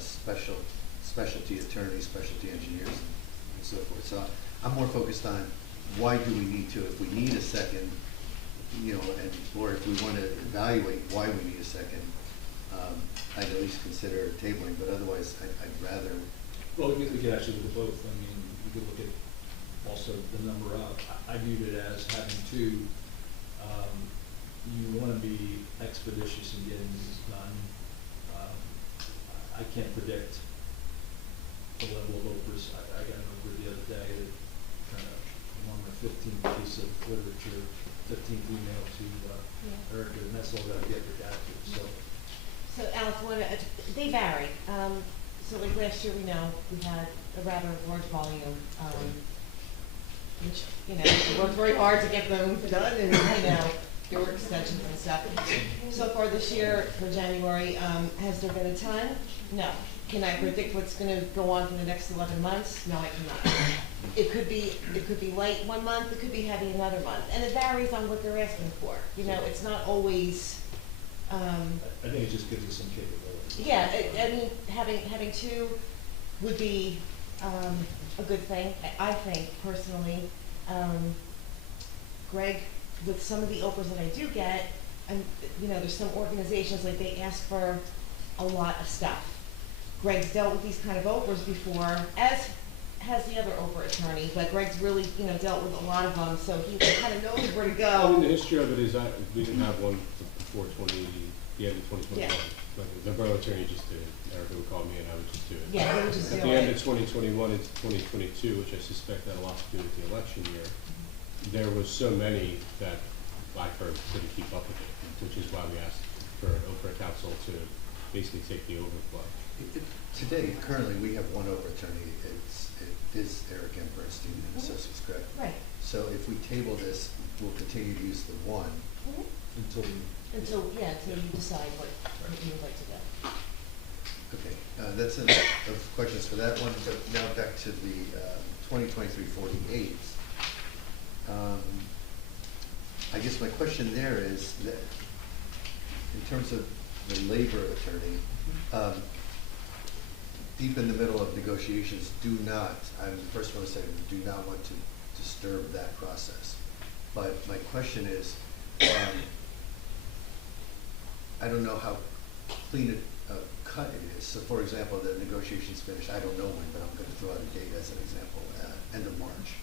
specialty attorneys, specialty engineers, and so forth. So I'm more focused on why do we need to, if we need a second, or if we want to evaluate why we need a second, I'd at least consider tabling, but otherwise I'd rather. Well, we could actually look at both. I mean, we could look at also the number of. I viewed it as having two. You want to be expeditious in getting these done. I can't predict the level of Oprahs. I got an Oprah the other day that kind of among the 15th piece of literature, 15th email to Erica, and that's all that I get redacted. So Alex, they vary. So like last year, we had a rather large volume, which, we worked very hard to get them done, and, there were extensions and stuff. So far this year, for January, has there been a ton? No. Can I predict what's gonna go on for the next 11 months? No, I cannot. It could be light one month, it could be heavy another month, and it varies on what they're asking for. You know, it's not always, I think it just gives us some capability. yeah, I mean, having two would be, a good thing, I think, personally. Greg, with some of the Oprahs that I do get, and, you know, there's some organizations, like, they ask for a lot of stuff. Greg's dealt with these kind of Oprahs before, as has the other Oprah attorney, but Greg's really, you know, dealt with a lot of them, so he kind of knows where to I mean, go. the history of it is, we didn't have one before the end of 2021. Yeah. But the borough attorney just did it. Erica would call me and I would just do it. Yeah, he would just At do the end it. of 2021 into 2022, which I suspect had a lot to do with the election year, there was so many that I couldn't keep up with it, which is why we asked for an Oprah council to basically take the overflow. Today, currently, we have one Oprah attorney. It is Eric M. Bernstein and Associates, correct? Right. So if we table this, we'll continue to use the one. Until we. Until you decide what you would like to do. Okay, that's enough of questions for that one, but now back to the 2023-48. I guess my question there is that in terms of the labor attorney, deep in the middle of negotiations, I'm the first one to say, do not want to disturb that process. But my question is, I don't know how clean a cut it is. So for example, the negotiations finish, I don't know when, but I'm going to throw out a date as an example, end of March.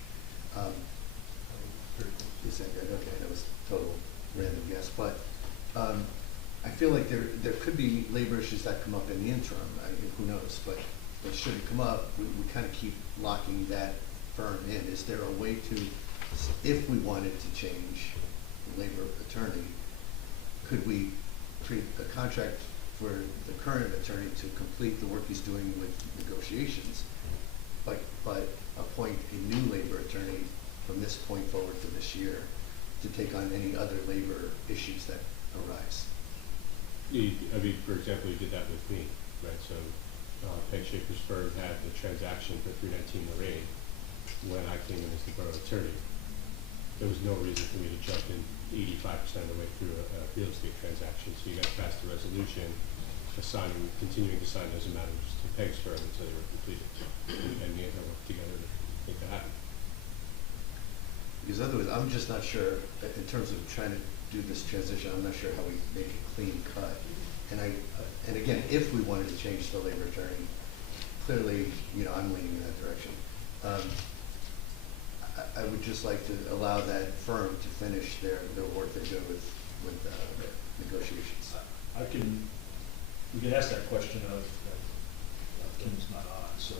Is that good? Okay, that was total random guess. But I feel like there could be labor issues that come up in the interim. Who knows? But should it come up, we kind of keep locking that firm in. Is there a way to, if we wanted to change the labor attorney, could we create a contract for the current attorney to complete the work he's doing with negotiations, but appoint a new labor attorney from this point forward for this year to take on any other labor issues that arise? I mean, for example, you did that with me, right? So Peg Shapersburg had the transaction for 319 Lorraine when I came in as the borough attorney. There was no reason for me to jump in 85% of the way through a real estate transaction. So you guys passed the resolution continuing to sign those matters to Peg's firm until they were completed. And me and her worked together to make that happen. Because otherwise, I'm just not sure, in terms of trying to do this transition, I'm not sure how we make a clean cut. And again, if we wanted to change the labor attorney, clearly, I'm leaning in that direction. I would just like to allow that firm to finish their work they do with negotiations. We can ask that question of Kim's not on, so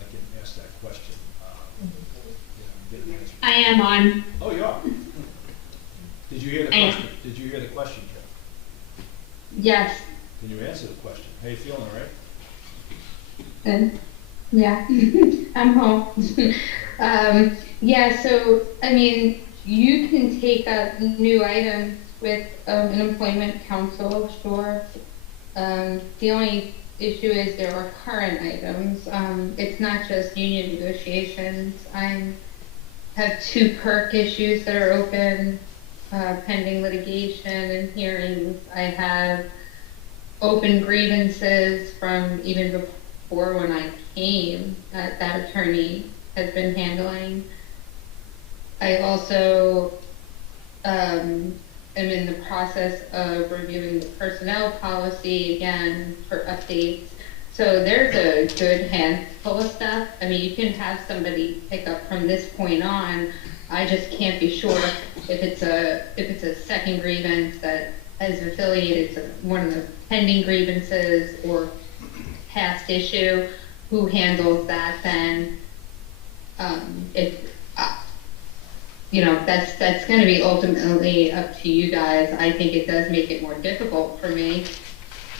I can ask that question. Get an answer. I am on. Oh, you are? Did you hear the question? Did you hear the question, Kim? Yes. Can you answer the question? How you feeling, all right? Good. Yeah, I'm home. Yeah, so, I mean, you can take up new items with an employment council, sure. The only issue is there are current items. It's not just union negotiations. I have 2 PERC issues that are open, pending litigation and hearings. I have open grievances from even before when I came that attorney has been handling. I also am in the process of reviewing the personnel policy again for updates. So there's a good handful of stuff. I mean, you can have somebody pick up from this point on. I just can't be sure if it's a second grievance that is affiliated to one of the pending grievances or past issue, who handles that then. That's going to be ultimately up to you guys. I think it does make it more difficult for me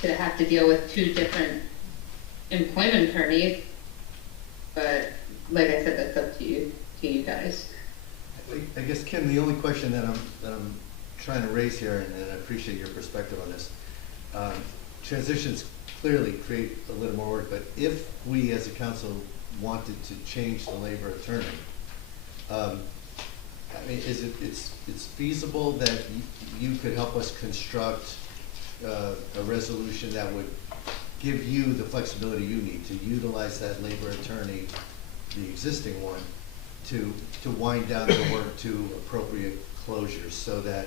to have to deal with 2 different employment attorneys, but like I said, that's up to you guys. I guess, Kim, the only question that I'm trying to raise here, and I appreciate your perspective on this. Transitions clearly create a little more work, but if we as a council wanted to change the labor attorney, I mean, it's feasible that you could help us construct a resolution that would give you the flexibility you need to utilize that labor attorney, the existing one, to wind down the work to appropriate closures, so that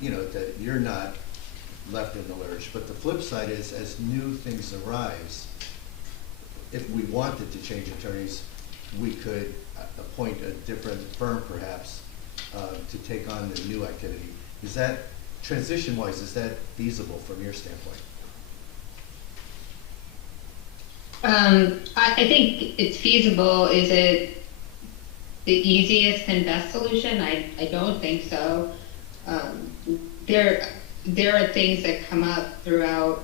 you know, that you're not left in the lurch. But the flip side is, as new things arise, if we wanted to change attorneys, we could appoint a different firm perhaps to take on the new activity. Is that, transition-wise, is that feasible from your standpoint? I think it's feasible. Is it the easiest and best solution? I don't think so. There are things that come up throughout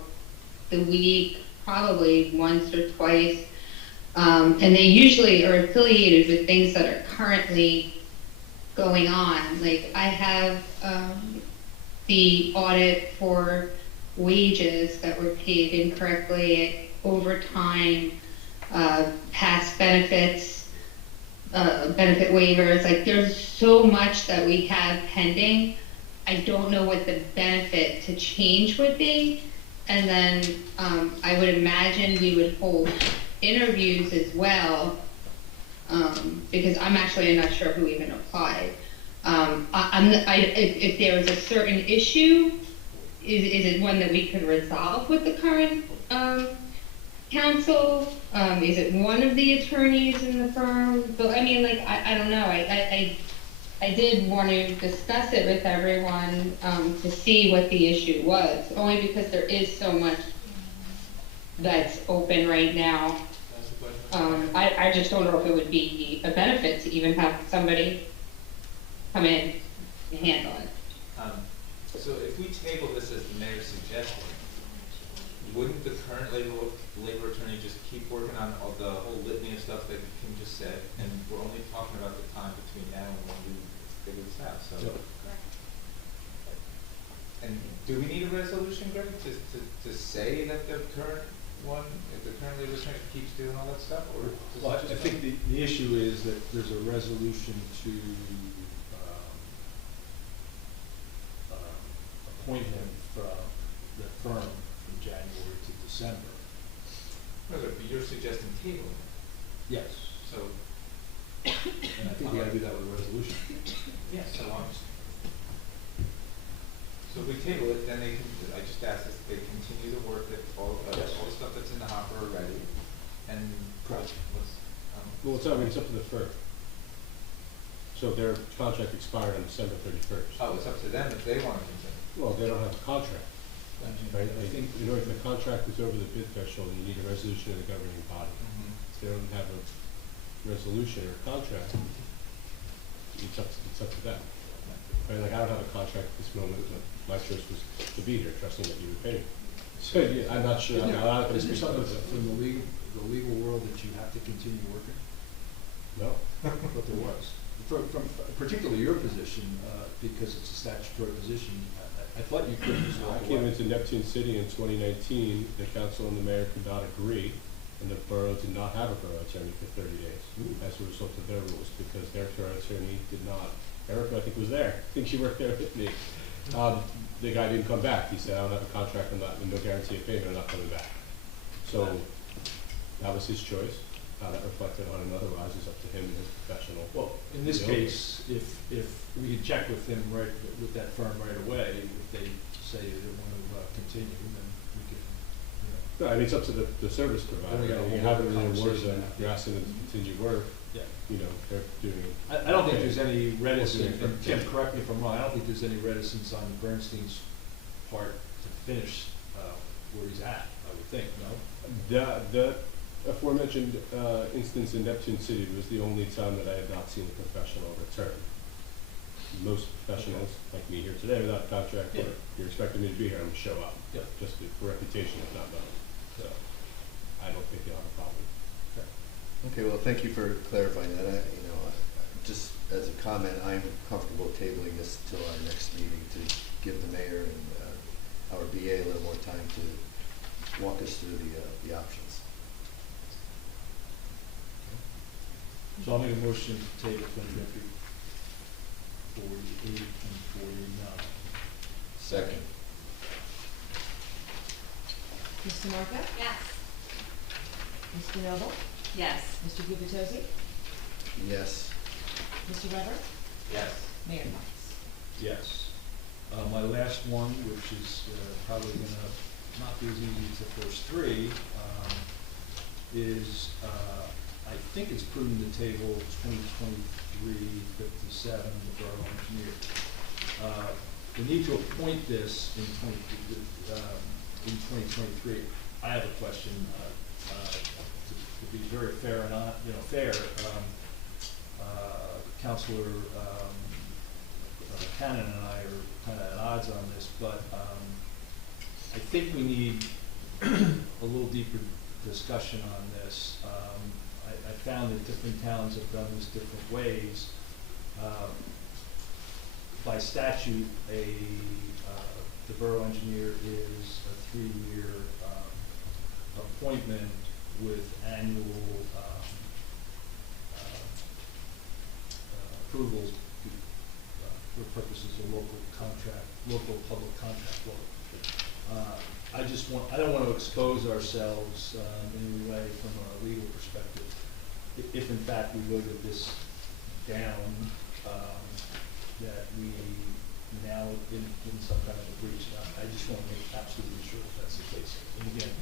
the week, probably once or twice, and they usually are affiliated with things that are currently going on. Like I have the audit for wages that were paid incorrectly, overtime, past benefits, benefit waivers. Like there's so much that we have pending. I don't know what the benefit to change would be. And then I would imagine we would hold interviews as well, because I'm not sure who even applied. If there was a certain issue, is it one that we could resolve with the current counsel? Is it one of the attorneys in the firm? But I mean, like, I don't know. I did want to discuss it with everyone to see what the issue was, only because there is so much that's open right now. I just don't know if it would be a benefit to even have somebody come in and handle it. So if we table this as the mayor suggested, wouldn't the current labor attorney just keep working on all the whole litany of stuff that Kim just said, and we're only talking about the time between now and when we figure this out, so. Yep. And do we need a resolution, Greg, to say that the current one, if the current labor attorney keeps doing all that stuff, or? Well, I think the issue is that there's a resolution to appoint him from the firm from January to December. No, but you're suggesting tabling it. Yes. So. And I think we gotta do that with a resolution. Yeah, so so if we table it, then they can, I just asked if they continue the work that all the stuff that's in the hopper already, and Correct. Well, it's up to the firm. So their contract expired on December 31st. Oh, it's up to them if they want to continue. Well, they don't have a contract. Right? I think in order for the contract is over the bid threshold, you need a resolution of the governing body. If they don't have a resolution or contract, it's up to them. Right? Like I don't have a contract at this moment, but my choice was to be here, trusting that you would pay me. So yeah, I'm not sure. Isn't there something from the legal world that you have to continue working? No. But there was. From particularly your position, because it's a statutory position, I thought you could just walk I came away. into Neptune City in 2019. The council and the mayor could not agree, and the borough did not have a borough attorney for 30 days as a result of their rules, because their borough attorney did not. Erica, I think, was there. I think she worked there with me. The guy didn't come back. He said, I don't have a contract, I'm not, no guarantee of payment, I'm not coming back. So that was his choice. How that reflected on him otherwise is up to him and his professional. Well, in this case, if we could check with him with that firm right away, if they say they don't want to continue, then we could, you know. No, I mean, it's up to the service provider. Then we gotta You hold have it in a a war conversation zone, after. you're asking them to continue work. Yeah. You know, they're doing. I don't think there's any reticence, Okay. and Tim, correct me if I'm wrong, I don't think there's any reticence on Bernstein's part to finish where he's at, I would think, no? The aforementioned instance in Neptune City was the only time that I had not seen a professional return. Most professionals, like me here today without a contract, you're expecting me to be here, I'm going to show up. Yeah. Just for reputation, if not known. So I don't think you'll have a problem. Okay, well, thank you for clarifying that. just as a comment, I'm comfortable tabling this till our next meeting to give the mayor and our BA a little more time to walk us through the options. So I'll make a motion to table 48 and 49. Second. Mr. Marco? Yes. Mr. Noble? Yes. Mr. Gubatose? Yes. Mr. Weber? Yes. Mayor Fox? Yes. My last one, which is probably gonna not be as easy as the first three, is I think it's prudent to table 2023-57, the borough engineer. The need to appoint this in 2023. I have a question. To be very fair and fair. Councilor Cannon and I are kind of at odds on this, but I think we need a little deeper discussion on this. I found that different towns have done this different ways. By statute, the borough engineer is a 3-year appointment with annual approvals for purposes of local public contract law. I don't want to expose ourselves in any way from a legal perspective. If in fact we voted this down, that we now in some kind of a breach. I just want to make absolutely sure that that's the case. And again,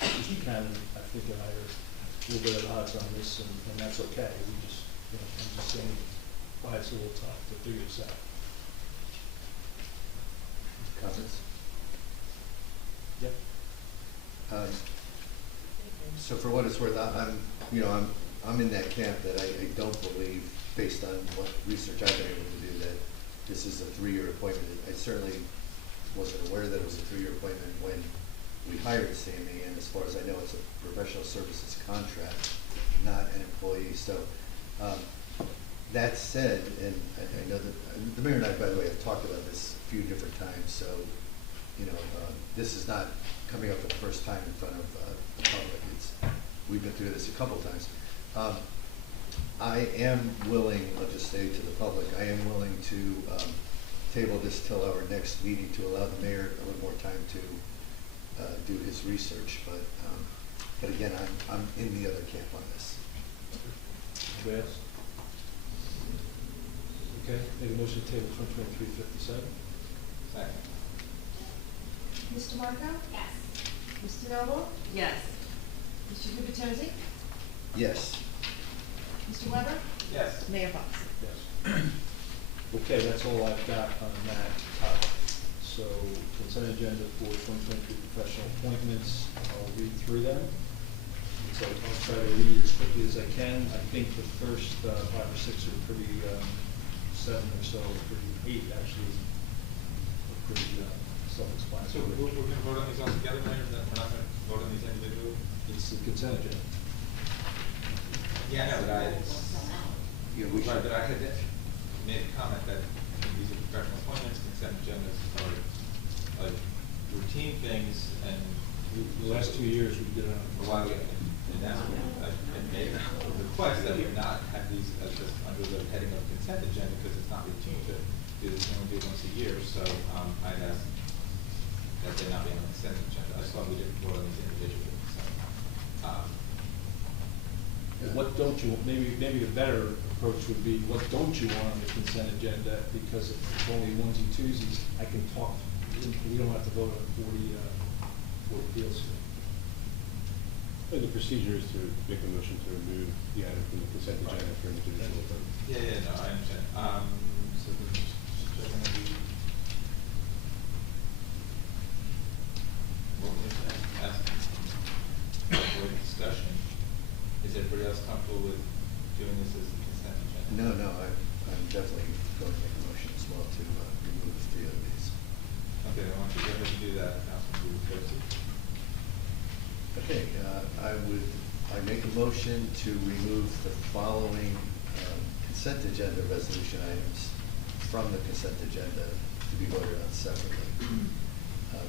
Mr. Cannon, I think, and I are a little bit at odds on this, and that's okay. I'm just saying why it's a little tough to figure this out. Comments? Yep. So for what it's worth, I'm in that camp that I don't believe, based on what research I've been able to do, that this is a 3-year appointment. I certainly wasn't aware that it was a 3-year appointment when we hired CME, and as far as I know, it's a professional services contract, not an employee. So that said, and I know that the mayor and I, by the way, have talked about this a few different times. So this is not coming up for the first time in front of the public. We've been through this a couple times. I am willing, I'll just say to the public, I am willing to table this till our next meeting to allow the mayor a little more time to do his research. But again, I'm in the other camp on this. Anybody else? Okay, make a motion to table 2023-57. Second. Mr. Marco? Yes. Mr. Noble? Yes. Mr. Gubatose? Yes. Mr. Weber? Yes. Mayor Fox? Yes. Okay, that's all I've got on that topic. So consent agenda for 2023 professional appointments, I'll read through them. And so I'll try to read as quickly as I can. I think the first 5 or 6 are pretty, 7 or so, pretty, 8 actually, are pretty So self-explanatory. we're going to vote on these all together, Mayor? We're not going to vote on these individually? It's the consent agenda. Yeah, no, but I had made a comment that these are professional appointments, consent agendas are routine things, and The last 2 years, we did it on. why we, and now I made a request that we not have these as just under the heading of consent agenda, because it's not routine to do this, we only do it once a year, so I'd ask that they not be on the consent agenda. I just thought we didn't vote on these individually, so. What don't you, maybe the better approach would be, what don't you want on the consent agenda? Because if it's only onesie twosies, I can talk, we don't have to vote on 40 deals. And the procedure is to make a motion to remove the item from the consent agenda for individual vote. Yeah, no, I understand. So then, just checking the, what was asking for discussion. Is everybody else comfortable with doing this as a consent agenda? No, I'm definitely going to make a motion as well to remove 3 of these. Okay, then why don't you go ahead and do that, Councilman Gubatose? Okay, I make a motion to remove the following consent agenda resolution items from the consent agenda to be voted on separately.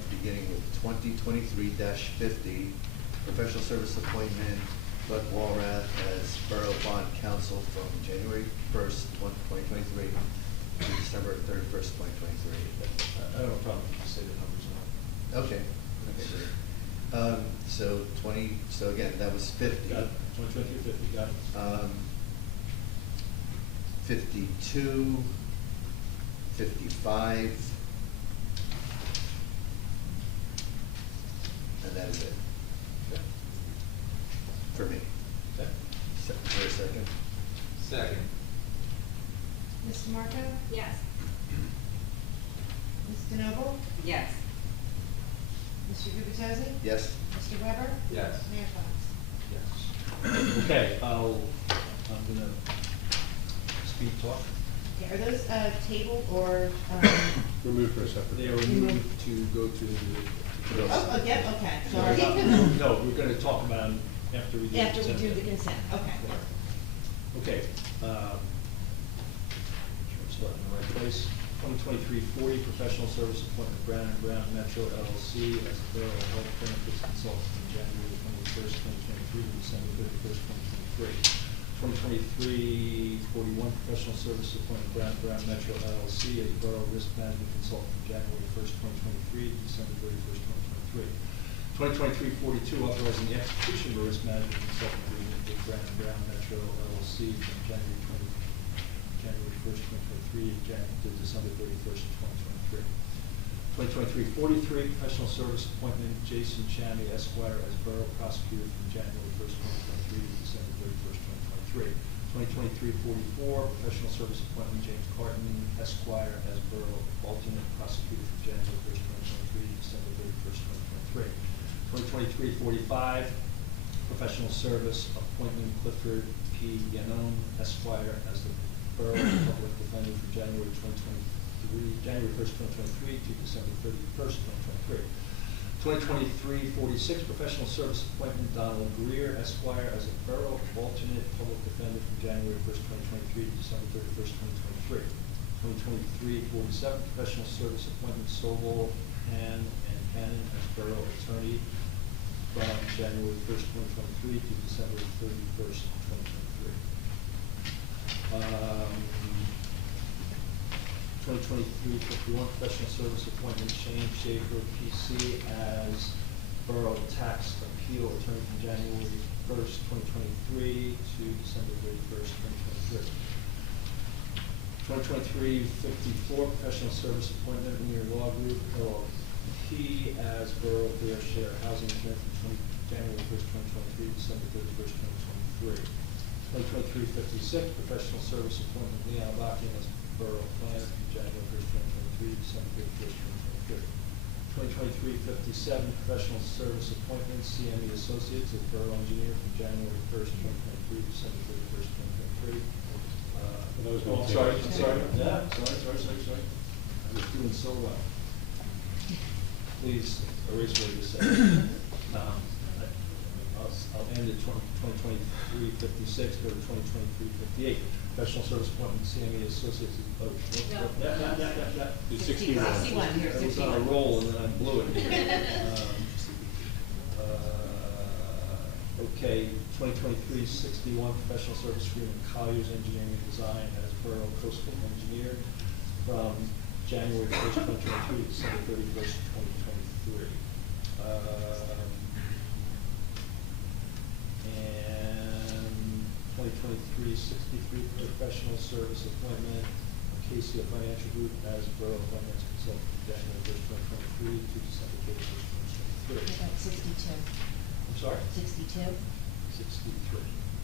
Beginning with 2023-50, professional service appointment, Bud Walrath as Borough Bond Counsel from January 1st, 2023 to December 31st, 2023. I don't have a problem if you say the numbers now. Okay. So again, that was 50. Got it. 2023, 50, got it. 52, 55, and that is it. Okay. For me. Okay. For a second. Second. Mr. Marco? Yes. Ms. DeNoble? Yes. Mr. Gubatose? Yes. Mr. Weber? Yes. Mayor Fox? Yes. Okay, I'm gonna speed talk. Yeah, are those tabled or? Remove for a separate. They are removed to go to the. Oh, again, okay, No, sorry. No, we're gonna talk about them after we do the After we consent. do the consent, okay. Okay, start in the right place. 2023-40, professional service appointment, Brown & Brown Metro LLC as Borough Health Benefits Consultant from January 21st, 2023 to December 31st, 2023. 2023-41, professional service appointment, Brown & Brown Metro LLC as Borough Risk Management Consultant from January 1st, 2023 to December 31st, 2023. 2023-42, authorizing the execution of a risk management consultant agreement with Brown & Brown Metro LLC from January 1st, 2023 to December 31st, 2023. 2023-43, professional service appointment, Jason Chammy Esquire as Borough Prosecutor from January 1st, 2023 to December 31st, 2023. 2023-44, professional service appointment, James Carton Esquire as Borough Alternate Prosecutor from January 1st, 2023 to December 31st, 2023. 2023-45, professional service appointment, Clifford P. Yanone Esquire as the Borough Public Defender for January 1st, 2023 to December 31st, 2023. 2023-46, professional service appointment, Donald Greer Esquire as a Borough Alternate Public Defender from January 1st, 2023 to December 31st, 2023. 2023-47, professional service appointment, Sobel, Han, and Cannon as Borough Attorney from January 1st, 2023 to December 31st, 2023. 2023-51, professional service appointment, Shane Schaefer, PC, as Borough Tax Appeal Attorney from January 1st, 2023 to December 31st, 2023. 2023-54, professional service appointment, Linear Law Group, LLP, as Borough Fair Share Housing Attorney from January 1st, 2023 to December 31st, 2023. 2023-56, professional service appointment, Leon Bacchian as Borough Planner from January 1st, 2023 to December 31st, 2023. 2023-57, professional service appointment, CME Associates as Borough Engineer from January 1st, 2023 to December 31st, 2023. That was I'm sorry. Yeah, sorry. I was doing so well. Please erase what you said. I'll end at 2023-56, go to 2023-58. Professional service appointment, CME Associates. The 61. I was on a roll and then I blew it. Okay, 2023-61, professional service agreement, Colliers Engineering and Design as Borough Coastal Engineer from January 1st, 2023 to December 31st, 2023. And 2023-63, professional service appointment, Casey Financial Group as Borough Finance Consultant from January 1st, 2023 to December 31st, 2023. About 62. I'm sorry? 62? 63.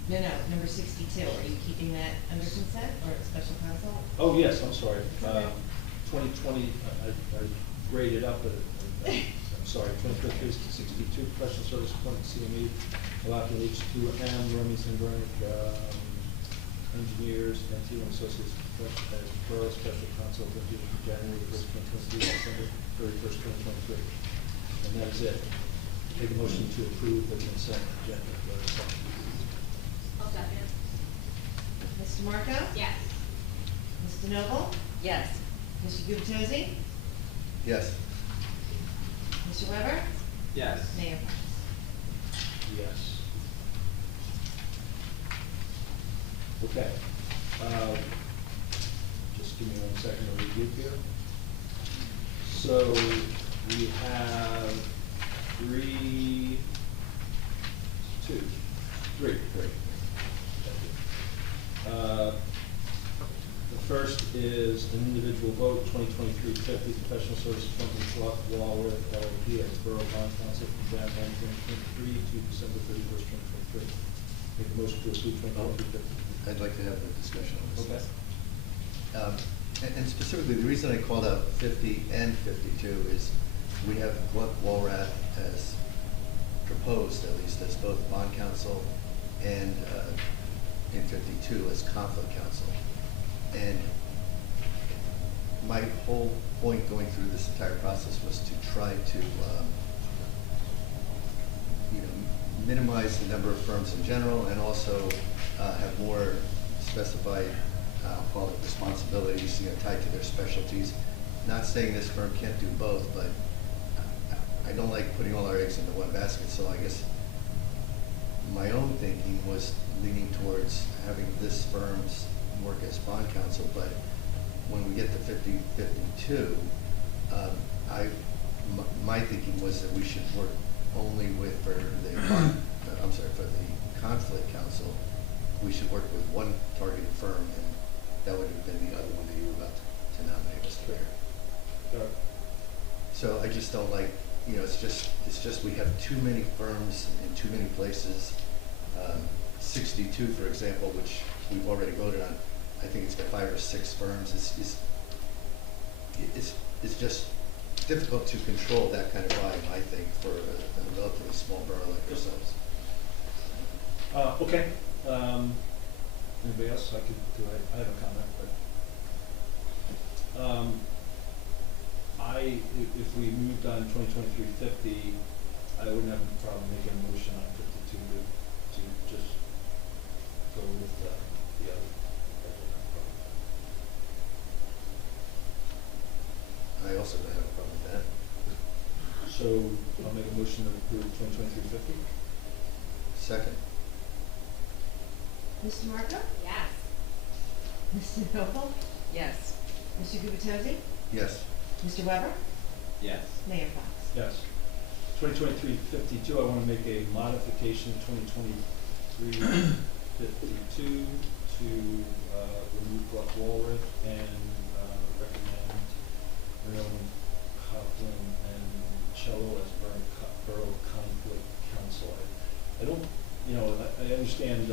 No, number 62. Are you keeping that under consent or special counsel? Oh, yes, I'm sorry. 2020, I graded up, I'm sorry, 2023 to 62, professional service appointment, CME, Alacan H2M, Remington Burnick, engineers, and T1 Associates, as Borough Special Counsel, from January 1st, 2023 to December 31st, 2023. And that's it. Take a motion to approve the consent agenda. I'll second. Mr. Marco? Yes. Mrs. DeNoble? Yes. Mr. Gubatose? Yes. Mr. Weber? Yes. Mayor Fox? Yes. Okay. Just give me 1 second to review here. So we have three. The first is an individual vote, 2023-50 professional services company, Schlock Walworth LLP as Borough Bond Council from January 2023 to December 31st, 2023. Make a motion to approve 2023-50. I'd like to have a discussion on this. Okay. And specifically, the reason I called out 50 and 52 is we have Gluck Walrath as proposed, at least, as both bond counsel and in 52 as conflict counsel. And my whole point going through this entire process was to try to minimize the number of firms in general, and also have more specified, I'll call it responsibilities, tied to their specialties. Not saying this firm can't do both, but I don't like putting all our eggs into one basket. So I guess my own thinking was leaning towards having this firm's work as bond counsel, but when we get to 50-52, my thinking was that we should work only with, for the conflict counsel, we should work with one targeted firm, and that would have been the other one that you were about to nominate, Mr. Mayor. So I just don't like, it's just we have too many firms in too many places. 62, for example, which we've already voted on, I think it's got 5 or 6 firms. It's just difficult to control that kind of volume, I think, for a relatively small borough like ourselves. Okay. Anybody else? I have a comment, but if we moved on 2023-50, I wouldn't have a problem making a motion on 52 to just go with the other. I also don't have a problem with that. So I'll make a motion to approve 2023-50. Second. Mr. Marco? Yes. Mrs. DeNoble? Yes. Mr. Gubatose? Yes. Mr. Weber? Yes. Mayor Fox? Yes. 2023-52, I want to make a modification to 2023-52 to remove Gluck Walworth and recommend Marilyn Coughlin and Cello as Borough Conflict Counsel. I don't, I understand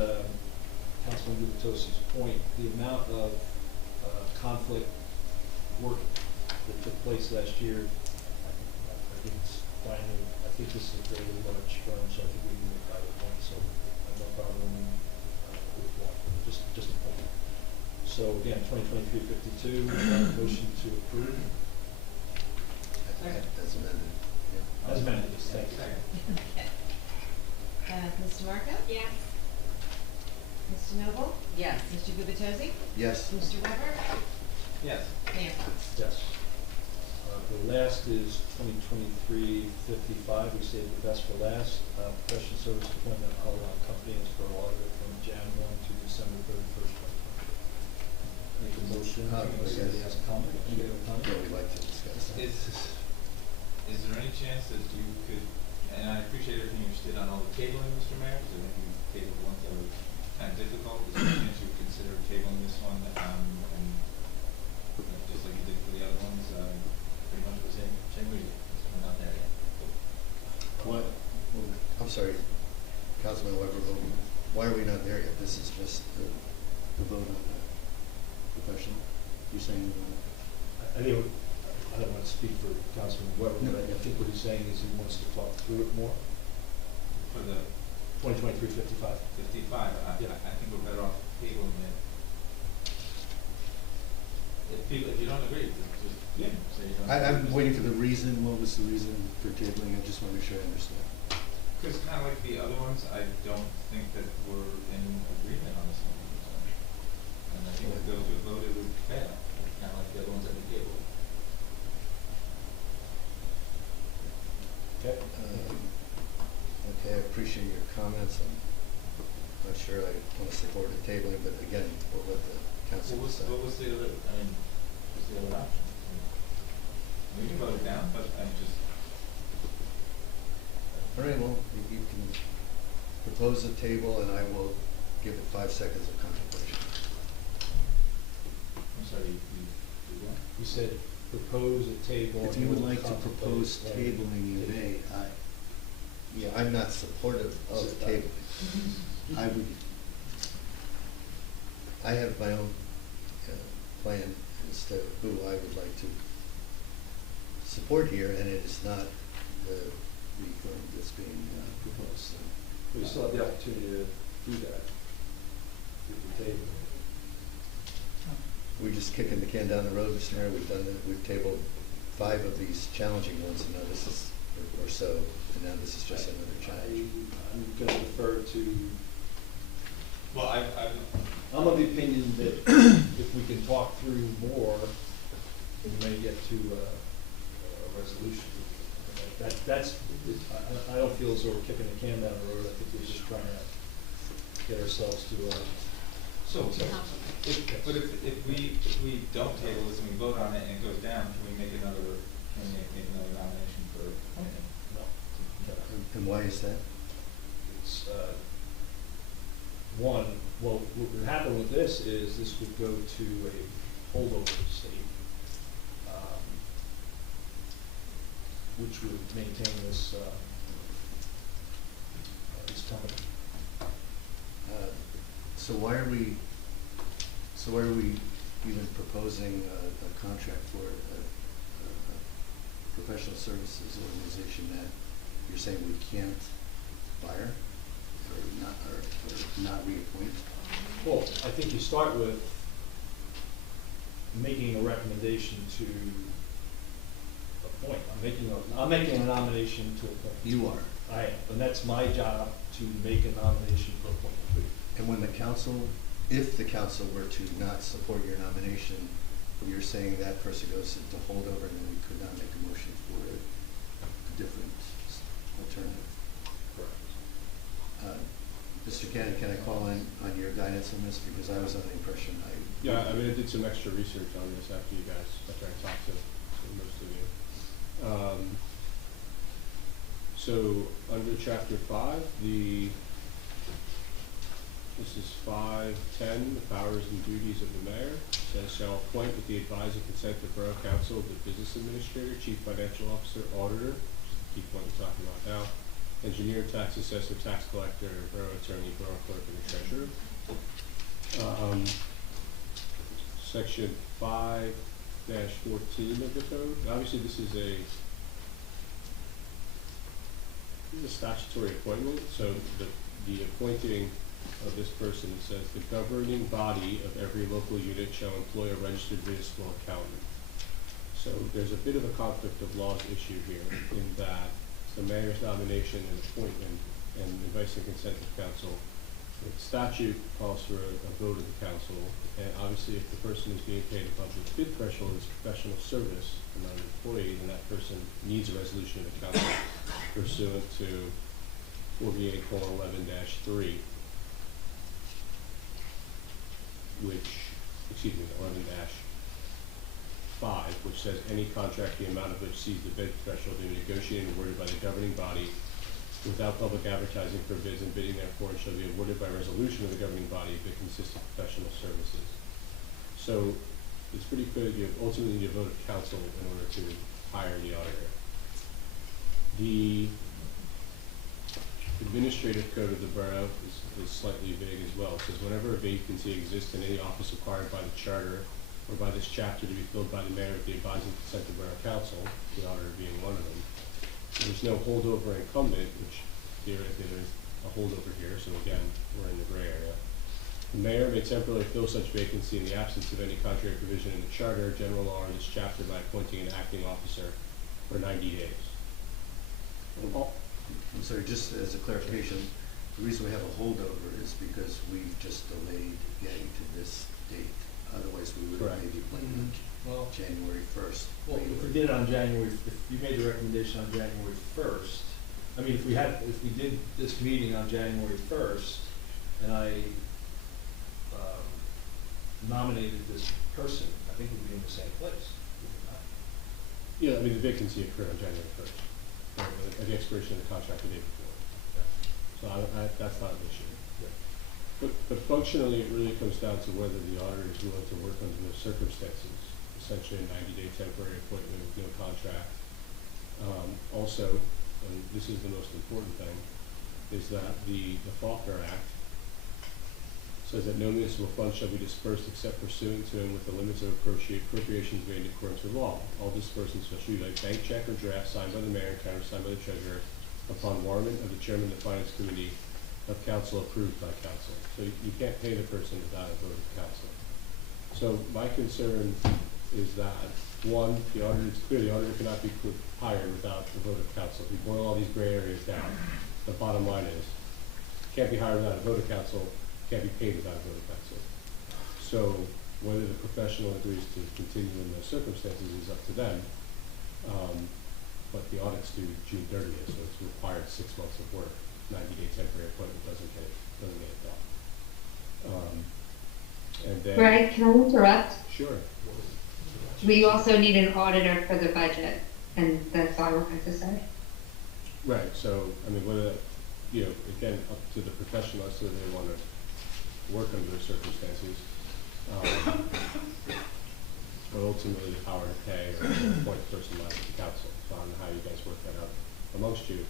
Councilman Gubatose's point. The amount of conflict work that took place last year, I think it's fine. I think this is a fairly large firm, so I think we can make that a point. So I have no problem with that. Just a point. So again, 2023-52, motion to approve. As amended. Yeah. As amended, thank you. Okay. Mr. Marco? Yes. Mr. Noble? Yes. Mr. Gubatose? Yes. Mr. Weber? Yes. Mayor Fox? Yes. The last is 2023-55. We saved the best for last. Professional service appointment, company as per auditor from Jan 1 to December 31st, 2023. Make a motion. Anybody has a comment? Anybody have a comment? Yeah, we'd like to discuss that. Is there any chance that you could, and I appreciate everything you did on all the tabling, Mr. Mayor, because I think you tabled ones that were kind of difficult. Is there any chance you would consider tabling this one, and just like you did for the other ones, pretty much the same reason? We're not there yet. What? I'm sorry, Councilman Weber, but why are we not there yet? This is just the vote on the professional. You're saying? I don't want to speak for Councilman Weber, but I think what he's saying is he wants to talk through it more. For the 2023-55. 55, I think we're better off tabling it. If you don't agree, just say you don't. I'm waiting for the reason. What was the reason for tabling? I just want to make sure I understand. Because kind of like the other ones, I don't think that we're in agreement on this one. So. And I think if it goes to a vote, it would fail, kind of like the other ones at the table. Okay. Okay, I appreciate your comments. I'm not sure I want to support the tabling, but again, we'll let the council decide. What was the other, I mean, what's the other option? We can vote it down, but I'm just. All right, well, you can propose a table and I will give it 5 seconds of contemplation. I'm sorry, you what? You said propose a table. If you would like to propose tabling, you may. Yeah, I'm not supportive of tabling. I have my own plan as to who I would like to support here, and it is not the firm that's being proposed. So. We still have the opportunity to do that with the table. We're just kicking the can down the road, Mr. Mayor. We've tabled 5 of these challenging ones, and now this is, or so, and now this is just another challenge. I'm going to defer to. Well, I'm of the opinion that if we can talk through more, we may get to a resolution. I don't feel as though we're kicking the can down the road. I think we're just trying to get ourselves to a. If we don't table this and we vote on it and it goes down, can we make another nomination for appointment? No. And why is that? It's, one, well, what would happen with this is this would go to a holdover state, which would maintain this, this company. So why are we even proposing a contract for a professional services organization that you're saying we can't fire or not reappoint? Well, I think you start with making a recommendation to appoint. I'm making a nomination to appoint. You are. I am, and that's my job to make a nomination for appointment. And when the council, if the council were to not support your nomination, you're saying that person goes into holdover and then we could not make a motion for a different alternative. Correct. Mr. Cannon, can I call in on your guidance on this? Because I was under the impression Yeah, I mean, I did some extra research on this after I talked to most of you. So under chapter 5, this is 5:10, the powers and duties of the mayor. It says, shall appoint with the advice and consent of Borough Council, the business administrator, chief financial officer, auditor, which is the key point we're talking about now, engineer, tax assessor, tax collector, borough attorney, borough clerk, and the treasurer. Section 5-14 of the code. And obviously, this is a statutory appointment, so the appointing of this person says the governing body of every local unit shall employ a registered municipal accountant. So there's a bit of a conflict of laws issue here in that the mayor's nomination and appointment and advice and consent of council. The statute calls for a vote of the council, and obviously if the person is being paid above the bid threshold as professional service and not an employee, then that person needs a resolution of the council pursuant to 48:11-3, which, 11-5, which says any contract the amount of which exceeds the bid threshold to be negotiated and awarded by the governing body without public advertising for bids and bidding therefore and shall be awarded by resolution of the governing body if it consists of professional services. So it's pretty clear that you ultimately need a vote of council in order to hire the auditor. The administrative code of the borough is slightly vague as well. It says whenever a vacancy exists in any office required by the charter or by this chapter to be filled by the mayor with the advice and consent of borough council, the auditor being one of them, there's no holdover incumbent, which theoretically there's a holdover here, so again, we're in the gray area. The mayor may temporarily fill such vacancy in the absence of any contrary provision in the charter, general law, or this chapter by appointing an acting officer for 90 days. I'm sorry, just as a clarification, the reason we have a holdover is because we've just delayed getting to this date. Otherwise, we would have Correct. maybe planned Well, January 1st. well, if we did it on January, if you made the recommendation on January 1st, I mean, if we did this meeting on January 1st, and I nominated this person, I think we'd be in the same place, would we not? Yeah, I mean, the vacancy occurred on January 1st, at the expiration of the contract the day before. So that's not an issue. But functionally, it really comes down to whether the auditor is willing to work under those circumstances, essentially a 90-day temporary appointment with no contract. Also, and this is the most important thing, is that the Faulkner Act says that no municipal fund shall be dispersed except pursuant to and with the limits of appropriations made in accordance with law. All disbursements shall be like bank check or draft signed by the mayor and countersigned by the treasurer upon warrant of the chairman of the finance committee of council approved by council. So you can't pay the person without a vote of council. So my concern is that, one, the auditor, it's clear the auditor cannot be hired without the vote of council. If we boil all these gray areas down, the bottom line is, can't be hired without a vote of council, can't be paid without a vote of council. So whether the professional agrees to continue in those circumstances is up to them. But the audit's due June 30th, so it's required 6 months of work. 90-day temporary appointment doesn't get it done. And then. Greg, can I interrupt? Sure. We also need an auditor for the budget, and that's all I wanted to say. Right, so, I mean, whether, again, up to the professional as to whether they want to work under those circumstances. But ultimately, the power to pay or appoint the person lies with the council. So I don't know how you guys work that out amongst you.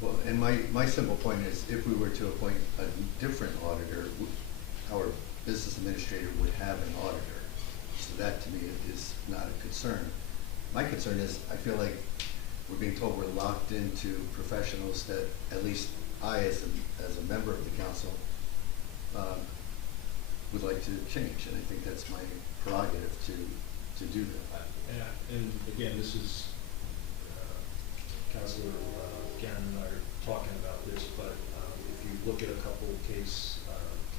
Well, and my simple point is, if we were to appoint a different auditor, our business administrator would have an auditor. So that to me is not a concern. My concern is, I feel like we're being told we're locked into professionals that at least I, as a member of the council, would like to change, and I think that's my prerogative to do that. And again, this is, Councilor Gannon and I are talking about this, but if you look at a couple of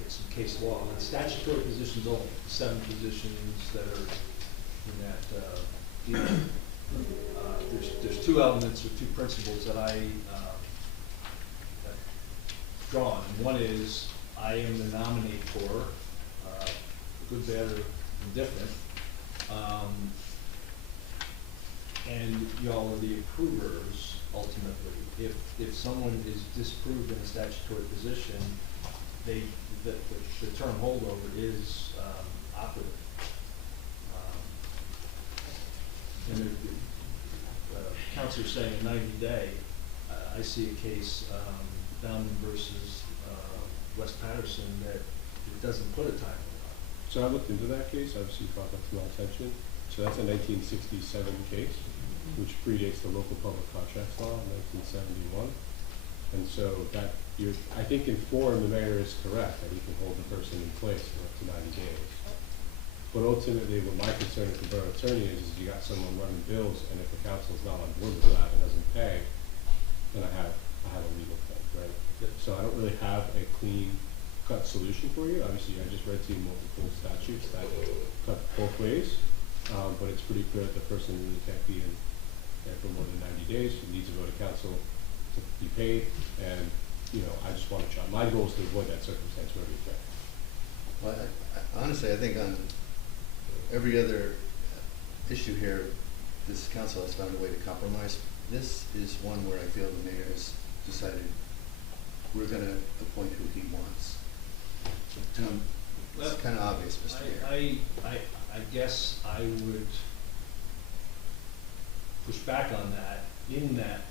some case law, on statutory positions only, 7 positions that are in that deal, there's 2 elements or 2 principles that I've drawn. And one is, I am the nominee for good, bad, or indifferent, and y'all are the approvers ultimately. If someone is disproved in a statutory position, the term holdover is operative. And the counselor saying a 90-day, I see a case, Bauman versus West Patterson, that it doesn't put a time limit on it. So I looked into that case, obviously brought that to my attention. So that's a 1967 case, which predates the local public contracts law in 1971. And so that, I think in form, the mayor is correct that he can hold the person in place for up to 90 days. But ultimately, what my concern as the borough attorney is you got someone running bills, and if the council's not on board with that and doesn't pay, then I have a legal thing, right? So I don't really have a clean-cut solution for you. Obviously, I just read to you multiple statutes that cut both ways, but it's pretty clear that the person really can't be in there for more than 90 days, who needs a vote of council to be paid, and, I just want to try. My goal is to avoid that circumstance wherever you can. Well, honestly, I think on every other issue here, this council has found a way to compromise. This is one where I feel the mayor has decided we're going to appoint who he wants. It's kind of obvious, Mr. Mayor. I guess I would push back on that, in that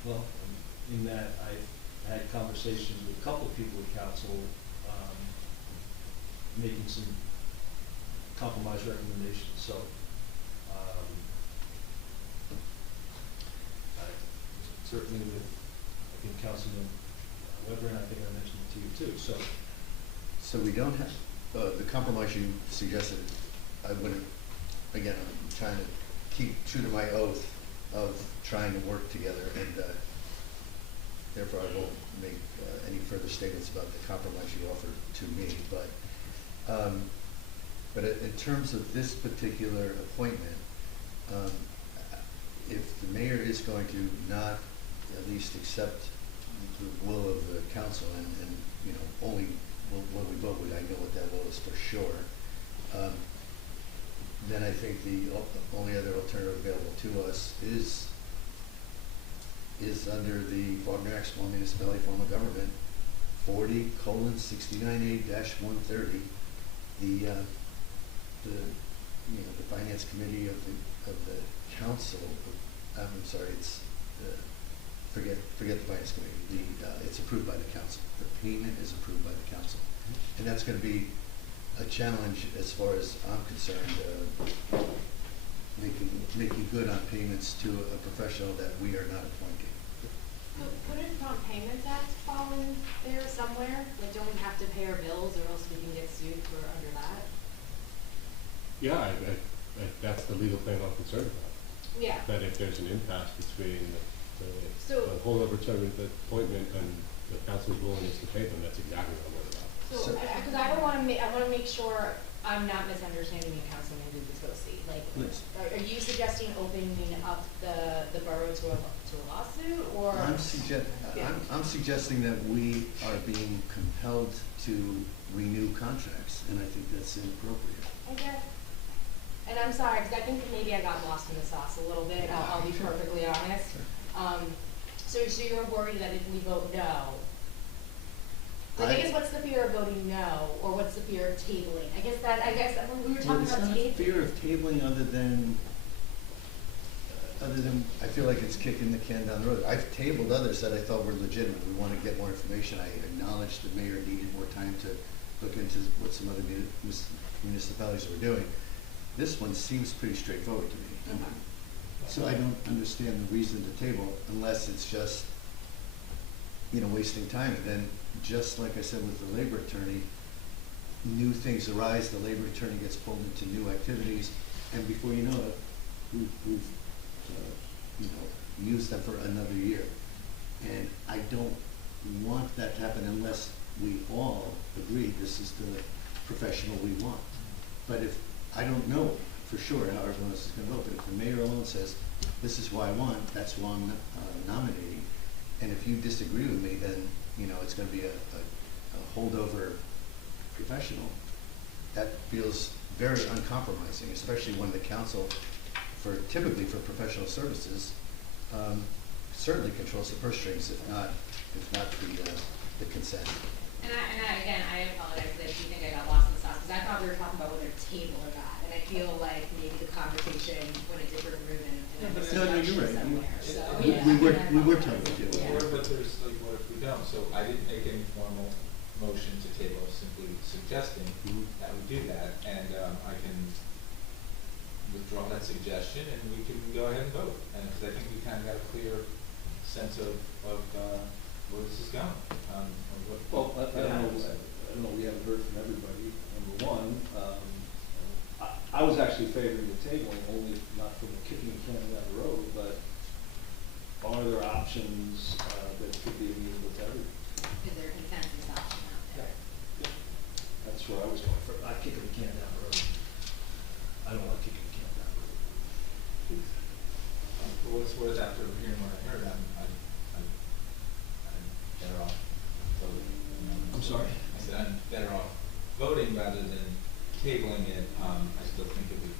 I've had conversations with a couple of people at council, making some compromise recommendations. So, certainly with, I think, Councilman Weber, and I think I mentioned it to you too. So we don't have, the compromise you suggested, I wouldn't, again, I'm trying to keep true to my oath of trying to work together, and therefore I won't make any further statements about the compromise you offered to me. But But in terms of this particular appointment, if the mayor is going to not at least accept the will of the council and you know, only when we vote, I know what that will is for sure, then I think the only other alternative available to us is under the Faulkner Act Small Municipality Form of Government, 40:69A-130, the Finance Committee of the Council, I'm sorry, it's, forget the Finance Committee, it's approved by the Council. The payment is approved by the Council. And that's gonna be a challenge as far as I'm concerned, making good on payments to a professional that we are not appointing. Couldn't Prompt Payments Act fall in there somewhere? Like, don't we have to pay our bills or else we can get sued for under that? Yeah, that's the legal claim I'm concerned about. Yeah. That if there's an impasse between So- the holdover term of the appointment and the council's willingness to pay them, that's exactly what I'm worried about. So, because I don't wanna I wanna make sure I'm not misunderstanding you, Councilman Guzekowski. Like, Please. are you suggesting opening up the borough to a lawsuit, or? I'm suggesting that we are being compelled to renew contracts, and I think that's inappropriate. I guess. And I'm sorry, because I think that maybe I got lost in the sauce a little bit, I'll be perfectly honest. So you're worried that if we vote no, like, I guess what's the fear of voting no, or what's the fear of tabling? I guess we were talking about tabling. There's not fear of tabling other than, I feel like it's kicking the can down the road. I've tabled others that I thought were legitimate. We want to get more information. I acknowledged the mayor needed more time to look into what some other municipalities were doing. This one seems pretty straightforward to me. So I don't understand the reason to table unless it's just, wasting time. And then, just like I said with the labor attorney, new things arise, the labor attorney gets pulled into new activities, and before you know it, we've used them for another year. And I don't want that to happen unless we all agree this is the professional we want. But if, I don't know for sure how everyone else is gonna vote, but if the mayor alone says, this is who I want, that's who I'm nominating, and if you disagree with me, then, it's gonna be a holdover professional. That feels very uncompromising, especially when the council, typically for professional services, certainly controls the purse strings, if not the consent. And I apologize if you think I got lost in the sauce, because I thought we were talking about whether to table or not, and I feel like maybe the conversation went a different route and No, you're right. somewhere, so, We yeah. were talking to you. But there's like, what if we don't? So I didn't make any formal motion to table, simply suggesting that we do that, and I can withdraw that suggestion, and we can go ahead and vote. And because I think we kind of got a clear sense of where this is going. Well, I don't know, we haven't heard from everybody, number one. I was actually favoring the tabling, only not from kicking the can down the road, but are there options that could be amenable to everyone? Is there a consensus option out there? That's where I was going for, not kicking the can down the road. I don't want to kick the can down the road. What is after hearing what I heard, I'm better off voting. I'm sorry? I said I'm better off voting rather than tabling it. I still think it would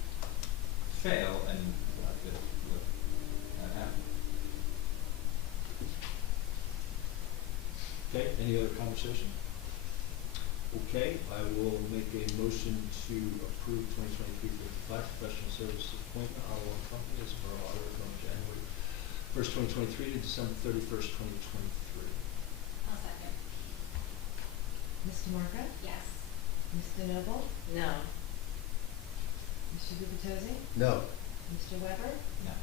fail and let that happen. Okay, any other conversation? Okay, I will make a motion to approve 2023-55 professional services appointment, R1 Company as borough auditor from January 1st, 2023 to December 31st, 2023. I'll second. Mr. Marco? Yes. Mr. Noble? No. Mr. Gubitosi? No. Mr. Weber? No.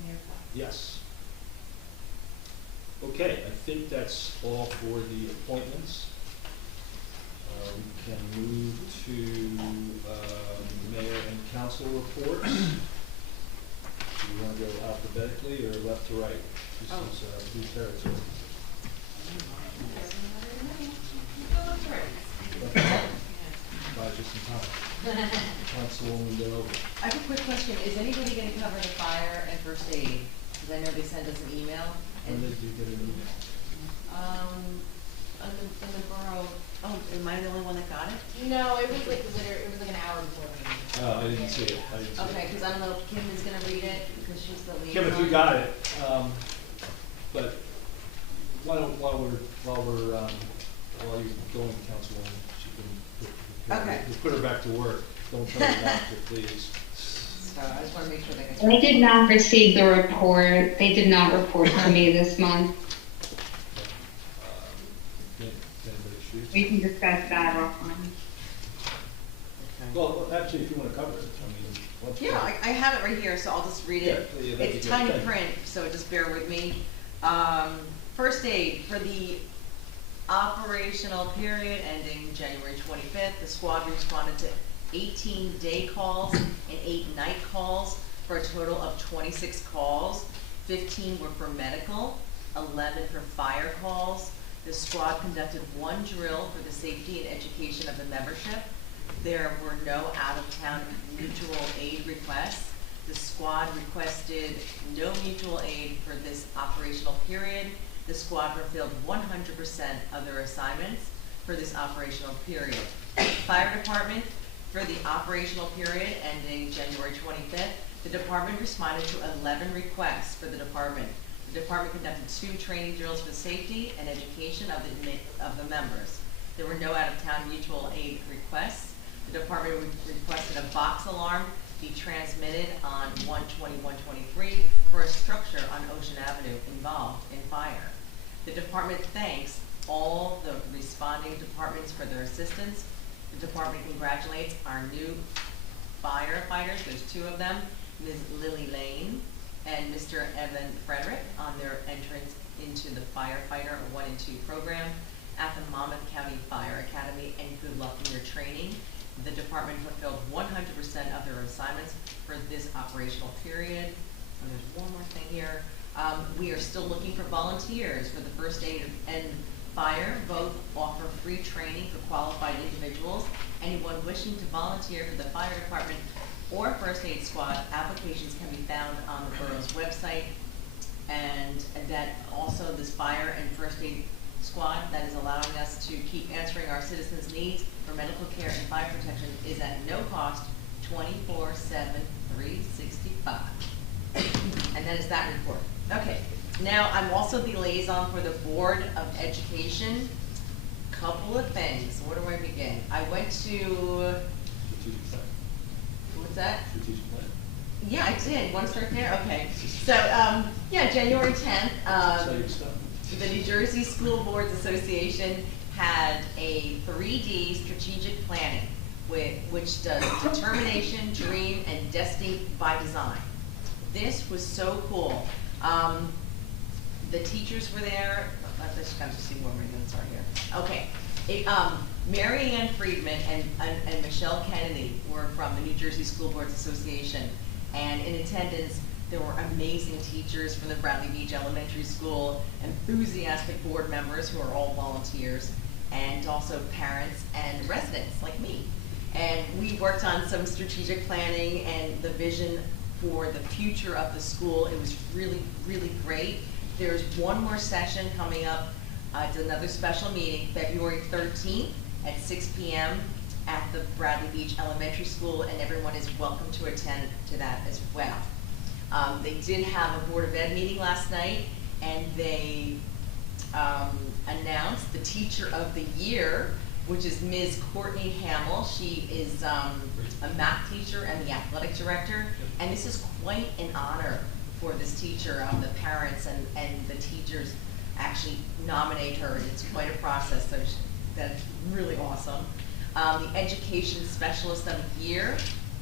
Mayor Fox? Yes. Okay, I think that's all for the appointments. We can move to mayor and council reports. Do you want to go alphabetically or left to right? This is new territory. By just in time. Councilwoman DeNoble. I have a quick question. Is anybody gonna cover the fire and first aid? Because I know they sent us an email. When did you get an email? In the borough, oh, am I the only one that got it? No, it was like an hour before the meeting. Oh, I didn't see it. I didn't see it. Okay, because I don't know if Kim is gonna read it, because she's the liaison. Kim, if you got it, but while you're going, Councilwoman, she can Okay. put her back to work. Don't tell her doctor, please. So I just wanna make sure they get. I did not receive the report. They did not report to me this month. We can discuss that offline. Well, actually, if you want to cover it, I mean, what's. Yeah, I have it right here, so I'll just read it. Yeah, that'd be It's good. tiny Thank you. print, so just bear with me. First aid, for the operational period ending January 25th, the squad responded to 18 day calls and 8 night calls for a total of 26 calls. 15 were for medical, 11 for fire calls. The squad conducted 1 drill for the safety and education of the membership. There were no out-of-town mutual aid requests. The squad requested no mutual aid for this operational period. The squad fulfilled 100% of their assignments for this operational period. Fire department, for the operational period ending January 25th, the department responded to 11 requests for the department. The department conducted 2 training drills for safety and education of the members. There were no out-of-town mutual aid requests. The department requested a box alarm be transmitted on 1/20/123 for a structure on Ocean Avenue involved in fire. The department thanks all the responding departments for their assistance. The department congratulates our new firefighters, there's 2 of them, Ms. Lily Lane and Mr. Evan Frederick, on their entrance into the firefighter 1 and 2 program at the Monmouth County Fire Academy, and good luck in your training. The department fulfilled 100% of their assignments for this operational period. And there's one more thing here. We are still looking for volunteers for the first aid and fire. Both offer free training for qualified individuals. Anyone wishing to volunteer for the fire department or first aid squad, applications can be found on the borough's website. And that also this fire and first aid squad that is allowing us to keep answering our citizens' needs for medical care and fire protection is at no cost, 24/7, 365. And that is that report. Okay, now I'm also the liaison for the Board of Education. Couple of things. Where do I begin? I went to, Strategic plan. what's that? Strategic plan. Yeah, I did. Want to start there? Okay. So, yeah, January 10th, Exciting stuff. the New Jersey School Boards Association had a 3D strategic planning which does determination, dream, and destiny by design. This was so cool. The teachers were there. Let's kind of see where my notes are here. Okay. Mary Ann Friedman and Michelle Kennedy were from the New Jersey School Boards Association. And in attendance, there were amazing teachers from the Bradley Beach Elementary School, enthusiastic board members who are all volunteers, and also parents and residents like me. And we worked on some strategic planning and the vision for the future of the school. It was really, really great. There's one more session coming up. It's another special meeting, February 13th at 6 p.m. at the Bradley Beach Elementary School, and everyone is welcome to attend to that as well. They did have a Board of Ed meeting last night, and they announced the Teacher of the Year, which is Ms. Courtney Hamill. She is a math teacher and the athletic director, and this is quite an honor for this teacher. The parents and the teachers actually nominate her, and it's quite a process, so that's really awesome. The Education Specialist of the Year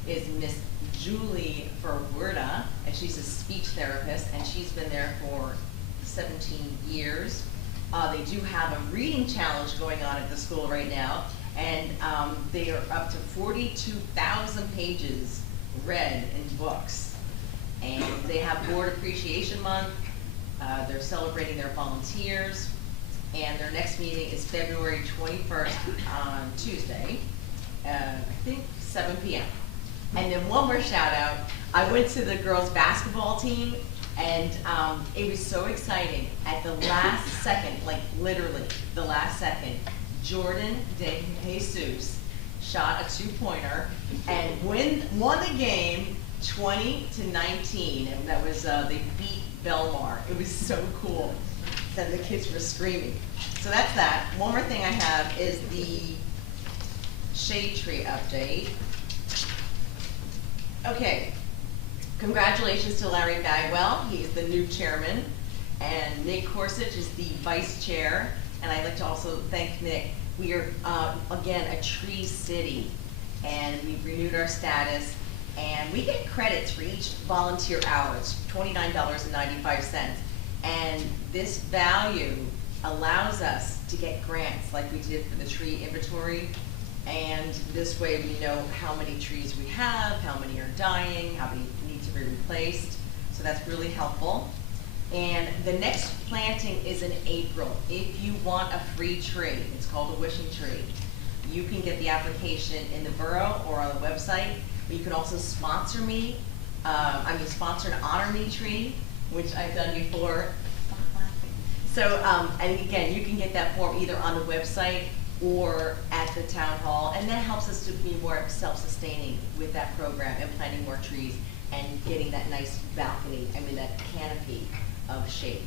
is Miss Julie Ferwerda, and she's a speech therapist, and she's been there for 17 years. They do have a reading challenge going on at the school right now, and they are up to 42,000 pages read in books. And they have Board Appreciation Month. They're celebrating their volunteers, and their next meeting is February 21st on Tuesday. I think 7 p.m. And then one more shout out, I went to the girls' basketball team, and it was so exciting. At the last second, like literally the last second, Jordan De Jesus shot a 2-pointer and won the game 20-19. And that was, they beat Belmar. It was so cool. And the kids were screaming. So that's that. One more thing I have is the shade tree update. Okay, congratulations to Larry Bagwell, he's the new chairman, and Nick Corsich is the vice chair, and I'd like to also thank Nick. We are, again, a tree city, and we've renewed our status, and we get credits for each volunteer hour. It's $29.95, and this value allows us to get grants like we did for the tree inventory. And this way we know how many trees we have, how many are dying, how many need to be replaced. So that's really helpful. And the next planting is in April. If you want a free tree, it's called a wishing tree, you can get the application in the borough or on the website. But you can also sponsor me, sponsor an honor me tree, which I've done before. So, and again, you can get that form either on the website or at the town hall, and that helps us to be more self-sustaining with that program and planting more trees and getting that nice balcony, that canopy of shade.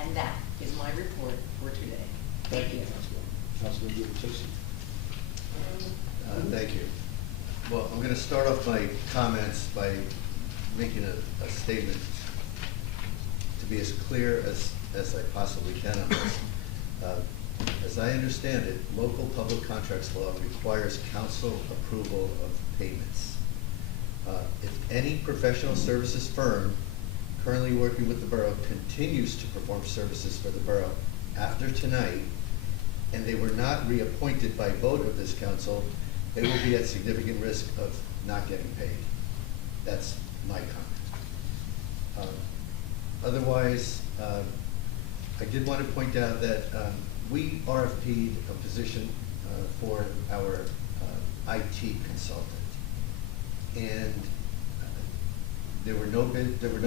And that is my report for today. Thank you, Councilwoman. Councilman Gutierrez. Thank you. Well, I'm going to start off my comments by making a statement to be as clear as I possibly can on this. As I understand it, local public contracts law requires council approval of payments. If any professional services firm currently working with the borough continues to perform services for the borough after tonight, and they were not reappointed by vote of this council, they will be at significant risk of not getting paid. That's my comment. Otherwise, I did want to point out that we RFP'd a position for our IT consultant, and there were no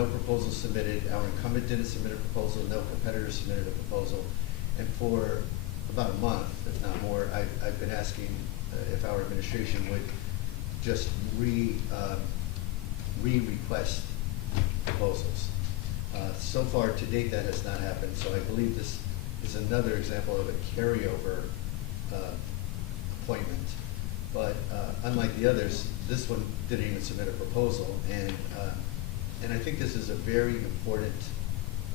proposals submitted. Our incumbent didn't submit a proposal. No competitor submitted a proposal, and for about a month, if not more, I've been asking if our administration would just re-request proposals. So far, to date, that has not happened. So I believe this is another example of a carryover appointment. But unlike the others, this one didn't even submit a proposal, and I think this is a very important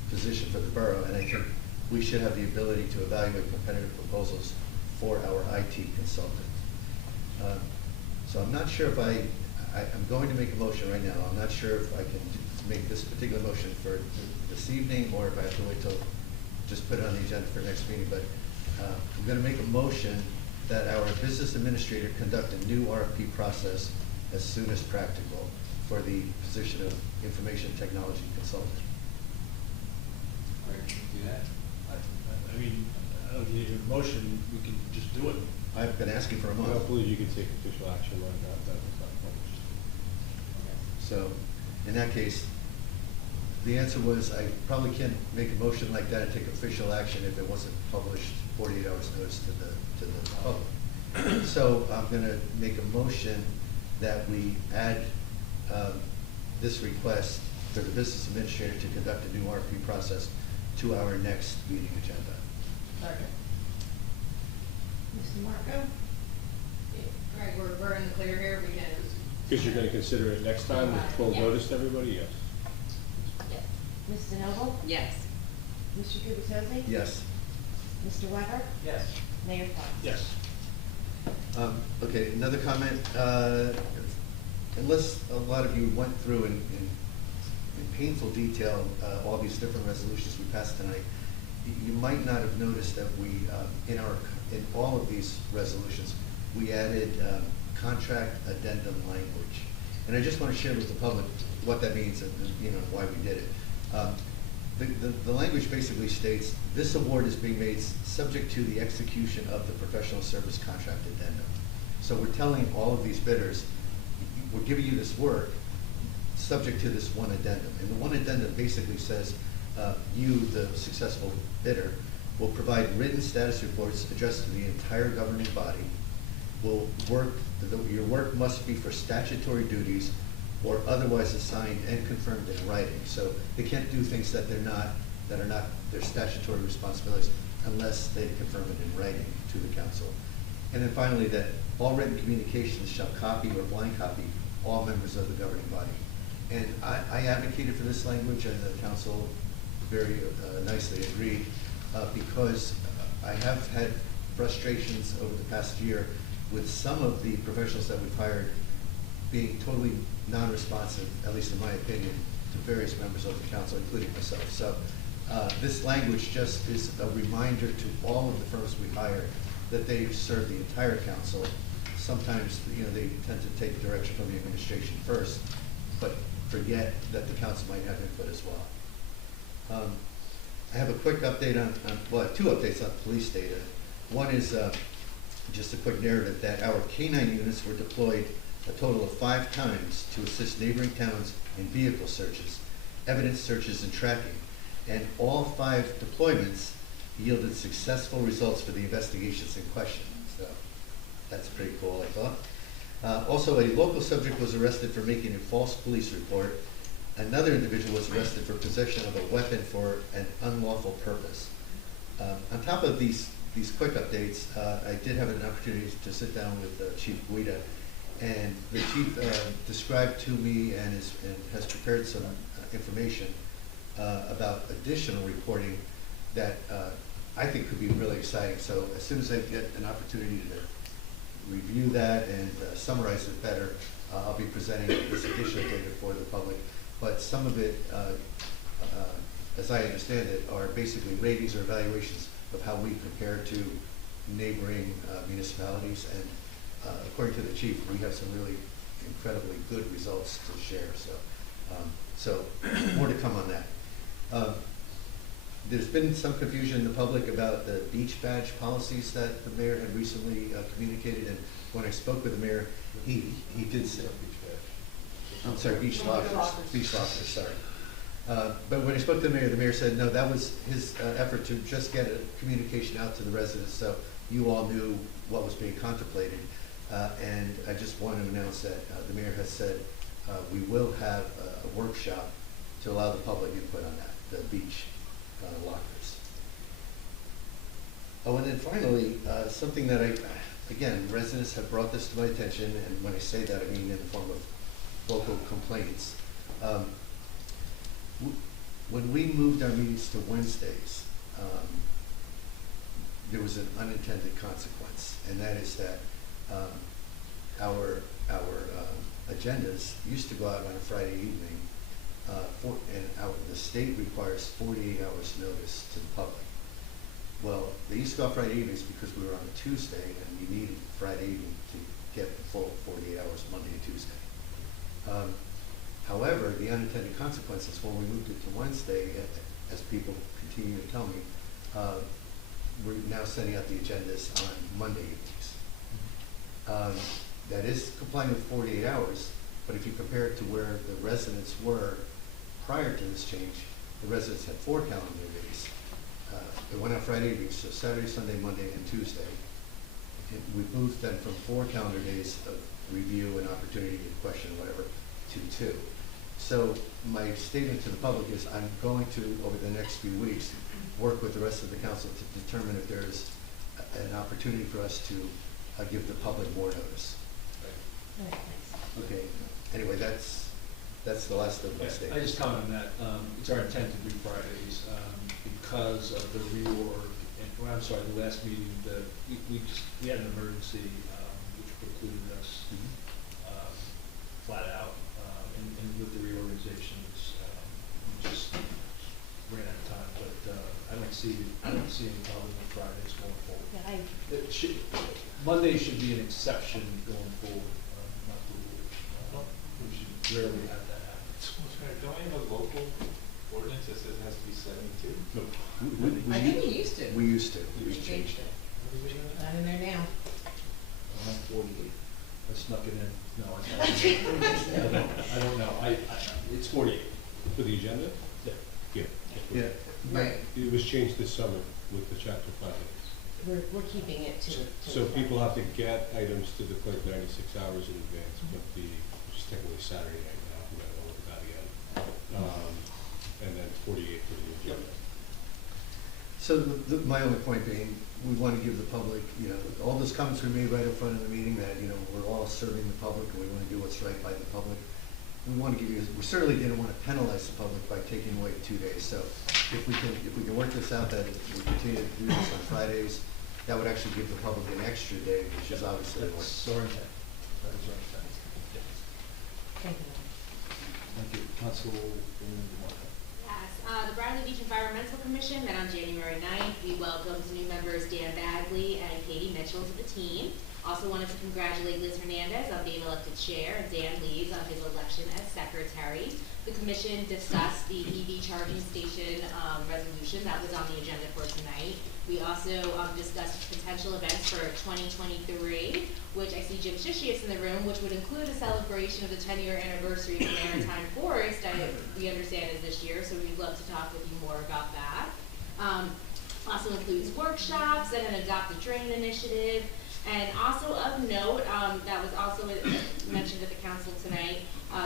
position for the borough, and I think we should have the ability to evaluate competitive proposals for our IT consultant. So I'm not sure if I'm going to make a motion right now. I'm not sure if I can make this particular motion for this evening, or if I have to wait till just put it on the agenda for next meeting. But I'm going to make a motion that our business administrator conduct a new RFP process as soon as practical for the position of information technology consultant. All right, can we do that? I don't need a motion, we can just do it. I've been asking for a I month. don't believe you can take official action like that. That was not published. So in that case, the answer was I probably can't make a motion like that and take official action if it wasn't published 48 hours notice to the public. So I'm going to make a motion that we add this request for the business administrator to conduct a new RFP process to our next meeting agenda. Second. Mr. Marco? Greg, we're in the clear here, we can. Because you're going to consider it next time with full Yeah. notice to everybody? Yes. Yes. Mrs. Noble? Yes. Mr. Gubatose? Yes. Mr. Weber? Yes. Mayor Fox? Yes. Okay, another comment. Unless a lot of you went through in painful detail all these different resolutions we passed tonight, you might not have noticed that we, in all of these resolutions, we added contract addendum language. And I just want to share with the public what that means and why we did it. The language basically states, this award is being made subject to the execution of the professional service contract addendum. So we're telling all of these bidders, we're giving you this work, subject to this one addendum. And the one addendum basically says, you, the successful bidder, will provide written status reports addressed to the entire governing body, your work must be for statutory duties or otherwise assigned and confirmed in writing. So they can't do things that are not their statutory responsibilities unless they confirm it in writing to the council. And then finally, that all written communications shall copy or blind copy all members of the governing body. And I advocated for this language, and the council very nicely agreed, because I have had frustrations over the past year with some of the professionals that we've hired being totally non-responsive, at least in my opinion, to various members of the council, including myself. So this language just is a reminder to all of the firms we hire that they serve the entire council. Sometimes, you know, they tend to take direction from the administration first, but forget that the council might have input as well. I have a quick update well, two updates on police data. One is just a quick narrative that our K-9 units were deployed a total of 5 times to assist neighboring towns in vehicle searches, evidence searches, and tracking. And all 5 deployments yielded successful results for the investigations in question. So that's pretty cool, I thought. Also, a local subject was arrested for making a false police report. Another individual was arrested for possession of a weapon for an unlawful purpose. On top of these quick updates, I did have an opportunity to sit down with Chief Guida, and the chief described to me and has prepared some information about additional reporting that I think could be really exciting. So as soon as I get an opportunity to review that and summarize it better, I'll be presenting this additional data for the public. But some of it, as I understand it, are basically ratings or evaluations of how we compare to neighboring municipalities. And according to the chief, we have some really incredibly good results to share. So more to come on that. There's been some confusion in the public about the beach badge policies that the mayor had recently communicated, and when I spoke with the mayor, he did say, I'm sorry, beach lockers, sorry. But when I spoke to the mayor said, no, that was his effort to just get a communication out to the residents so you all knew what was being contemplated. And I just want to announce that the mayor has said we will have a workshop to allow the public input on that, the beach lockers. Oh, and then finally, something that again, residents have brought this to my attention, and when I say that, I mean in the form of local complaints. When we moved our meetings to Wednesdays, there was an unintended consequence, and that is that our agendas used to go out on a Friday evening, the state requires 48 hours notice to the public. Well, they used to go out Friday evenings because we were on a Tuesday, and we needed Friday evening to get the full 48 hours Monday and Tuesday. However, the unintended consequences when we moved it to Wednesday, as people continue to tell me, we're now sending out the agendas on Monday evenings. That is complying with 48 hours, but if you compare it to where the residents were prior to this change, the residents had 4 calendar days. It went out Friday evenings, so Saturday, Sunday, Monday, and Tuesday. And we've moved then from 4 calendar days of review and opportunity to question whatever to 2. So my statement to the public is I'm going to, over the next few weeks, work with the rest of the council to determine if there is an opportunity for us to give the public more notice. Okay. Anyway, that's the last of my statement. I just comment on that. It's our intent to do Fridays because of the reorg. And, I'm sorry, the last meeting, we had an emergency which precluded us flat out. And with the reorganizations, we just ran out of time. But I don't see any problem with Fridays going forward. Yeah, Monday should be an exception going forward, not the rule. We should rarely have that happen. Don't we have a local ordinance that says it has to be 72? No. I think we used to. We used to. We changed it. not in there now. I'm 48. I snuck it in. No, I don't know. It's 48. For the agenda? Yeah. Yeah. Yeah. Right. It was changed this summer with the chapter 5. We're keeping it to. So people have to get items to the clerk 96 hours in advance, but which is technically Saturday night now, we gotta look at that again. And then 48 for the agenda. So my only point being, we want to give the public, all those comments were made right up front of the meeting that, we're all serving the public and we want to do what's right by the public. We want to give you, we certainly didn't want to penalize the public by taking away 2 days. So if we can work this out, that we continue to do this on Fridays, that would actually give the public an extra day, which is obviously what. That's our intent. That is our intent. Thank you. Thank you. Councilwoman DeMarco. Yes, the Bradley Beach Environmental Commission met on January 9th. We welcomed new members Dan Bagley and Katie Mitchell to the team. Also wanted to congratulate Liz Hernandez on being elected chair and Dan Lees on his election as secretary. The commission discussed the EV charging station resolution that was on the agenda for tonight. We also discussed potential events for 2023, which I see Jim Shishius in the room, which would include a celebration of the 10-year anniversary of the Maritime Forest. We understand is this year, so we'd love to talk with you more about that. Also includes workshops and an Adopt a Drain initiative. And also of note, that was also mentioned at the council tonight,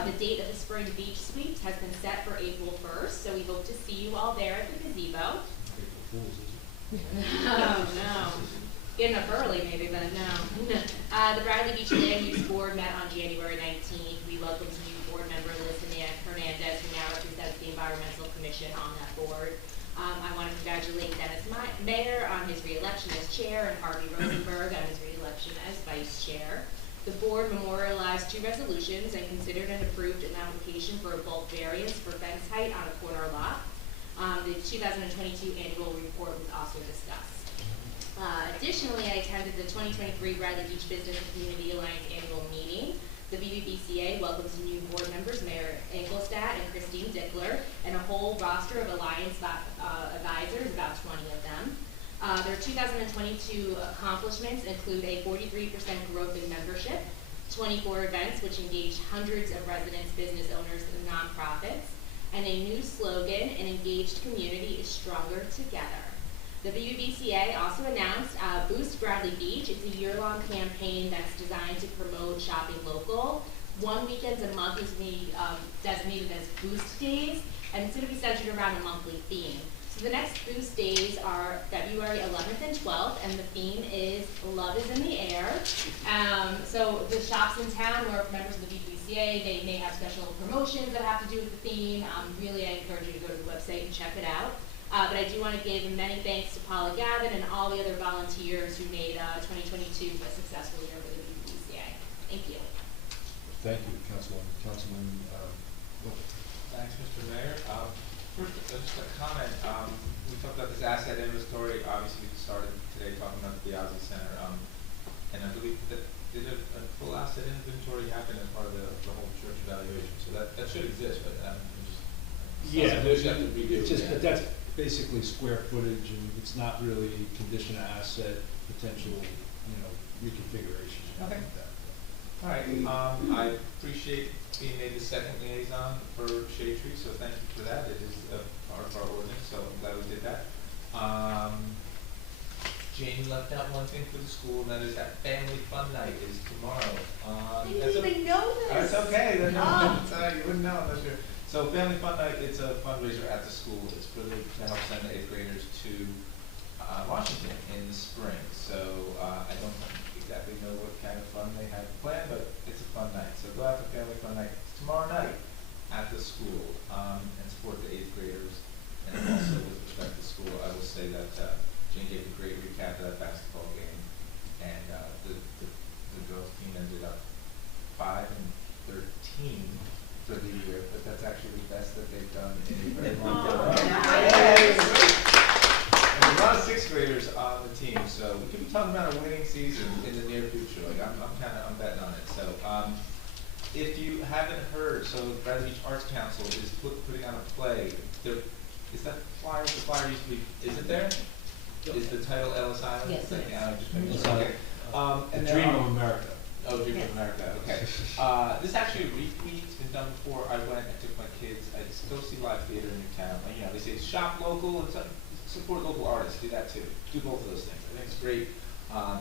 the date of the spring beach sweeps has been set for April 1st, so we hope to see you all there at the gazebo. April Fools, is it? Oh, no. Getting up early maybe, but no. The Bradley Beach Land Use Board met on January 19th. We welcomed new board member Liz Hernandez, who now represents the Environmental Commission on that board. I want to congratulate Dennis Mayer on his re-election as chair and Harvey Rosenberg on his re-election as vice chair. The board memorialized 2 resolutions and considered and approved an application for a bulk variance for fence height on a corner lot. The 2022 annual report was also discussed. Additionally, I attended the 2023 Bradley Beach Business and Community Alliance annual meeting. The BBBCA welcomes new board members, Mayor Engelstad and Christine Dickler, and a whole roster of Alliance advisors, about 20 of them. Their 2022 accomplishments include a 43% growth in membership, 24 events which engaged hundreds of residents, business owners, and nonprofits, and a new slogan, "An engaged community is stronger together." The BBBCA also announced Boost Bradley Beach. It's a year-long campaign that's designed to promote shopping local. 1 weekend a month is designated as Boost Days, and it's going to be centered around a monthly theme. So the next Boost Days are February 11th and 12th, and the theme is Love is in the Air. So the shops in town who are members of the BBBCA, they may have special promotions that have to do with the theme. Really, I encourage you to go to the website and check it out. But I do want to give many thanks to Paula Gavin and all the other volunteers who made 2022 a successful year for the BBBCA. Thank you. Thank you, Councilman. Thanks, Mr. Mayor. First, just a comment. We talked about this asset inventory. Obviously, we started today talking about the Ozzie Center. And I believe that did a full asset inventory happen as part of the whole church evaluation? So that should exist, but Yeah, but that's basically square footage, and it's not really condition of asset potential, reconfiguration. Okay. Like that. All right, I appreciate being made the second liaison for Shade Tree, so thank you for that. It is a part of our ordinance, so I'm glad we did that. Jane left out one thing for the school, and that is that family fun night is tomorrow. I didn't even know this. That's okay. That's you wouldn't know unless you're. So Family Fun Night, it's a fundraiser at the school. It's to help send the 8th graders to Washington in the spring. So I don't exactly know what kind of fun they have planned, but it's a fun night. So go out to Family Fun Night tomorrow night at the school and support the 8th graders. And also with respect to school, I will say that Jane gave a great recap of that basketball game. And the girls team ended up 5-13 for the year, but that's actually the best that they've done in a very long time. And there's a lot of 6th graders on the team, so we could be talking about a winning season in the near future. Like I'm betting on it. So if you haven't heard, so Bradley Beach Arts Council is putting on a play. Is that flyer? The flyer used to be. Is it there? Is the title Ellis Island? Yes, it is. Just making sure. Okay. And The there dream are- of America. Oh, Dream of America, okay. This is actually a repeat, it's been done before. I went, I took my kids, I just go see live theater in Newtown. Like, you know, they say shop local and support local artists, do that too. Do both of those things. I think it's great.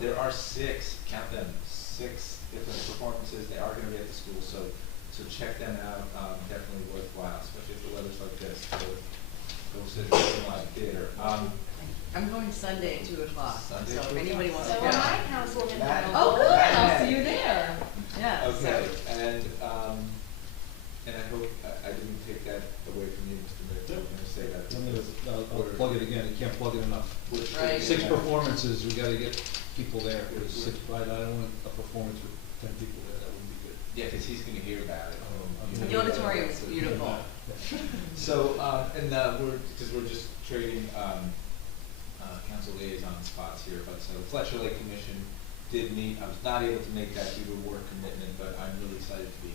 There are 6, count them, 6 different performances. They are gonna be at the school, so check them out. Definitely worthwhile, especially if the weather's like this. Go sit in live theater. I'm going Sunday at 2 o'clock, so Sunday, if 2 anybody o'clock. wants to So go. am I, Councilwoman That- Donovan. Oh, good, I'll That- see you there. Yeah, Okay, so, and I hope I didn't take that away from you, Mr. Mayor. I'm gonna say that. I'll plug it again, you can't plug it enough. Right. 6 performances, we gotta get people there. There's 6, I don't want a performance with 10 people there, that wouldn't be good. Yeah, because he's gonna hear about it. the auditorium is beautiful. So, because we're just trading, council liaison spots here, but so the Fletcher Lake Commission did meet. I was not able to make that due to work commitment, but I'm really excited to be,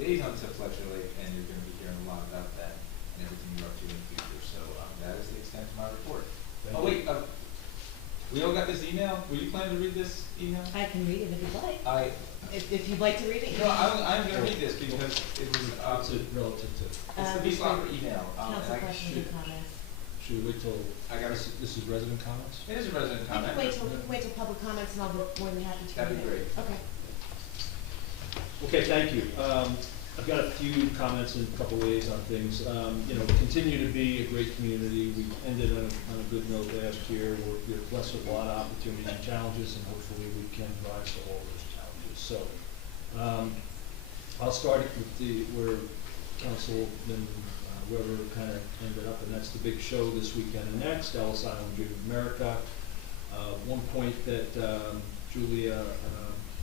liaison to Fletcher Lake, and you're gonna be hearing a lot about that and everything you're up to in the future. So, that is the extent of my report. Thank Oh, you. wait, we all got this email? Were you planning to read this email? I can read it if you'd like. If you'd like to read it. No, I'm gonna read this because it was, What's it relative to? it's the Beach Locker email. And Council I questions should- and comments. Should we wait till, I gotta- this is resident comments? It is a resident We comment. can wait till public comments and I'll be more than happy to. That'd be read it. great. Okay. Okay, thank you. I've got a few comments and a couple ways on things. You know, continue to be a great community. We ended on a good note last year. We're blessed with a lot of opportunities and challenges, and hopefully we can rise to all those challenges. So, I'll start with where Councilman Weber kind of ended up, and that's the big show this weekend and next, Ellis Island Dream of America. One point that Julia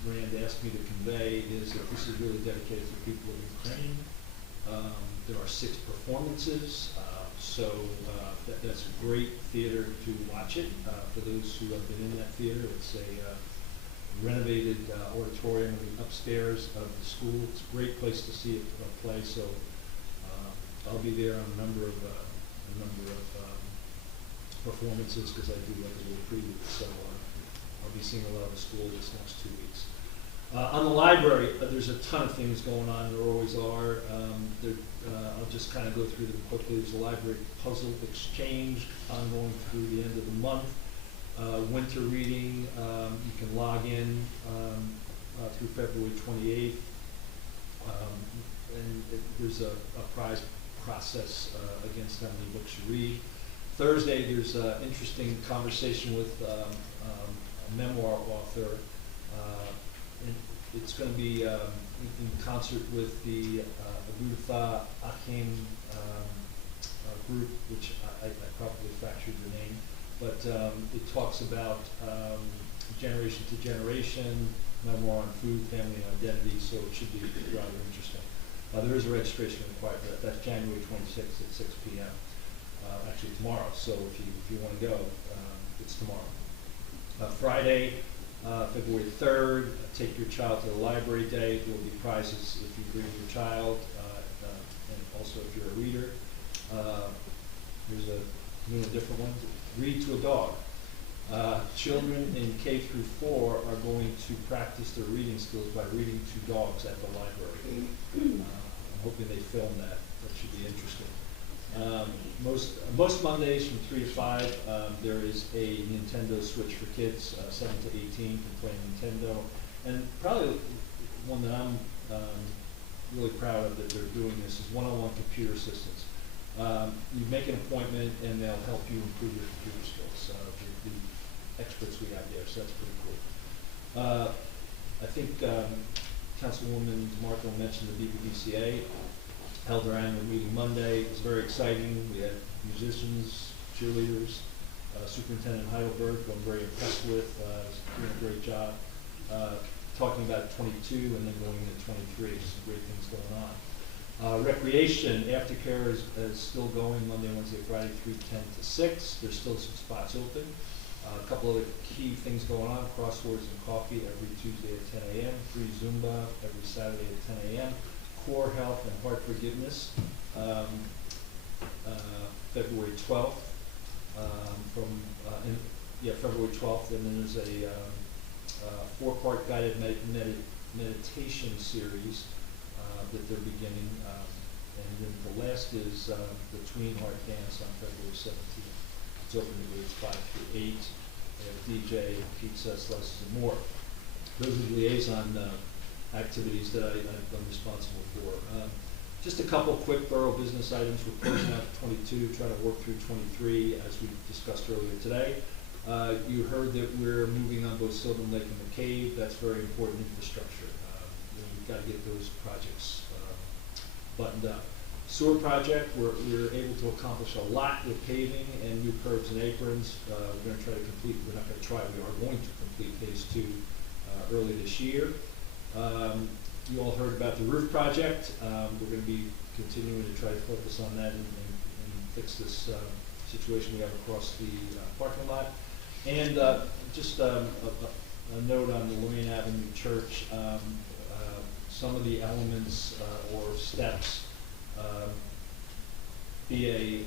Rand asked me to convey is that this is really dedicated to the people of Ukraine. There are 6 performances, so that's great theater to watch it. For those who have been in that theater, it's a renovated auditorium upstairs of the school. It's a great place to see it play, so I'll be there on a number of performances because I do like a little preview, so I'll be seeing a lot of the school this next 2 weeks. On the library, there's a ton of things going on. There always are. I'll just kind of go through them quickly. There's a library puzzle exchange ongoing through the end of the month. Winter reading, you can log in through February 28th. There's a prize process against how many books you read. Thursday, there's an interesting conversation with a memoir author. And it's going to be in concert with the Agudafa Akim group, which I probably fractured the name, but it talks about generation to generation, memoir on food, family, and identity, so it should be rather interesting. There is a registration required for that. That's January 26th at 6 p.m. Actually tomorrow, so if you want to go, it's tomorrow. Friday, February 3rd, take your child to the library day. There will be prizes if you bring your child, and also if you're a reader. Here's a different one. Read to a dog. Children in K through 4 are going to practice their reading skills by reading to dogs at the library. I'm hoping they film that. That should be interesting. Most Mondays from 3 to 5, there is a Nintendo Switch for kids, 7 to 18 can play Nintendo. And probably one that I'm really proud of that they're doing this is one-on-one computer assistance. You make an appointment and they'll help you improve your computer skills. The experts we have there, so that's pretty cool. I think Councilwoman Marco mentioned the BBDCA. Held their annual meeting Monday. It was very exciting. We had musicians, cheerleaders, Superintendent Heidelberg, who I'm very impressed with, is doing a great job. Talking about 22 and then going into 23, some great things going on. Recreation, aftercare is still going Monday, Wednesday, Friday, 3:10 to 6. There's still some spots open. A couple other key things going on, crosswords and coffee every Tuesday at 10 a.m., free Zumba every Saturday at 10 a.m., Core Health and Heart Forgiveness, February 12th, February 12th, and then there's a 4-part guided meditation series that they're beginning. And then the last is the Tween Heart Dance on February 17th. It's open to grades 5 through 8. They have DJ, pizza, slices, and more. Those are the liaison activities that I'm responsible for. Just a couple quick borough business items. We're closing out 22, trying to work through 23 as we discussed earlier today. You heard that we're moving on both Sylvan Lake and McCabe. That's very important infrastructure. We've got to get those projects buttoned up. Sewer project, we're able to accomplish a lot with paving and new curbs and aprons. We're going to try to complete, we're not going to try, we are going to complete phase 2 early this year. You all heard about the roof project. We're going to be continuing to try to focus on that and fix this situation we have across the parking lot. And just a note on the Lorraine Avenue Church. Some of the elements or steps BA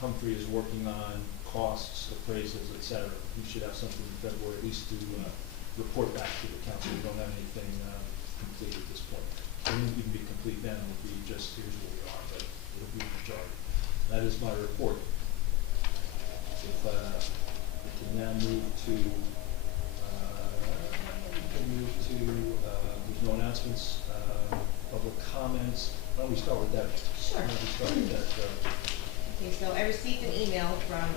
Humphrey is working on, costs, appraisals, etc. We should have something in February at least to report back to the council. We don't have anything complete at this point. It won't even be complete then, it'll be just here's what we are, but it'll be majority. That is my report. If we can now move to there's no announcements, public comments. Why don't we start with that? Sure. Why don't we start with that? Okay, so I received an email from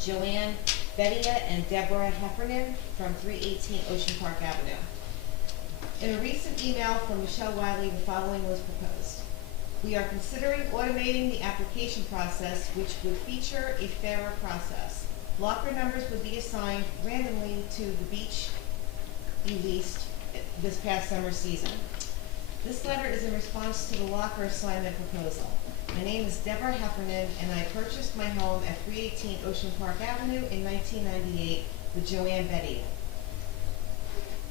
Joanne Bedia and Deborah Heffernan from 318 Ocean Park Avenue. In a recent email from Michelle Wiley, the following was proposed. We are considering automating the application process, which would feature a fairer process. Locker numbers would be assigned randomly to the beach we leased this past summer season. This letter is in response to the locker assignment proposal. My name is Deborah Heffernan, and I purchased my home at 318 Ocean Park Avenue in 1998 with Joanne Bedia.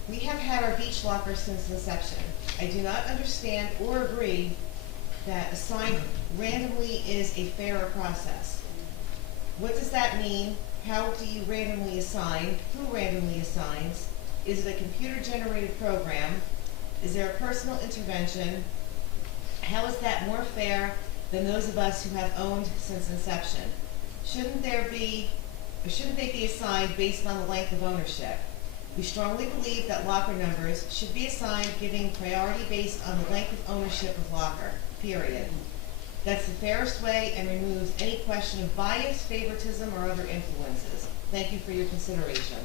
We have had our beach locker since inception. I do not understand or agree that assigned randomly is a fairer process. What does that mean? How do you randomly assign? Who randomly assigns? Is it a computer-generated program? Is there a personal intervention? How is that more fair than those of us who have owned since inception? Shouldn't they be assigned based on the length of ownership? We strongly believe that locker numbers should be assigned giving priority based on the length of ownership of locker, period. That's the fairest way and removes any question of bias, favoritism, or other influences. Thank you for your consideration.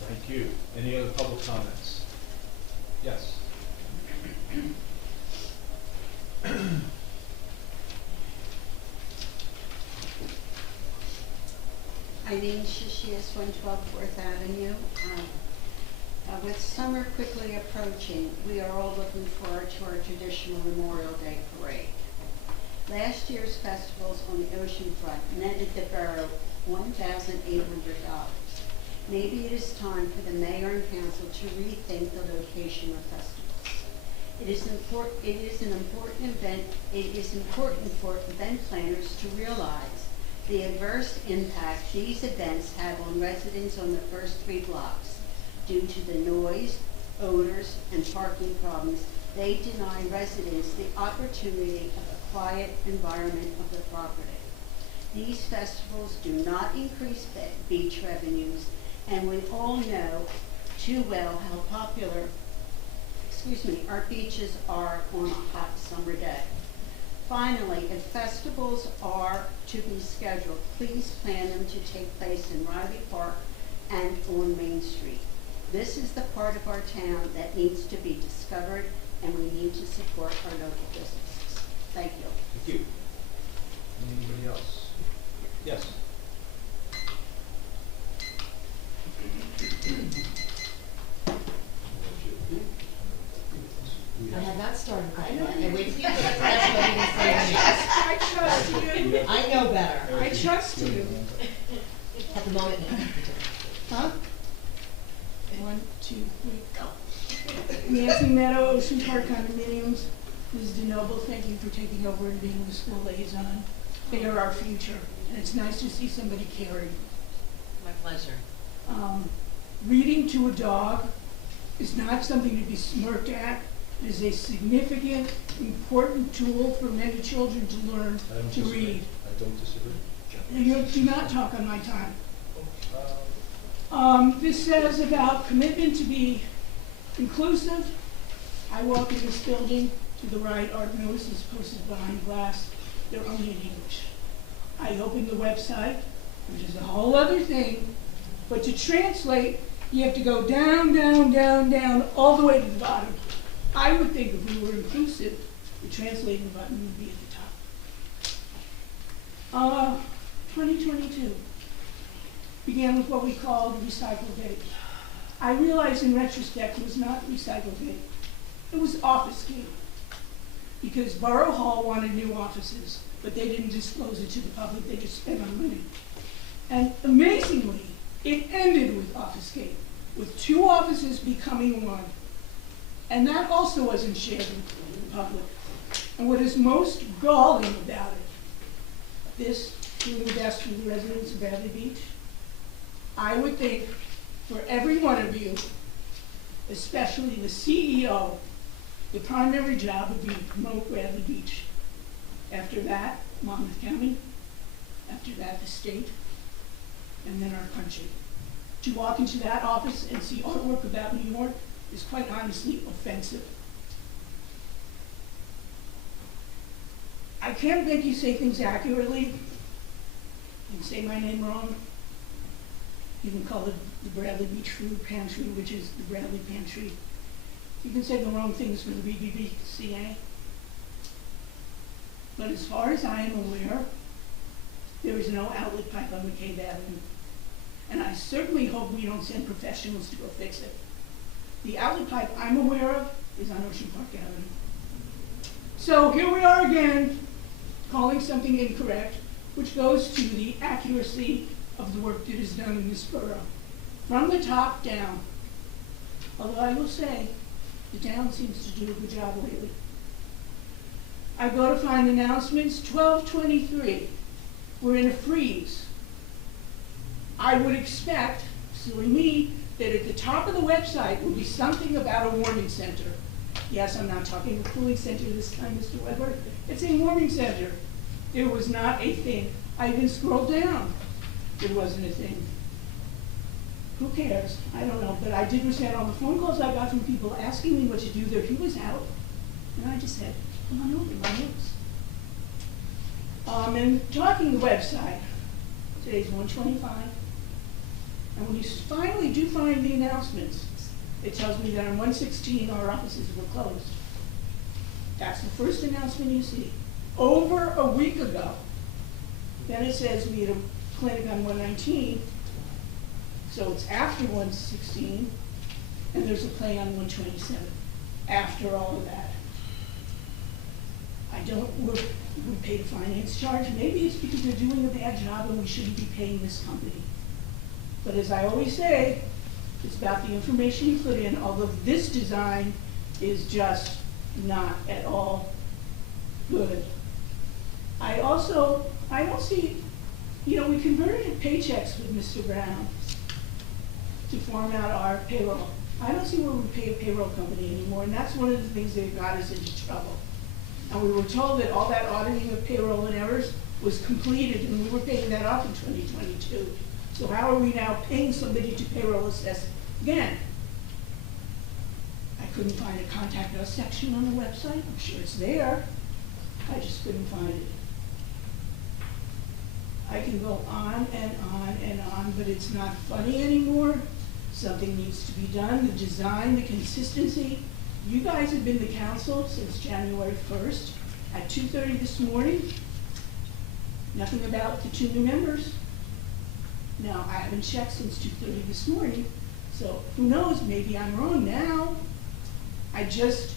Thank you. Any other public comments? Yes. Eileen Shishias, 112 4th Avenue. With summer quickly approaching, we are all looking forward to our traditional Memorial Day parade. Last year's festivals on the ocean front netted the borough $1,800. Maybe it is time for the mayor and council to rethink the location of festivals. It is important for event planners to realize the adverse impact these events have on residents on the first 3 blocks. Due to the noise, odors, and parking problems, they deny residents the opportunity of a quiet environment of the property. These festivals do not increase beach revenues, and we all know too well how popular, our beaches are on a hot summer day. Finally, if festivals are to be scheduled, please plan them to take place in Riley Park and on Main Street. This is the part of our town that needs to be discovered, and we need to support our local businesses. Thank you. Thank you. Anybody else? Yes. I have not started that yet. I wait till you get to that. I trust you. I know better. I trust you. At the moment, Huh? 1, 2, 3, go. Nancy Meadow, Ocean Park Condominiums. Ms. DeNoble, thank you for taking over and being the school liaison. They are our future, and it's nice to see somebody caring. My pleasure. reading to a dog is not something to be smirked at. It is a significant, important tool for many children to learn to read. I don't disagree. You do not talk on my time. This says about commitment to be inclusive. I walk in this building, to the right, art notices posted behind glass. They're only in English. I open the website, which is a whole other thing, but to translate, you have to go down, down, down, down, all the way to the bottom. I would think if we were inclusive, the translating button would be at the top. 2022 began with what we called Recyclegate. I realize in retrospect it was not Recyclegate. It was OfficeGate. Because Borough Hall wanted new offices, but they didn't disclose it to the public, they just spent our money. And amazingly, it ended with OfficeGate, with 2 offices becoming 1. And that also wasn't shared with the public. And what is most galling about it, this doing the best for the residents of Bradley Beach, I would think for every one of you, especially the CEO, the primary job would be to promote Bradley Beach. After that, Monmouth County. After that, the state. And then our country. To walk into that office and see artwork about New York is quite honestly offensive. I can't make you say things accurately. You can say my name wrong. You can call it the Bradley Beach Food Pantry, which is the Bradley Pantry. You can say the wrong things for the BBBCA. But as far as I am aware, there is no outlet pipe on McCabe Avenue. And I certainly hope we don't send professionals to go fix it. The outlet pipe I'm aware of is on Ocean Park Avenue. So here we are again, calling something incorrect, which goes to the accuracy of the work that is done in this borough. From the top down. Although I will say, the town seems to do a good job lately. I go to find announcements, 12:23. We're in a freeze. I would expect, silly me, that at the top of the website will be something about a warming center. Yes, I'm not talking a cooling center this time, Mr. Weber. It's a warming center. There was not a thing. I even scrolled down. There wasn't a thing. Who cares? I don't know. But I did understand all the phone calls I got from people asking me what to do there. He was out. And I just said, come on over, my notes. And talking the website, today's 1:25. And when you finally do find the announcements, it tells me that on 116 our offices were closed. That's the first announcement you see. Over a week ago. Then it says we had a clinic on 119, so it's after 116, and there's a play on 127 after all of that. We paid a finance charge. Maybe it's because they're doing a bad job and we shouldn't be paying this company. But as I always say, it's about the information you put in, although this design is just not at all good. I don't see, we converted paychecks with Mr. Brown to form out our payroll. I don't see where we pay a payroll company anymore, and that's one of the things that got us into trouble. And we were told that all that auditing of payroll and errors was completed, and we were paying that off in 2022. So how are we now paying somebody to payroll assess again? I couldn't find a contact us section on the website. I'm sure it's there. I just couldn't find it. I can go on and on and on, but it's not funny anymore. Something needs to be done. The design, the consistency. You guys have been the council since January 1st at 2:30 this morning. Nothing about the 2 new members. Now, I haven't checked since 2:30 this morning, so who knows, maybe I'm wrong now. I just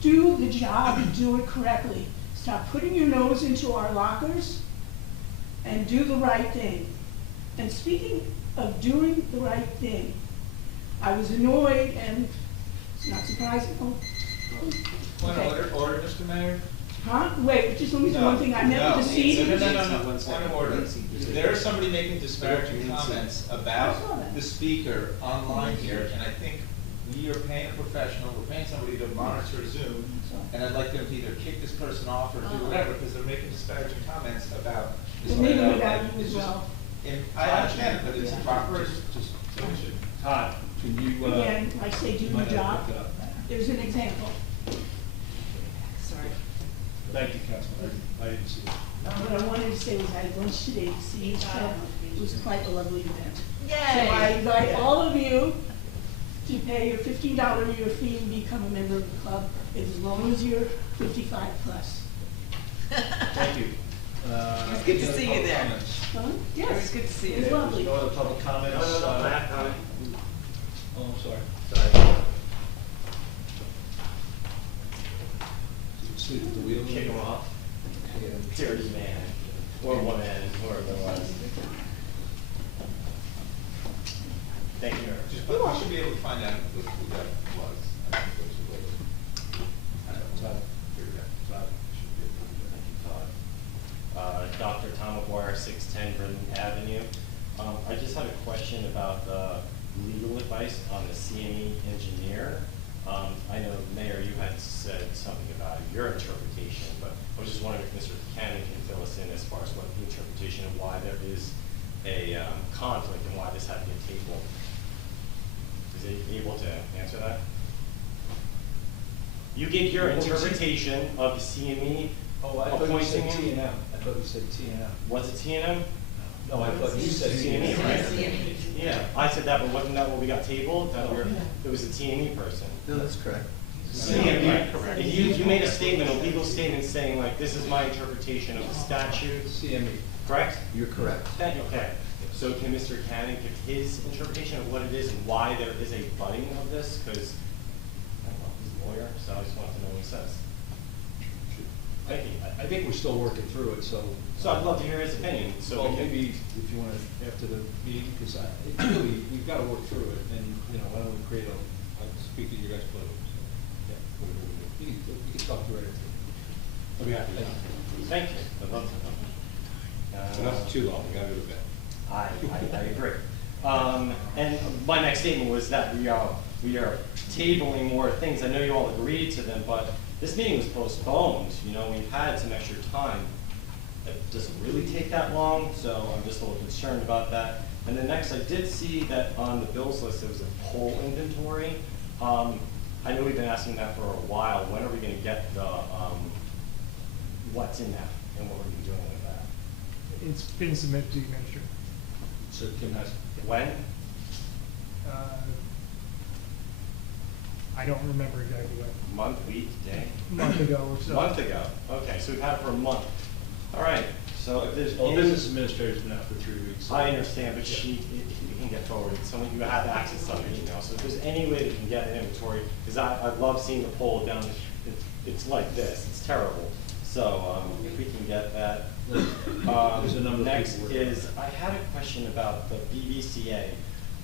do the job and do it correctly. Stop putting your nose into our lockers and do the right thing. And speaking of doing the right thing, I was annoyed, and it's not surprising. Point of order, Mr. Mayor. Huh? Wait, just let me say one thing, I met with the seniors. No. Point of order. There is somebody making disparaging comments about the speaker online here, and I think we are paying a professional, we're paying somebody to monitor Zoom, and I'd like them to either kick this person off or do whatever, because they're making disparaging comments about this. And maybe about you as well. And I understand it, but it's proper. Just finish it. Todd, can you, Again, I say do you your might have job. picked it up. There's an example. Sorry. Thank you, Councilman. I didn't see it. What I wanted to say was I had lunch today at CE's Club. It was quite a lovely event. Yay. So I invite all of you to pay your $15 a year fee and become a member of the club as long as you're 55 plus. Thank you. It was good to see you there. Huh? Yes. It was good to see you It was there. lovely. No other public comments? No, Matt, comment. Oh, I'm sorry. Sorry. Sleep at the wheel. Kick him off. Dirty man, or woman, whoever it was. Thank you, Mayor. We should be able to find out who that was. I think those are those. I don't know. Figure it out. Should be able to do that. Thank you, Todd. Dr. Tom McGuire, 610 Britton Avenue. I just had a question about the legal advice on the CME engineer. I know, Mayor, you had said something about your interpretation, but I was just wondering if Mr. Cannon can fill us in as far as what the interpretation and why there is a conflict and why this had to get tabled. Is he able to answer that? You gave your interpretation of the CME Oh, I thought you said appointing T him. and M. I thought you said T and M. Was it TNM? No, I thought you said CME, right? Yeah, I said that, but wasn't that what we got tabled? That Oh, we're, it was a TME person. No, that's correct. CME, correct. You made a statement, a legal statement saying like, this is my interpretation of the statute, CME. correct? You're correct. Okay, so can Mr. Cannon give his interpretation of what it is and why there is a budding of this? Because, I don't know, he's a lawyer, so I just want to know what he says. Thank you. I think we're still working through it, so. So I'd love to hear his opinion, so Well, we can. maybe if you want to, after the meeting, because really, we've got to work through it, and, you know, why don't we create a, I'll speak to your guys' pleasure. So, yeah, you can talk to it. I'll be happy to. Thank you. I'd love to know. Not too long, we got to go to bed. I agree. And my next statement was that we are tabling more things. I know you all agreed to them, but this meeting was postponed. You know, we've had some extra time. It doesn't really take that long, so I'm just a little concerned about that. And then next, I did see that on the bills list, there was a pole inventory. I know we've been asking that for a while. When are we gonna get the, what's in that and what we're gonna be doing with that? It's been submitted to the administrator. So Kim has. When? I don't remember exactly when. Month, week, day? Month ago or so. Month ago, okay, so we've had it for a month. All right, so if there's. Well, any- business administrator's been out for 3 weeks. so- I understand, but she, if you can get forward, someone, you have access to your email, so if there's any way that you can get an inventory, because I love seeing the poll down, it's like this, it's terrible. So, if we can get that. There's a number of Next people working on is, I had a question about the BBCA.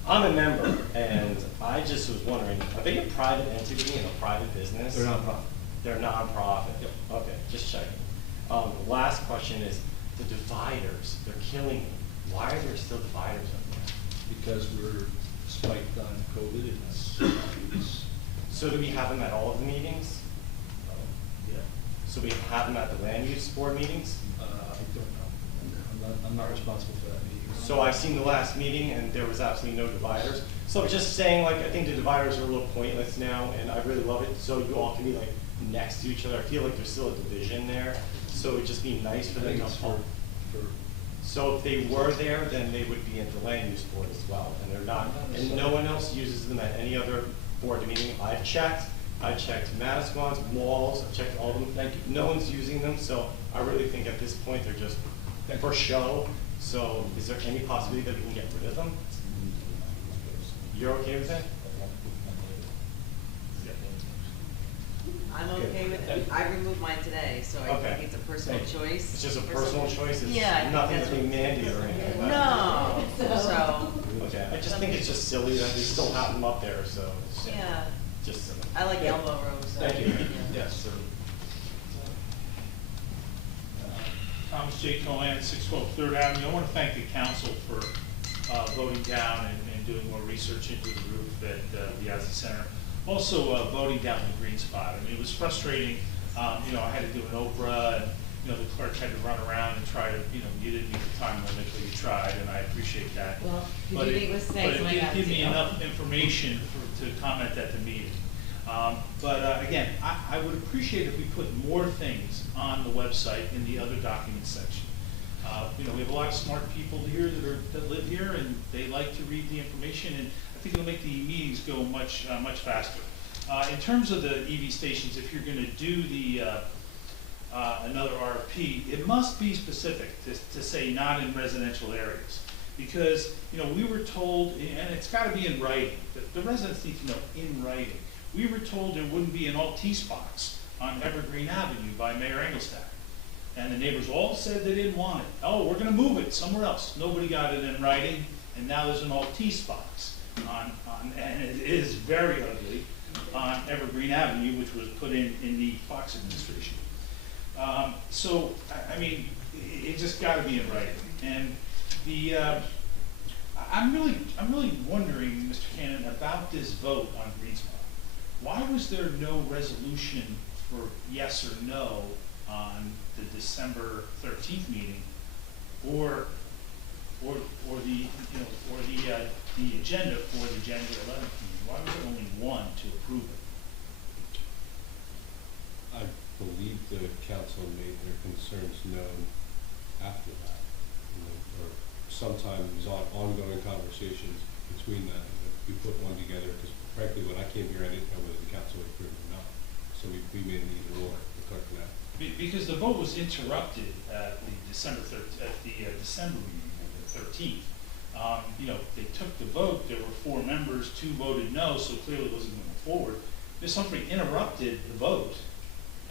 I'm a member, and I just was wondering, are they a private entity and a private business? They're nonprofit. They're nonprofit? Yep. Okay, just checking. The last question is, the dividers, they're killing me. Why are there still dividers up there? Because we're spiked on COVID and it's. So do we have them at all of the meetings? Yeah. So we have them at the land use board meetings? I don't know. I'm not responsible for that meeting. So I've seen the last meeting and there was absolutely no dividers. So just saying, like, I think the dividers are a little pointless now and I really love it. So you all can be like next to each other. I feel like there's still a division there. So it'd just be nice for I them think to. it's for. So if they were there, then they would be at the land use board as well, and they're not, and no one else uses them at any other board meeting. I've checked Manasquan's, malls, I've checked all of them, Thank you. no one's using them, so I really think at this point they're just for show. So is there any possibility that we can get rid of them? You're okay with that? I'm okay with it. I removed mine today, so I Okay. think it's a personal Thank you. choice. It's just a personal choice? It's Yeah, I think nothing that's to be what- mandated or anything like No, that? so, Okay, I just think it's just silly that they still have them up there, so. it's yeah, Just silly. I like Yeah. Elbow Room, so. Thank you. yeah. Yes. Thomas J. Cohen, 612 3rd Avenue. I want to thank the council for voting down and doing more research into the roof at the Yazzie Center. Also voting down the green spot. I mean, it was frustrating. You know, I had to do an Oprah, and you know, the clerk had to run around and try to, you know, you didn't meet the time limit, but you tried, and I appreciate that. Well, you But did it- make mistakes, but and I it got did give to me go. enough information to comment at the meeting. Again, I would appreciate if we put more things on the website in the other documents section. You know, we have a lot of smart people here that live here, and they like to read the information, and I think it'll make the meetings go much faster. In terms of the EV stations, if you're gonna do the, another RFP, it must be specific to say not in residential areas. Because, you know, we were told, and it's gotta be in writing, the residents need to know in writing. We were told there wouldn't be an Altice box on Evergreen Avenue by Mayor Engelstad. And the neighbors all said they didn't want it. Oh, we're gonna move it somewhere else. Nobody got it in writing, and now there's an Altice box and it is very ugly, on Evergreen Avenue, which was put in the Fox administration. I mean, it just gotta be in writing. And I'm really wondering, Mr. Cannon, about this vote on green spot. Why was there no resolution for yes or no on the December 13th meeting, or the agenda for the January 11th meeting? Why was there only one to approve it? I believe the council made their concerns known after that, you know, or sometimes on ongoing conversations between that. We put one together, because frankly, when I came here, I didn't know whether the council would approve it or not. So we made an either or, the clerk and that. Because the vote was interrupted at the December meeting, the 13th. You know, they took the vote, there were 4 members, 2 voted no, so clearly it wasn't moving forward. Ms. Humphrey interrupted the vote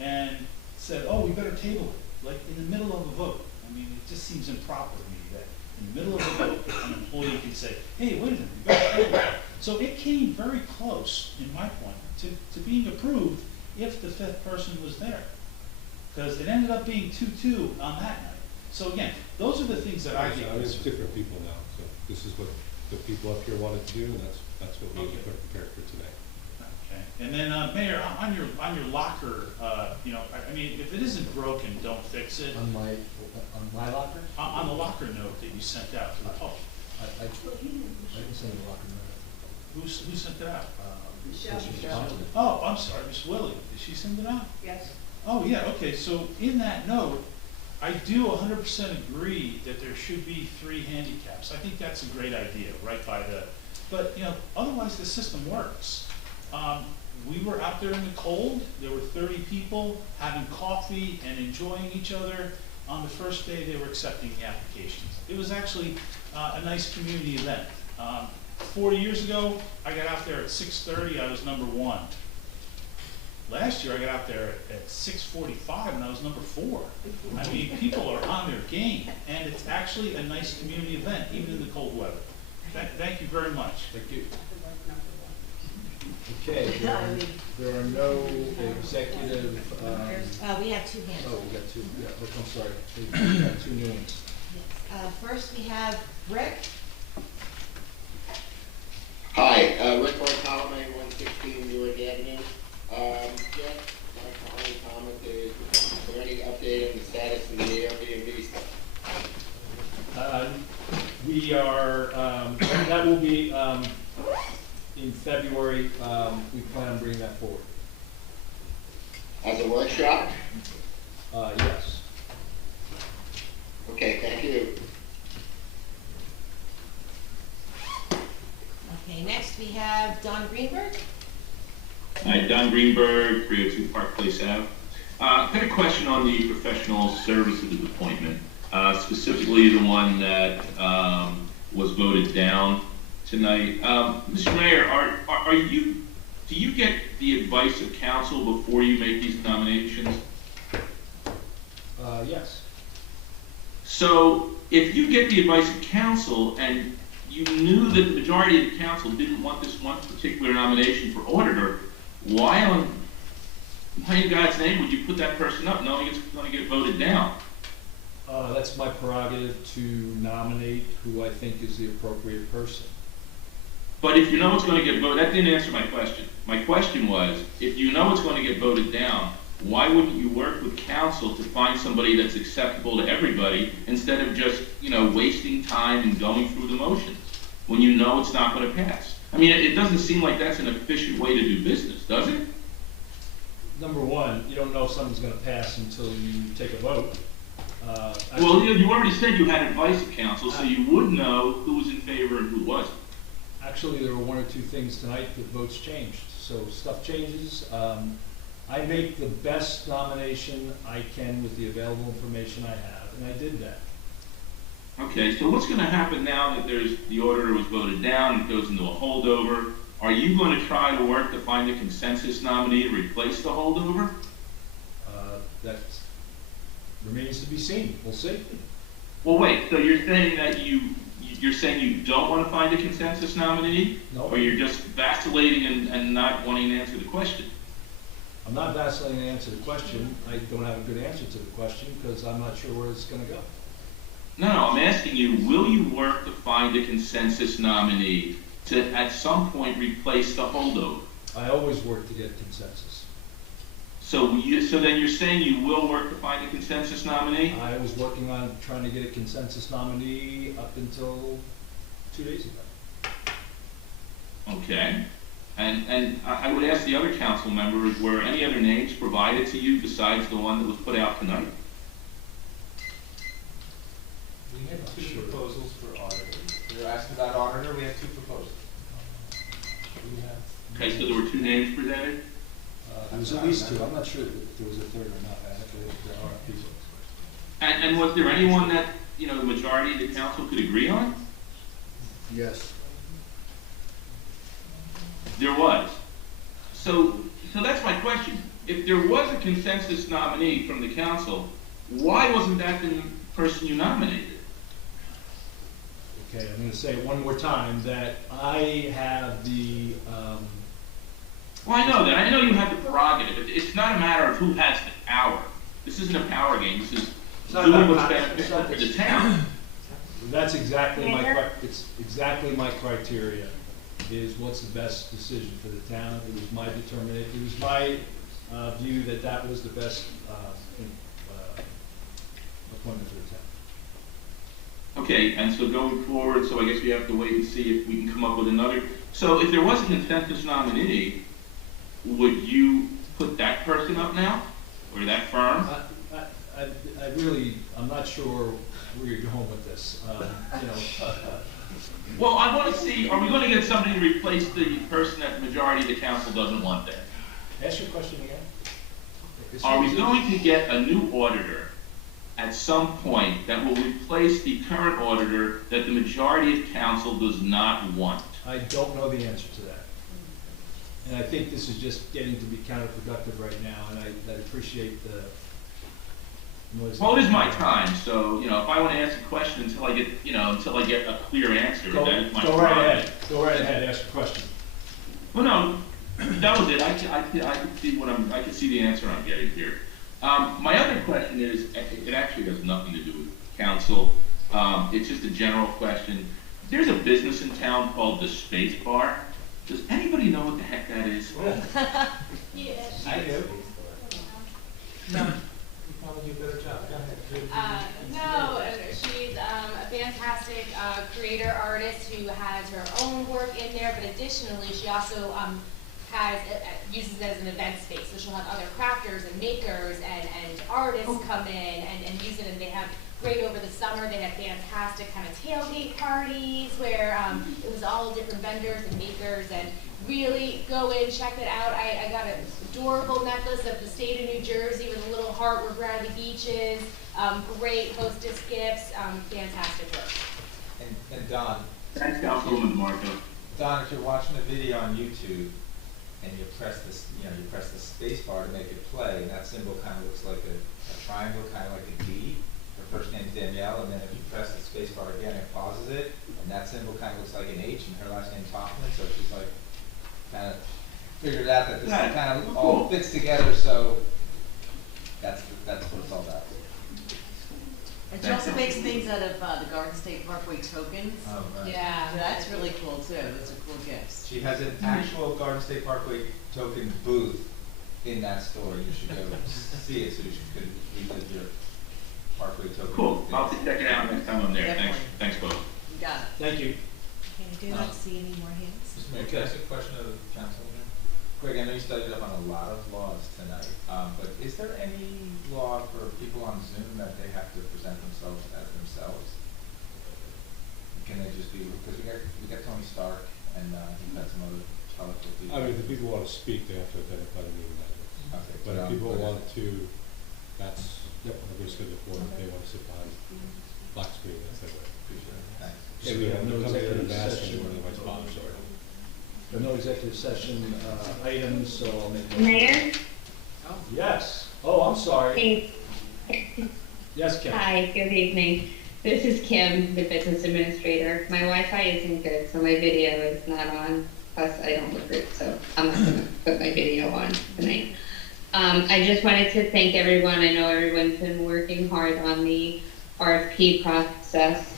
and said, oh, we better table it, like in the middle of a vote. I mean, it just seems improper to me that in the middle of a vote, an employee can say, hey, wait a minute, we better table it. So it came very close, in my point, to being approved if the 5th person was there. Because it ended up being 2-2 on that night. So again, those are the things that I get. It's different people now, so this is what the people up here wanted to do, and that's what we prepared for tonight. Okay, and then, Mayor, on your locker, you know, I mean, if it isn't broken, don't fix it. On my locker? On the locker note that you sent out to the public. I didn't send the locker note. Who sent it out? Michelle. Oh, I'm sorry, Miss Willie. Did she send it out? Yes. Oh, yeah, okay, so in that note, I do 100% agree that there should be 3 handicaps. I think that's a great idea, right by but, you know, otherwise the system works. We were out there in the cold, there were 30 people having coffee and enjoying each other. On the first day, they were accepting the applications. It was actually a nice community event. 4 years ago, I got out there at 6:30, I was number 1. Last year, I got out there at 6:45 and I was number 4. I mean, people are on their game, and it's actually a nice community event, even in the cold weather. Thank you very much. Thank you. Okay, there are no executive, We have 2 hands. oh, we got 2, yeah, look, I'm sorry, we got 2 new ones. First, we have Rick. Hi, Rick Bartolome, 116 Newark Avenue. Just my only comment is there any update on the status of the Airbnb stuff? We are, that will be in February. We plan on bringing that forward. As a workshop? Yes. Okay, thank you. Okay, next we have Don Greenberg. Hi, Don Greenberg, 302 Park Place Ave. I've got a question on the professional services appointment, specifically the one that was voted down tonight. Mr. Mayor, do you get the advice of council before you make these nominations? Yes. So if you get the advice of council and you knew that the majority of the council didn't want this one particular nomination for auditor, why in God's name would you put that person up knowing it's going to get voted down? That's my prerogative to nominate who I think is the appropriate person. But if you know it's gonna get voted, that didn't answer my question. My question was, if you know it's gonna get voted down, why wouldn't you work with council to find somebody that's acceptable to everybody instead of just, wasting time and going through the motions when you know it's not gonna pass? I mean, it doesn't seem like that's an efficient way to do business, does it? Number one, you don't know if something's gonna pass until you take a vote. Well, you already said you had advice of council, so you would know who was in favor and who wasn't. Actually, there were one or two things tonight that votes changed, so stuff changes. I make the best nomination I can with the available information I have, and I did that. Okay, so what's gonna happen now that the auditor was voted down, it goes into a holdover? Are you gonna try to work to find a consensus nominee to replace the holdover? That remains to be seen, we'll see. Well, wait, so you're saying that you're saying you don't wanna find a consensus nominee? No. Or you're just vacillating and not wanting to answer the question? I'm not vacillating to answer the question. I don't have a good answer to the question because I'm not sure where it's gonna go. No, I'm asking you, will you work to find a consensus nominee to, at some point, replace the holdover? I always work to get consensus. So then you're saying you will work to find a consensus nominee? I was working on trying to get a consensus nominee up until 2 days ago. Okay. And I would ask the other council members, were any other names provided to you besides the one that was put out tonight? We have two proposals for auditor. You're asking about auditor, we have two proposals. Okay, so there were two names presented? There was at least two. I'm not sure if there was a third or not. I have to look at the RFPs. And was there anyone that, the majority of the council could agree on? Yes. There was. So that's my question. If there was a consensus nominee from the council, why wasn't that the person you nominated? Okay, I'm gonna say it one more time, that I have the, Well, I know that. I know you have the prerogative. It's not a matter of who has the power. This isn't a power game. This is doing what's beneficial for the town. that's exactly it's exactly my criteria, is what's the best decision for the town. It was my determination, it was my view that that was the best appointment for the town. Okay, and so going forward, so I guess we have to wait and see if we can come up with another. So if there was a consensus nominee, would you put that person up now, or that firm? I'm not sure where you're going with this, Well, I want to see, are we going to get somebody to replace the person that the majority of the council doesn't want there? Ask your question again. Are we going to get a new auditor at some point that will replace the current auditor that the majority of council does not want? I don't know the answer to that. And I think this is just getting to be counterproductive right now, and I appreciate the noise. Well, it is my time, so, if I want to ask a question until I get a clear answer, that is my Go problem. right ahead, ask your question. Well, no, that was it. I can see the answer I'm getting here. My other question is, it actually has nothing to do with council. It's just a general question. There's a business in town called the Space Bar. Does anybody know what the heck that is? Yes. I do. No, you probably do a better job. Go ahead. No, she's a fantastic creator artist who has her own work in there, but additionally, she also uses it as an event space. So she'll have other crafters and makers and artists come in and use it, and they have great over the summer. They had fantastic kind of tailgate parties where it was all different vendors and makers, and really go in, check it out. I got an adorable necklace of the state of New Jersey with a little heart where Bradley Beach is. Great hostess gifts, fantastic work. And Don. Thanks, Councilwoman DeMarco. Don, if you're watching a video on YouTube and you press this, you press the space bar to make it play, and that symbol kind of looks like a triangle, kind of like a D. Her first name's Danielle, and then if you press the space bar again, it pauses it, and that symbol kind of looks like an H, and her last name's Hoffman, so she's like, kind of figured out that this kind of all fits together, so that's what it's all about. And she also makes things out of the Garden State Parkway tokens. Oh, right. Yeah. So that's really cool too. Those are cool gifts. She has an actual Garden State Parkway token booth in that store. You should go see it so you could relive your Parkway token. Cool, I'll have to check it out next time I'm there. Thanks, Definitely. thanks both. You got it. Thank you. Okay, I do not see any more hands. Mr. Mayor, can I ask a question of the council? Greg, I know you studied up on a lot of laws tonight, but is there any law for people on Zoom that they have to present themselves as themselves? Can they just be, because we got Tony Stark and he's got some other colorful people. I mean, if people want to speak, they have to identify the meeting matters. Okay, But if people but want to, that's, we're good for if they want to sit behind black screen, that's their way. Appreciate it, thanks. And we have no executive mask session. anymore, otherwise bother, sorry. There are no executive session items, so I'll make. Mayor? Yes. Oh, I'm sorry. Yes, Kim. Hi, good evening. This is Kim, the business administrator. My Wi-Fi isn't good, so my video is not on. Plus, I don't look good, so I'm not gonna put my video on tonight. I just wanted to thank everyone. I know everyone's been working hard on the RFP process.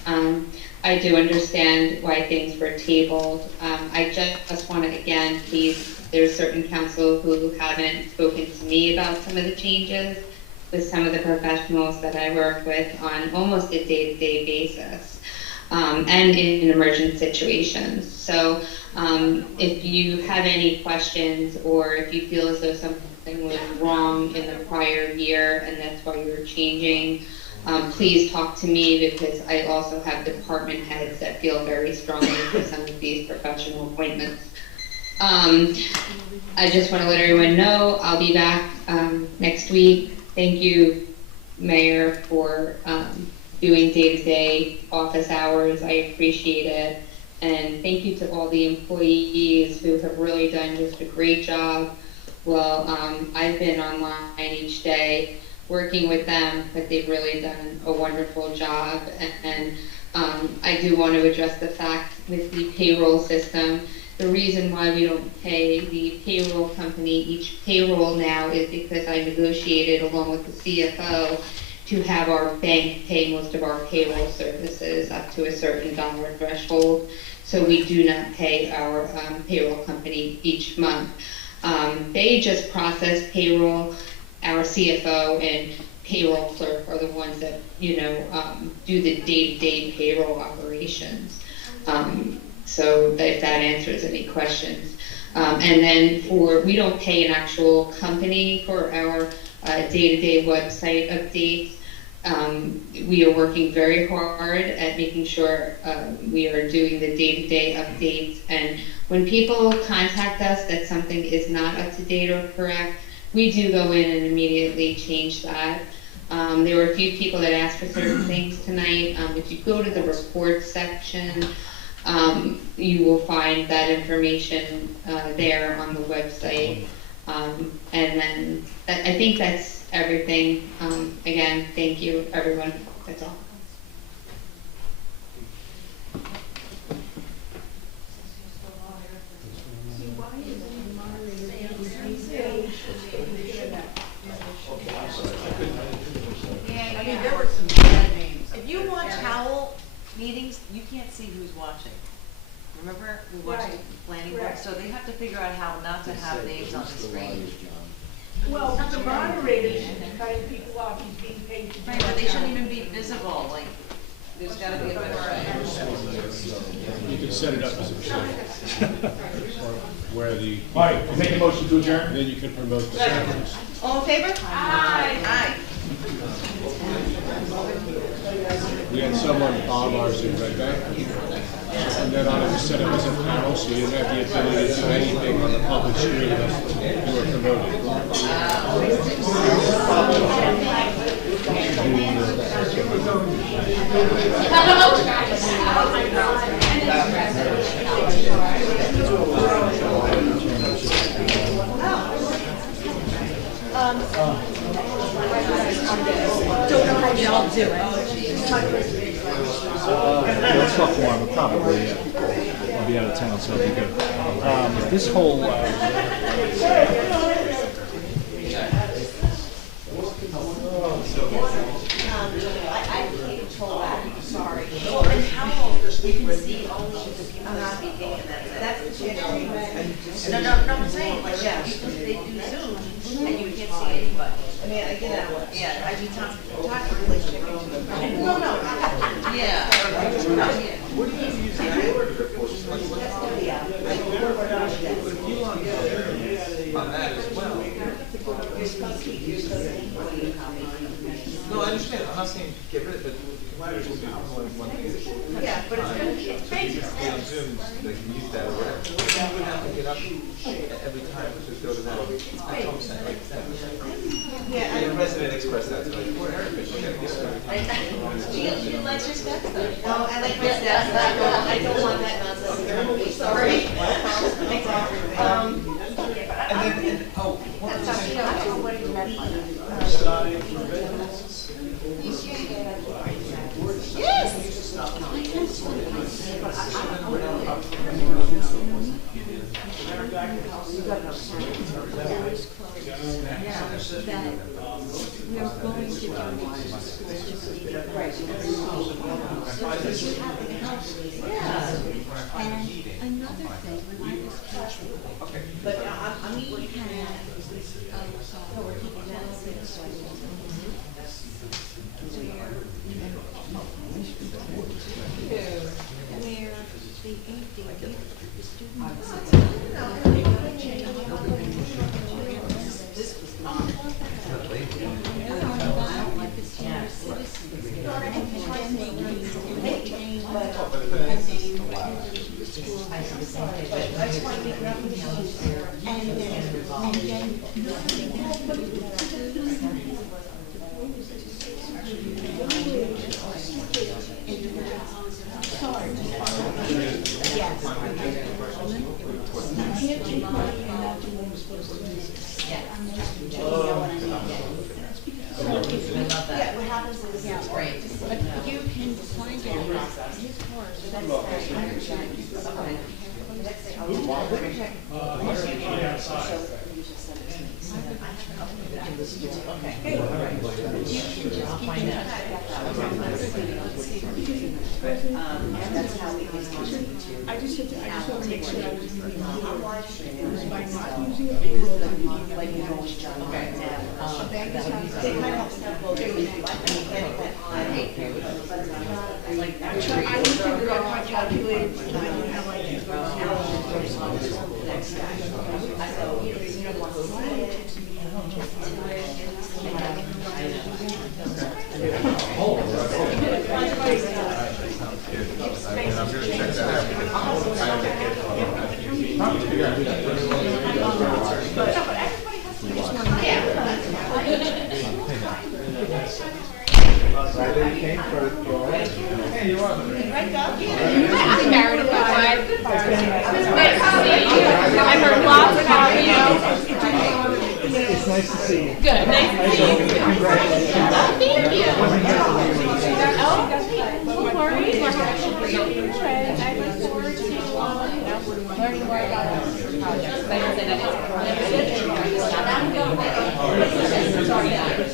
I do understand why things were tabled. I just want to, again, please, there's certain council who haven't spoken to me about some of the changes with some of the professionals that I work with on almost a day-to-day basis, and in emergent situations. So if you have any questions or if you feel as though something was wrong in the prior year and that's why you're changing, please talk to me, because I also have department heads that feel very strongly for some of these professional appointments. I just want to let everyone know I'll be back next week. Thank you, Mayor, for doing day-to-day office hours. I appreciate it. And thank you to all the employees who have really done just a great job. Well, I've been online each day working with them, but they've really done a wonderful job. And I do want to address the fact with the payroll system, the reason why we don't pay the payroll company each payroll now is because I negotiated along with the CFO to have our bank pay most of our payroll services up to a certain dollar threshold. So we do not pay our payroll company each month. They just process payroll. Our CFO and payroll clerk are the ones that, do the day-to-day payroll operations. So if that answers any questions. And then we don't pay an actual company for our day-to-day website updates. We are working very hard at making sure we are doing the day-to-day updates. And when people contact us that something is not up to date or correct, we do go in and immediately change that. There were a few people that asked for certain things tonight. If you go to the report section, you will find that information there on the website. And then I think that's everything. Again, thank you, everyone. That's all. I mean, there were some bad names. If you watch Howell meetings, you can't see who's watching. Remember, we watched the planning board, so they have to figure out how not to have names on the screen. Well, the moderators cutting people off, he's being paid to. Right, but they shouldn't even be visible, like, there's gotta be a better way. You can set it up as a chart. Where the. All right, we'll make a motion to adjourn. Then you can promote the salaries. All in favor? Aye. We had someone follow ours in Red Bank. And then on it was set up as a panel, so you didn't have the ability to do anything on the public screen unless you were promoted. Don't know how y'all do it. Let's talk more, but probably I'll be out of town, so it'll be good. This whole I Powell, you can see only the people that are speaking, and that's the change. No, I'm saying, like, yeah, because they do Zoom, and you can't see anybody. I mean, I get that one. Yeah, I mean, talk really chicken. No, yeah. What do you use the order for? On that as well. No, I understand, I'm not saying get rid of it, but letters will be one thing. Yeah, but it's basic. On Zoom, they can use that or whatever. You wouldn't have to get up every time, just go to that. That's what I'm saying, like, Yeah, the president expressed that, so like, poor Eric, but you gotta get every time. You like your steps though? No, I like my steps, I don't want that nonsense. Sorry. And another thing, when I was teaching, But I mean, we had we're keeping that where the yeah, what happens is, Yeah, great. but you can find out his course, I just want to make sure I was using it. By not using it, we will be like, I would figure out how to calculate, and I would have like, next I'm married to my wife. Nice to see you. I've heard lots about you. It's nice to see you. Good, nice to see you. Congratulations. Oh, thank you. Oh, no worries. We're happy for you. And I look forward to, learning more about our projects. Like I said,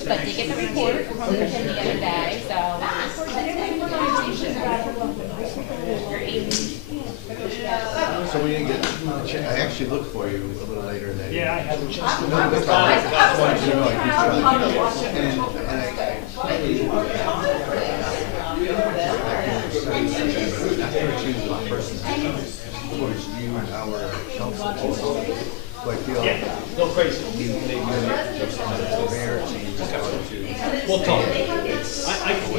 but they get the report from the other day, so. So we didn't get a chance. I actually looked for you a little later in that. Yeah, I had a chance. No, that's all right. I just wanted you to know I keep trying. And after choosing the person towards you, our council also, so I feel Go crazy. you maybe just the mayor change. We'll talk.